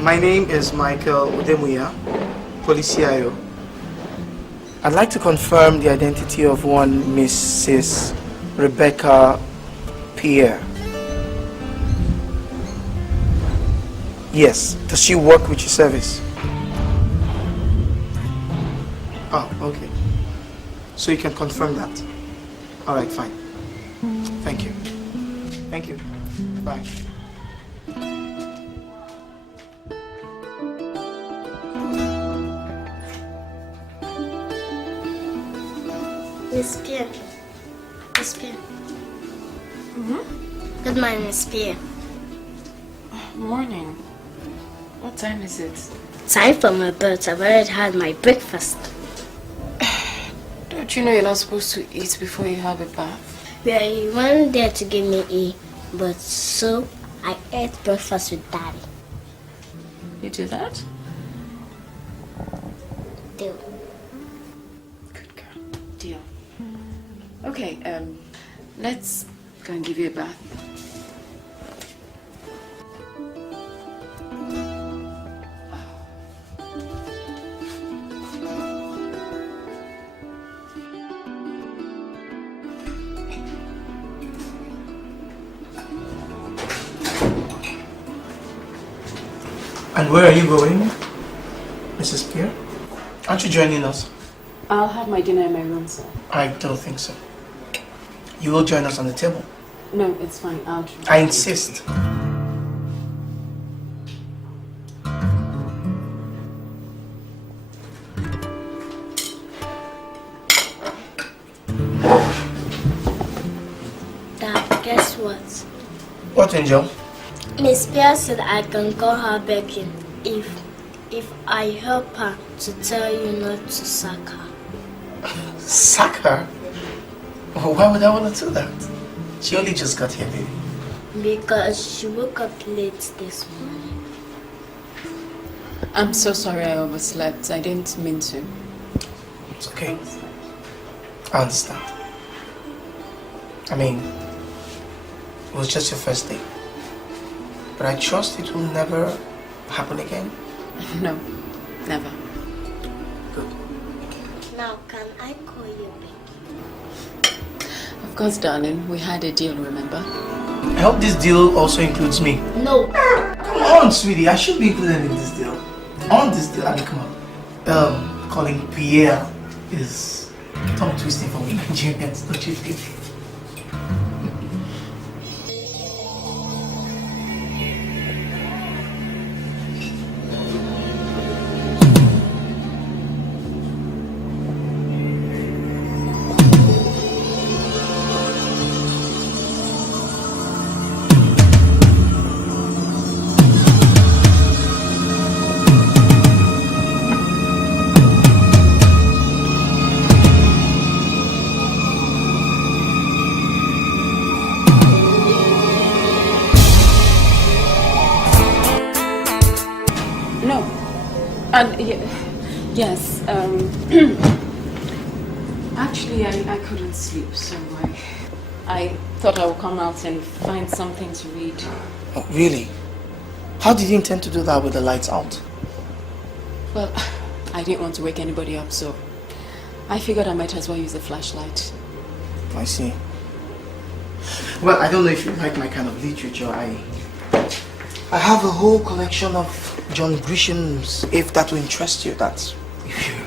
My name is Michael Udemuya, Police CIO. I'd like to confirm the identity of one Mrs. Rebecca Pierre. Yes. Does she work with your service? Oh, okay. So you can confirm that. Alright, fine. Thank you. Thank you. Bye. Miss Pierre. Miss Pierre. Good morning, Miss Pierre. Morning. What time is it? Time for my birth. I've already had my breakfast. Don't you know you're not supposed to eat before you have a bath? Yeah, you weren't there to give me a, but so I ate breakfast with Daddy. You do that? Deal. Deal. Okay, let's go and give you a bath. And where are you going, Mrs. Pierre? Aren't you joining us? I'll have my dinner in my room, sir. I don't think so. You will join us on the table. No, it's fine. I'll try. I insist. Dad, guess what? What, Angel? Miss Pierre said I can call her begging if I help her to tell you not to sack her. Sack her? Why would I want to do that? She only just got here, baby. Because she woke up late this morning. I'm so sorry I overslept. I didn't mean to. It's okay. I understand. I mean, it was just your first day. But I trust it will never happen again. No, never. Now, can I call you baby? Of course, darling. We had a deal, remember? I hope this deal also includes me. No. Come on, sweetie. I should be included in this deal. On this deal, I mean, come on. Calling Pierre is tongue twisting for me Nigerians, don't you think? Yes, actually I couldn't sleep, so I thought I would come out and find something to read. Oh, really? How did you intend to do that with the lights out? Well, I didn't want to wake anybody up, so I figured I might as well use a flashlight. I see. Well, I don't know if you like my kind of literature. I have a whole collection of John Grisham's, if that will interest you. That's if you